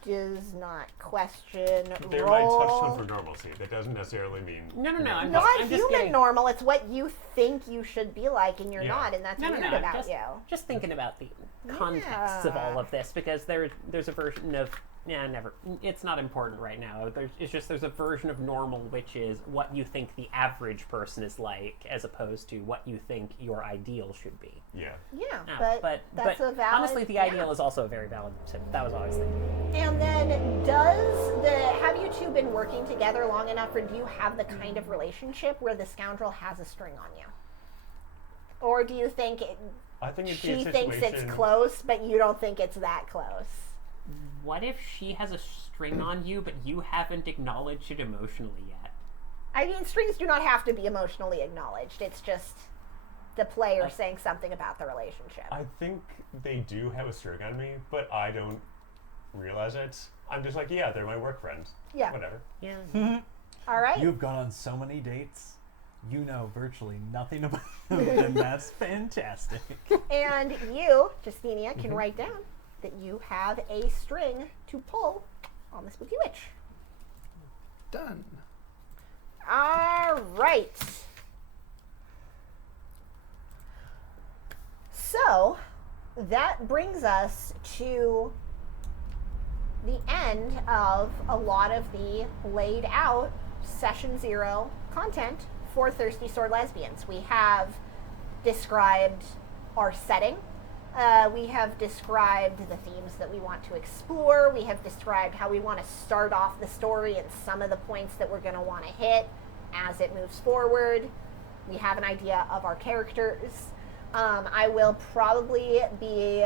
Does not question They're my touchstone for normalcy. That doesn't necessarily mean No. I'm not just human getting, normal. It's what you think you should be like, and you're Yeah. not, and that's No. weird I'm about just, you. just thinking about the context of all of this, because there's a version of never. It's not important right now. There's a version of normal which is what you think the average person is like, as opposed to what you think your ideal should be. Yeah. Yeah, No, but that's a valid. honestly, the ideal is also a very valid tip. That was all I was thinking. And then, have you two been working together long enough, or do you have the kind of relationship where the scoundrel has a string on you, or do you think I think it'd be she a thinks situation. it's close, but you don't think it's that close? What if she has a string on you, but you haven't acknowledged it emotionally yet? I mean, strings do not have to be emotionally acknowledged. It's just the player saying something about the relationship. I think they do have a string on me, but I don't realize it. I'm just like, yeah, they're my work friends. Yeah. Whatever. Yeah. All right. You've gone on so many dates. You know virtually nothing about them, and that's fantastic. And you, Justinia, can write down that you have a string to pull on the Spooky Witch. Done. All right. So that brings us to the end of a lot of the laid out Session 0 content for Thirsty Sword Lesbians. We have described our setting. We have described the themes that we want to explore. We have described how we want to start off the story and some of the points that we're going to want to hit as it moves forward. We have an idea of our characters. I will probably be...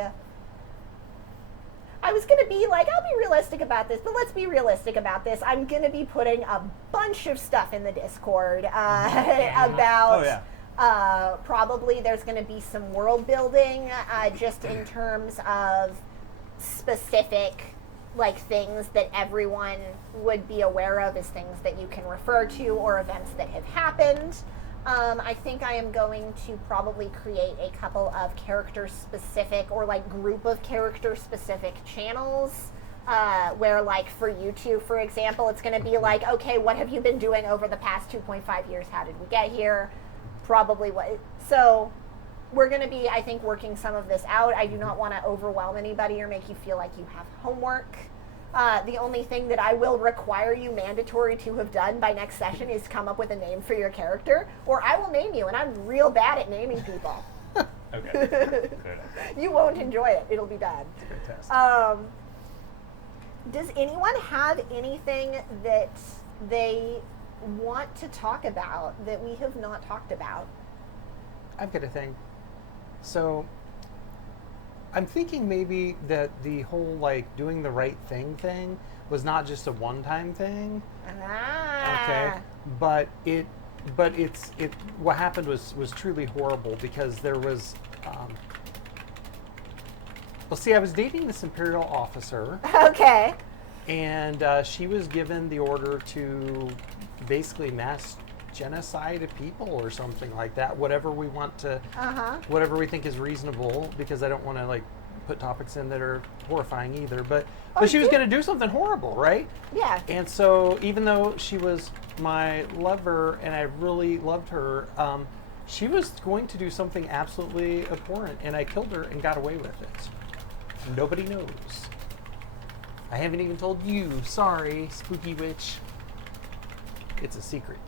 I was going to be like, I'll be realistic about this, but let's be realistic about this. I'm going to be putting a bunch of stuff in the Discord about... Oh, yeah. Probably there's going to be some world building, just in terms of specific, like, things that everyone would be aware of as things that you can refer to or events that have happened. I think I am going to probably create a couple of character-specific or, like, group of character-specific channels, where, like, for you two, for example, it's going to be like, okay, what have you been doing over the past 2.5 years? How did we get here? Probably what. So we're going to be, I think, working some of this out. I do not want to overwhelm anybody or make you feel like you have homework. The only thing that I will require you mandatory to have done by next session is come up with a name for your character, or I will name you, and I'm real bad at naming people. Okay. Good. You won't enjoy it. It'll be bad. Fantastic. Does anyone have anything that they want to talk about that we have not talked about? I've got a thing. So, I'm thinking maybe that the whole, like, doing the right thing was not just a one-time thing. Ah. Okay. But what happened was truly horrible, because there was, well, see, I was dating this Imperial officer, Okay. and she was given the order to basically mass genocide of people or something like that. Whatever we want to, whatever we think is reasonable, because I don't want to, like, put topics in that are horrifying either. But she was going to do something horrible, right? Yeah. And so, even though she was my lover and I really loved her, She was going to do something absolutely abhorrent, and I killed her and got away with it. Nobody knows. I haven't even told you. Sorry, spooky witch. It's a secret.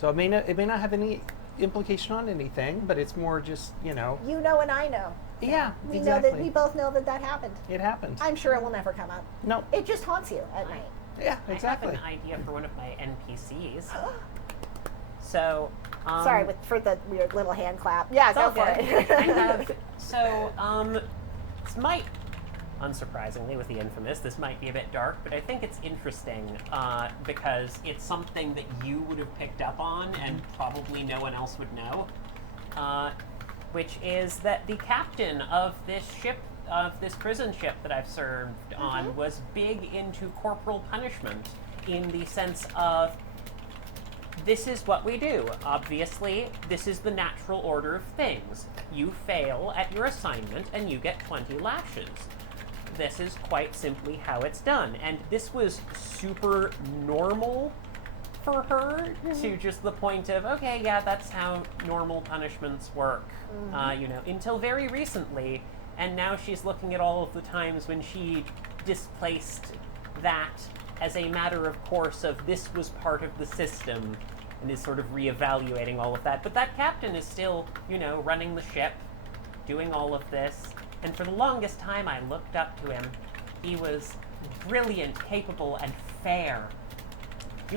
So it may not have any implication on anything, but it's more just, You know and I know. Yeah, We exactly. know that we both know that happened. It happened. I'm sure it will never come up. No. It just haunts you at night. Yeah, exactly. I have an idea for one of my NPCs. So, Sorry for the weird little hand clap. Yeah, it's all go for good. it. I have, so, this might, unsurprisingly, with the infamous, this might be a bit dark, but I think it's interesting because it's something that you would have picked up on and probably no one else would know, which is that the captain of this ship, of this prison ship that I've served on, was big into corporal punishment in the sense of, this is what we do. Obviously, this is the natural order of things. You fail at your assignment and you get 20 lashes. This is quite simply how it's done. And this was super normal for her to just the point of, okay, yeah, that's how normal punishments work, until very recently. And now she's looking at all of the times when she displaced that as a matter of course of this was part of the system and is sort of reevaluating all of that. But that captain is still, running the ship, doing all of this. And for the longest time I looked up to him. He was brilliant, capable, and fair. He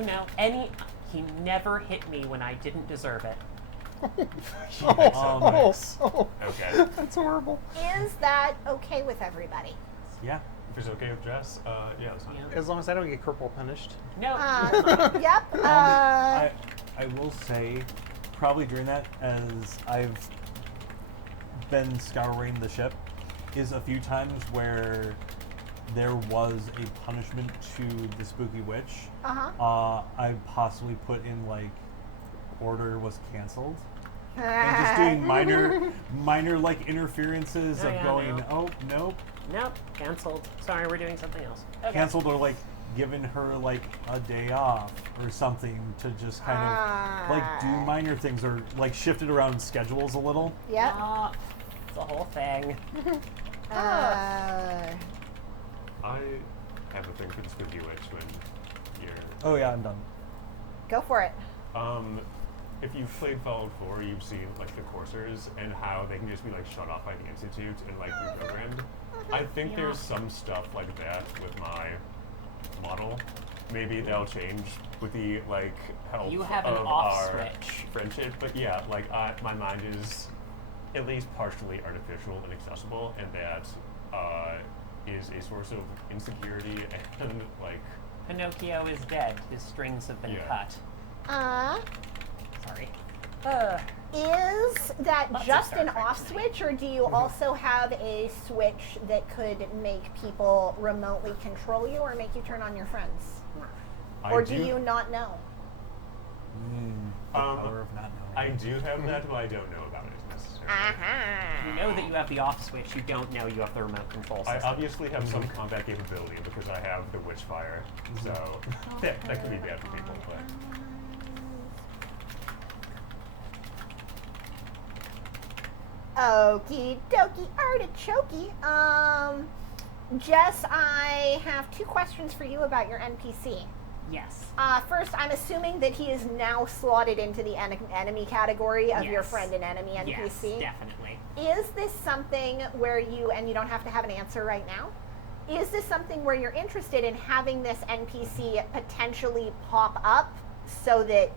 never hit me when I didn't deserve it. Okay. That's horrible. Is that okay with everybody? Yeah. If it's okay with Jess, yeah, that's fine. Yeah. As long as I don't get corporal punished. No. Yep. I will say, probably during that, as I've been scouring the ship, is a few times where there was a punishment to the spooky witch. I possibly put in order was canceled. And just doing minor interferences of going, no. oh, nope. Nope. Canceled. Sorry, we're doing something else. Okay. Canceled, or giving her a day off or something to just kind of do minor things, or shifted around schedules a little. Yep. It's the whole thing. I have a thing for the spooky witch when you're... Oh yeah, I'm done. Go for it. If you've played Fallout 4, you've seen the coursers and how they can just be shut off by the Institute and reprogrammed. I think there's some stuff like that with my model. Maybe that'll change with the help You have an of off our switch. friendship. But yeah, my mind is at least partially artificial and accessible, and that is a source of insecurity and Pinocchio is dead. His strings have been Yeah. cut. Sorry. Is that Lots of just Star an Trek off tonight. switch, or do you also have a switch that could make people remotely control you or make you turn on your friends? Or do you not know? The power of not knowing. I do have that, but I don't know about it necessarily. You know that you have the off switch. You don't know you have the remote control I system. obviously have some combat capability because I have the Witchfire, so that could be bad for people, but... Okie dokie artichokey. Jess, I have 2 questions for you about your NPC. Yes. First, I'm assuming that he is now slotted into the enemy category of your Yes. friend and enemy NPC. Yes, definitely. Is this something where and you don't have to have an answer right now, is this something where you're interested in having this NPC potentially pop up so that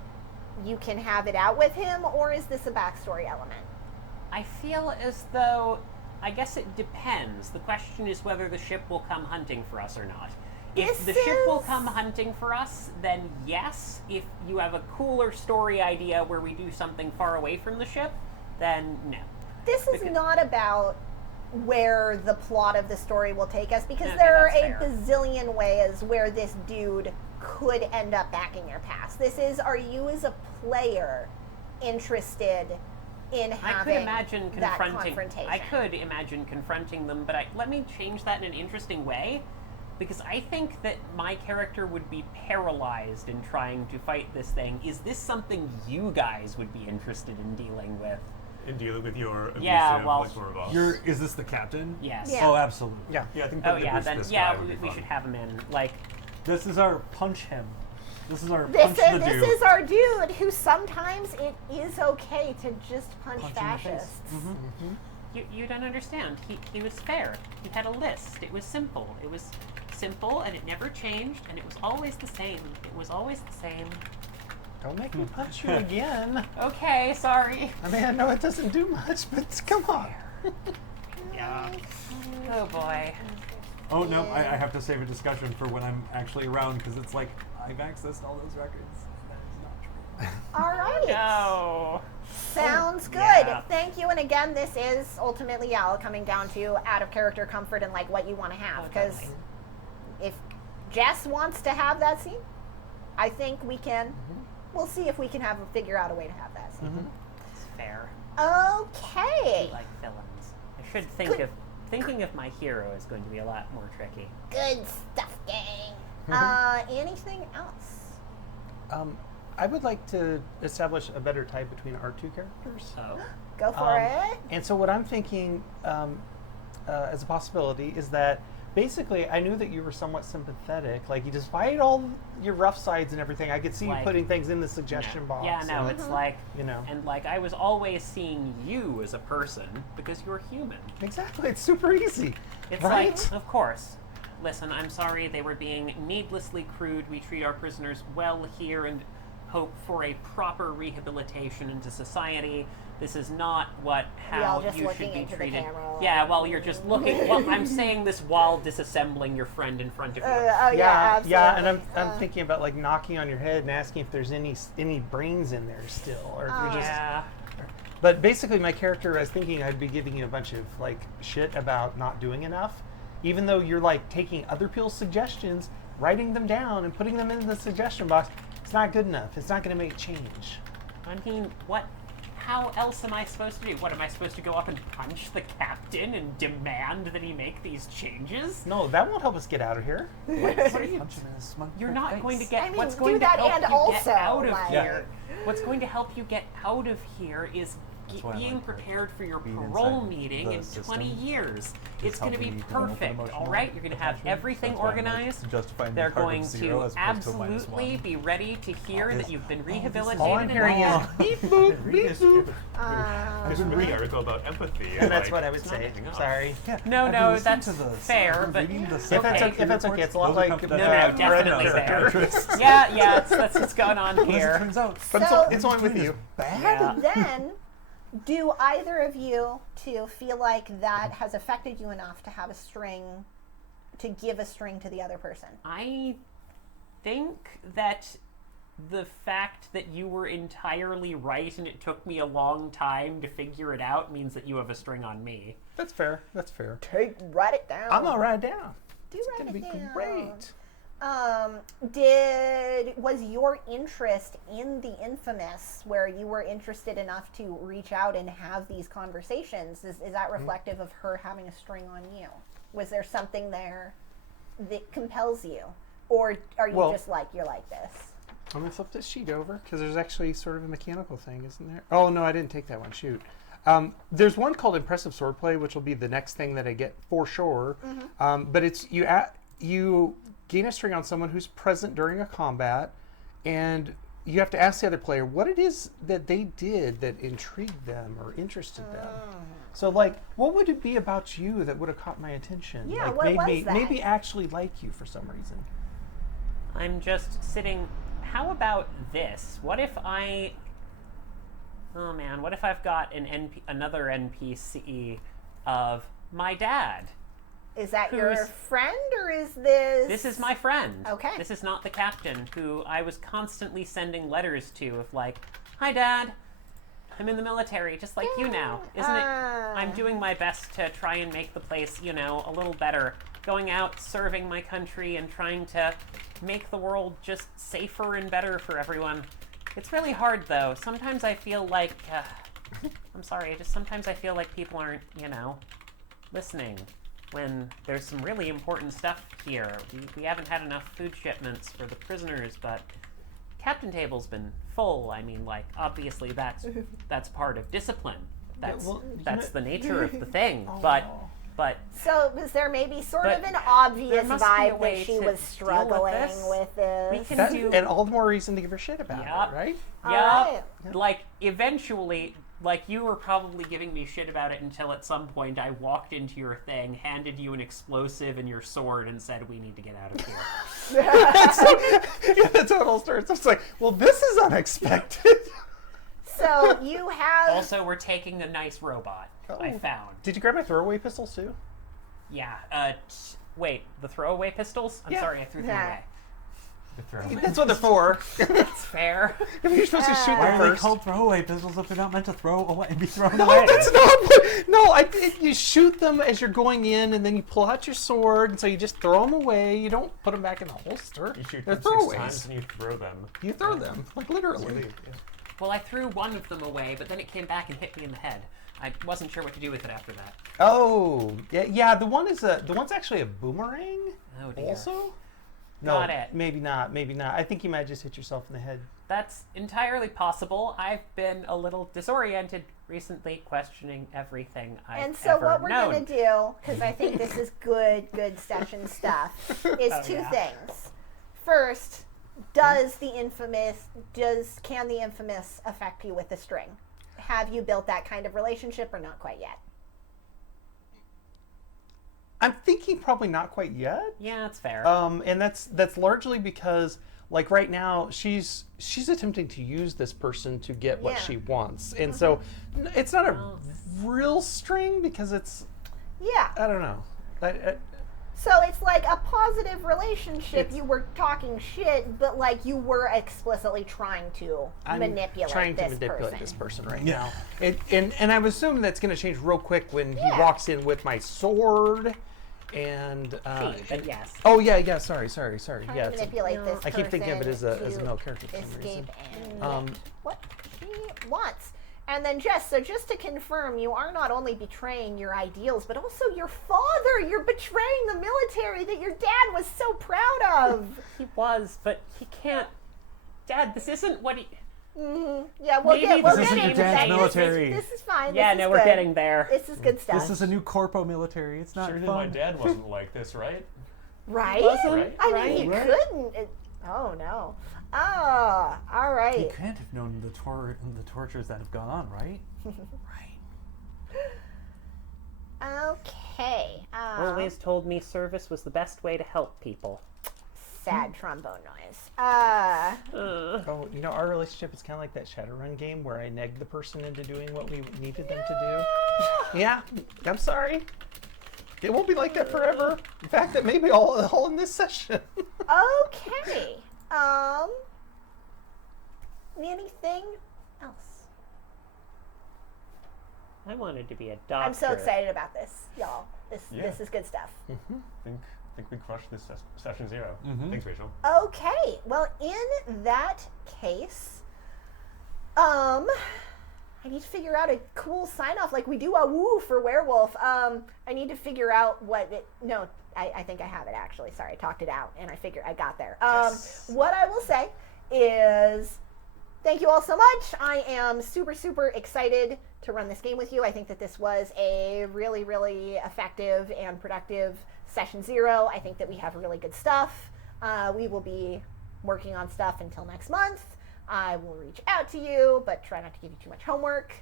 you can have it out with him, or is this a backstory element? I feel as though, I guess it depends. The question is whether the ship will come hunting for us or not. If the ship will come hunting for us, then yes. If you have a cooler story idea where we do something far away from the ship, then no. This is not about where the plot of the story will take us, because Okay, there are that's a fair. bazillion ways where this dude could end up back in your past. This is, are you as a player interested in I having could imagine that confronting. confrontation? I could imagine confronting them, but let me change that in an interesting way, because I think that my character would be paralyzed in trying to fight this thing. Is this something you guys would be interested in dealing with? In dealing with your abusive, Yeah, well, like, sort of Is this the captain? Yes. Yeah. Oh, absolutely. Yeah. Yeah, I think Oh that yeah, this then guy would be we fun. should have him in. Like, This is our punch him. This is our This punch the dude. is our dude who sometimes it is okay to just punch Punch him in the face. fascists. you don't understand. He was fair. He had a list. It was simple. It was simple, and it never changed, and it was always the same. It was always the same. Don't make me punch you again. Okay, sorry. I mean, I know it doesn't do much, but come on. Yeah. Oh boy. Oh no, I have to save a discussion for when I'm actually around because it's like I've accessed all those records. And that is not true. All right. No. Sounds good. Yeah. Thank you. And again, this is ultimately all coming down to out of character comfort and like what you want to have. Because Totally. if Jess wants to have that scene, I think we can. We'll see if we can figure out a way to have that scene. It's fair. Okay. I like villains. I should thinking of my hero is going to be a lot more tricky. Good stuff, gang. Anything else? I would like to establish a better tie between our two characters. Oh. Go for it. And so what I'm thinking as a possibility is that basically I knew that you were somewhat sympathetic. Like, despite all your rough sides and everything, I could see you Like- putting things in the suggestion box. Yeah, no, and, it's like, you know. and like I was always seeing you as a person because you're human. Exactly. It's super easy. It's right? like, of course. Listen, I'm sorry they were being needlessly crude. We treat our prisoners well here and hope for a proper rehabilitation into society. This is not how just you looking should be into the treated. camera. Yeah, well, you're just looking. Well, I'm saying this while disassembling your friend in front of you. Yeah, absolutely. yeah, and I'm thinking about like knocking on your head and asking if there's any brains in there still, or if you're just. Yeah. But basically, my character, I was thinking I'd be giving you a bunch of like shit about not doing enough, even though you're like taking other people's suggestions, writing them down, and putting them in the suggestion box. It's not good enough. It's not going to make change. I mean, what? How else am I supposed to do? What, am I supposed to go up and punch the captain and demand that he make these changes? No, that won't help us get out of here. What are you? Punch him in his smug You're face. not going to get. I mean, what's do going to that help and you also, get out of like- here? What's going to help you get out of here is That's why I being like prepared for your being parole inside meeting the in system. 20 years. Just It's going to be helping me develop an perfect, emotional all right? You're going to have attachment. everything That's why I'm, like, organized. justifying They're the target going of 0 to as opposed to a -1. absolutely be ready to hear Is- that you've been oh, this is- rehabilitated. All I'm and hearing all. is beep boop, Read beep this, boop. this Wiki article about empathy. And that's like, what I would it's not say. adding up. Sorry. Yeah, No, I've been no, listening that's to the fair, I've been but- reading the If that's psychiatry okay, if that's okay, it's a lot reports. like- Those No, are no, confidential. definitely I've read fair. psychiatrists. Yeah, that's what's going on But as it here. turns out, But So- it's only with you. Yeah. Then, do either of you to feel like that has affected you enough to have a string, to give a string to the other person? I think that the fact that you were entirely right and it took me a long time to figure it out means that you have a string on me. That's fair. That's fair. Write it down. I'm gonna write it down. Do It's write gonna it be down. great. Was your interest in the Infamous, where you were interested enough to reach out and have these conversations, is that reflective of her having a string on you? Was there something there that compels you, or are you Well- just like you're like this? I'm gonna flip this sheet over because there's actually sort of a mechanical thing, isn't there? Oh no, I didn't take that one. Shoot. There's one called Impressive Swordplay, which will be the next thing that I get for sure. But it's you gain a string on someone who's present during a combat, and you have to ask the other player what it is that they did that intrigued them or interested them. So, like, what would it be about you that would have caught my attention? Yeah, like, what made was me that? maybe actually like you for some reason. I'm just sitting. How about this? What if I. Oh man, what if I've got another NPC of my dad? Is that your Who's- friend, or is this? This is my friend. Okay. This is not the captain, who I was constantly sending letters to of like, "Hi, Dad. I'm in the military, just like you now. Isn't it? I'm doing my best to try and make the place, a little better. Going out, serving my country, and trying to make the world just safer and better for everyone. It's really hard, though. Sometimes I feel like, I'm sorry, sometimes I feel like people aren't, listening. when there's some really important stuff here. We haven't had enough food shipments for the prisoners, but captain table's been full. I mean, like, obviously that's part of discipline. That's the nature of the thing. But So was there maybe sort But of an obvious there must be a vibe way that she to was deal struggling with with we this? can do. And all the more reason to give her shit about Yep. it, right? Yeah, Alright. like eventually, like you were probably giving me shit about it until at some point I walked into your thing, handed you an explosive and your sword, and said, "We need to get out of here." Yeah, that's how it all starts. It's like, well, this is unexpected. So you have Also, we're taking a nice robot I Oh. found. Did you grab my throwaway pistols too? Yeah. Wait, the throwaway pistols? I'm Yeah. sorry, I threw them Yeah. away. The throwaway. That's what they're for. It's fair. You're supposed to shoot Why them are they first. called throwaway pistols if they're not meant to throw away and be thrown No, away? that's not what. No, you shoot them as you're going in, and then you pull out your sword, and so you just throw them away. You don't put them back in the holster. You shoot They're them 6 times throwaways. and you throw them. You throw them, like literally. Really, yeah. Well, I threw one of them away, but then it came back and hit me in the head. I wasn't sure what to do with it after that. Oh, yeah. The one's actually a boomerang. Oh dear. Also. No, Got it. maybe not. Maybe not. I think you might just hit yourself in the head. That's entirely possible. I've been a little disoriented recently, questioning everything I've and so ever what we're known. going to do, because I think this is good session stuff, is Oh, two yeah. things. First, can the infamous affect you with the string? Have you built that kind of relationship or not quite yet? I'm thinking probably not quite yet. Yeah, that's fair. And that's largely because, like, right now she's attempting to use this person to get what Yeah. she wants, and so it's not a real string because it's Yeah. I don't know. So it's like a positive relationship. It's- You were talking shit, but like you were explicitly trying to I'm manipulate trying to this manipulate person. this person right Yeah. now. And I'm assuming that's going to change real quick when he Yeah. walks in with my sword. And but yes. oh yeah, sorry. Trying Yeah, to manipulate this I keep thinking of it as a person male to character for some escape reason. and get what she wants. And then just to confirm, you are not only betraying your ideals, but also your father. You're betraying the military that your dad was so proud of. He was, but he can't. Dad, this isn't what he. Yeah, we'll Maybe get we'll this get isn't into your dad's that. military. This is fine. Yeah, this no, is we're good. getting there. This is good stuff. This is a new corpo military. It's not Surely fun. my dad wasn't like this, right? right. Right? I mean, he Right. couldn't. Oh no. Ah, all You right. can't have known the tortures that have gone on, right? Okay. Always told me service was the best way to help people. Sad trombone noise. Oh, our relationship is kind of like that Shadowrun game where I negged the person into doing what we needed them to do. Yeah, I'm sorry. It won't be like that forever. In fact, it may be all in this session. Okay. Anything else? I wanted to be a doctor. I'm so excited about this, y'all. This Yeah. this is good stuff. think we crushed this session 0. Thanks, Rachel. Okay. Well, in that case, I need to figure out a cool sign off like we do a woo for werewolf. I need to figure out I think I have it actually. Sorry, I talked it out and I got there. Yes. What I will say is thank you all so much. I am super, super excited to run this game with you. I think that this was a really, really effective and productive session 0. I think that we have really good stuff. We will be working on stuff until next month. I will reach out to you, but try not to give you too much homework.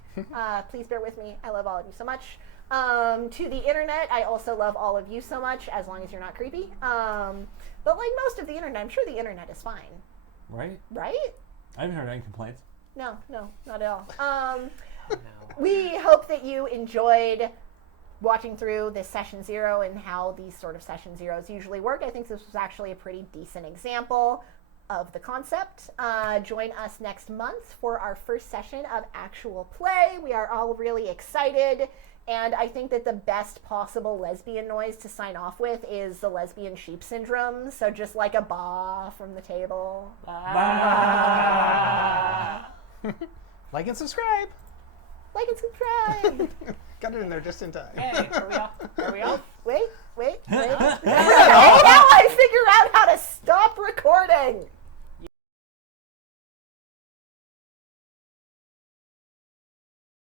Please bear with me. I love all of you so much. To the internet, I also love all of you so much, as long as you're not creepy. But like most of the internet, I'm sure the internet is fine. Right? Right? I haven't heard any complaints. No, not at all. No. We hope that you enjoyed watching through this session 0 and how these sort of session 0s usually work. I think this was actually a pretty decent example of the concept. Join us next month for our first session of actual play. We are all really excited, and I think that the best possible lesbian noise to sign off with is the lesbian sheep syndrome. So just like a ba from the table. Like and subscribe. Like and subscribe. Got it in there just in time. Hey, are we off?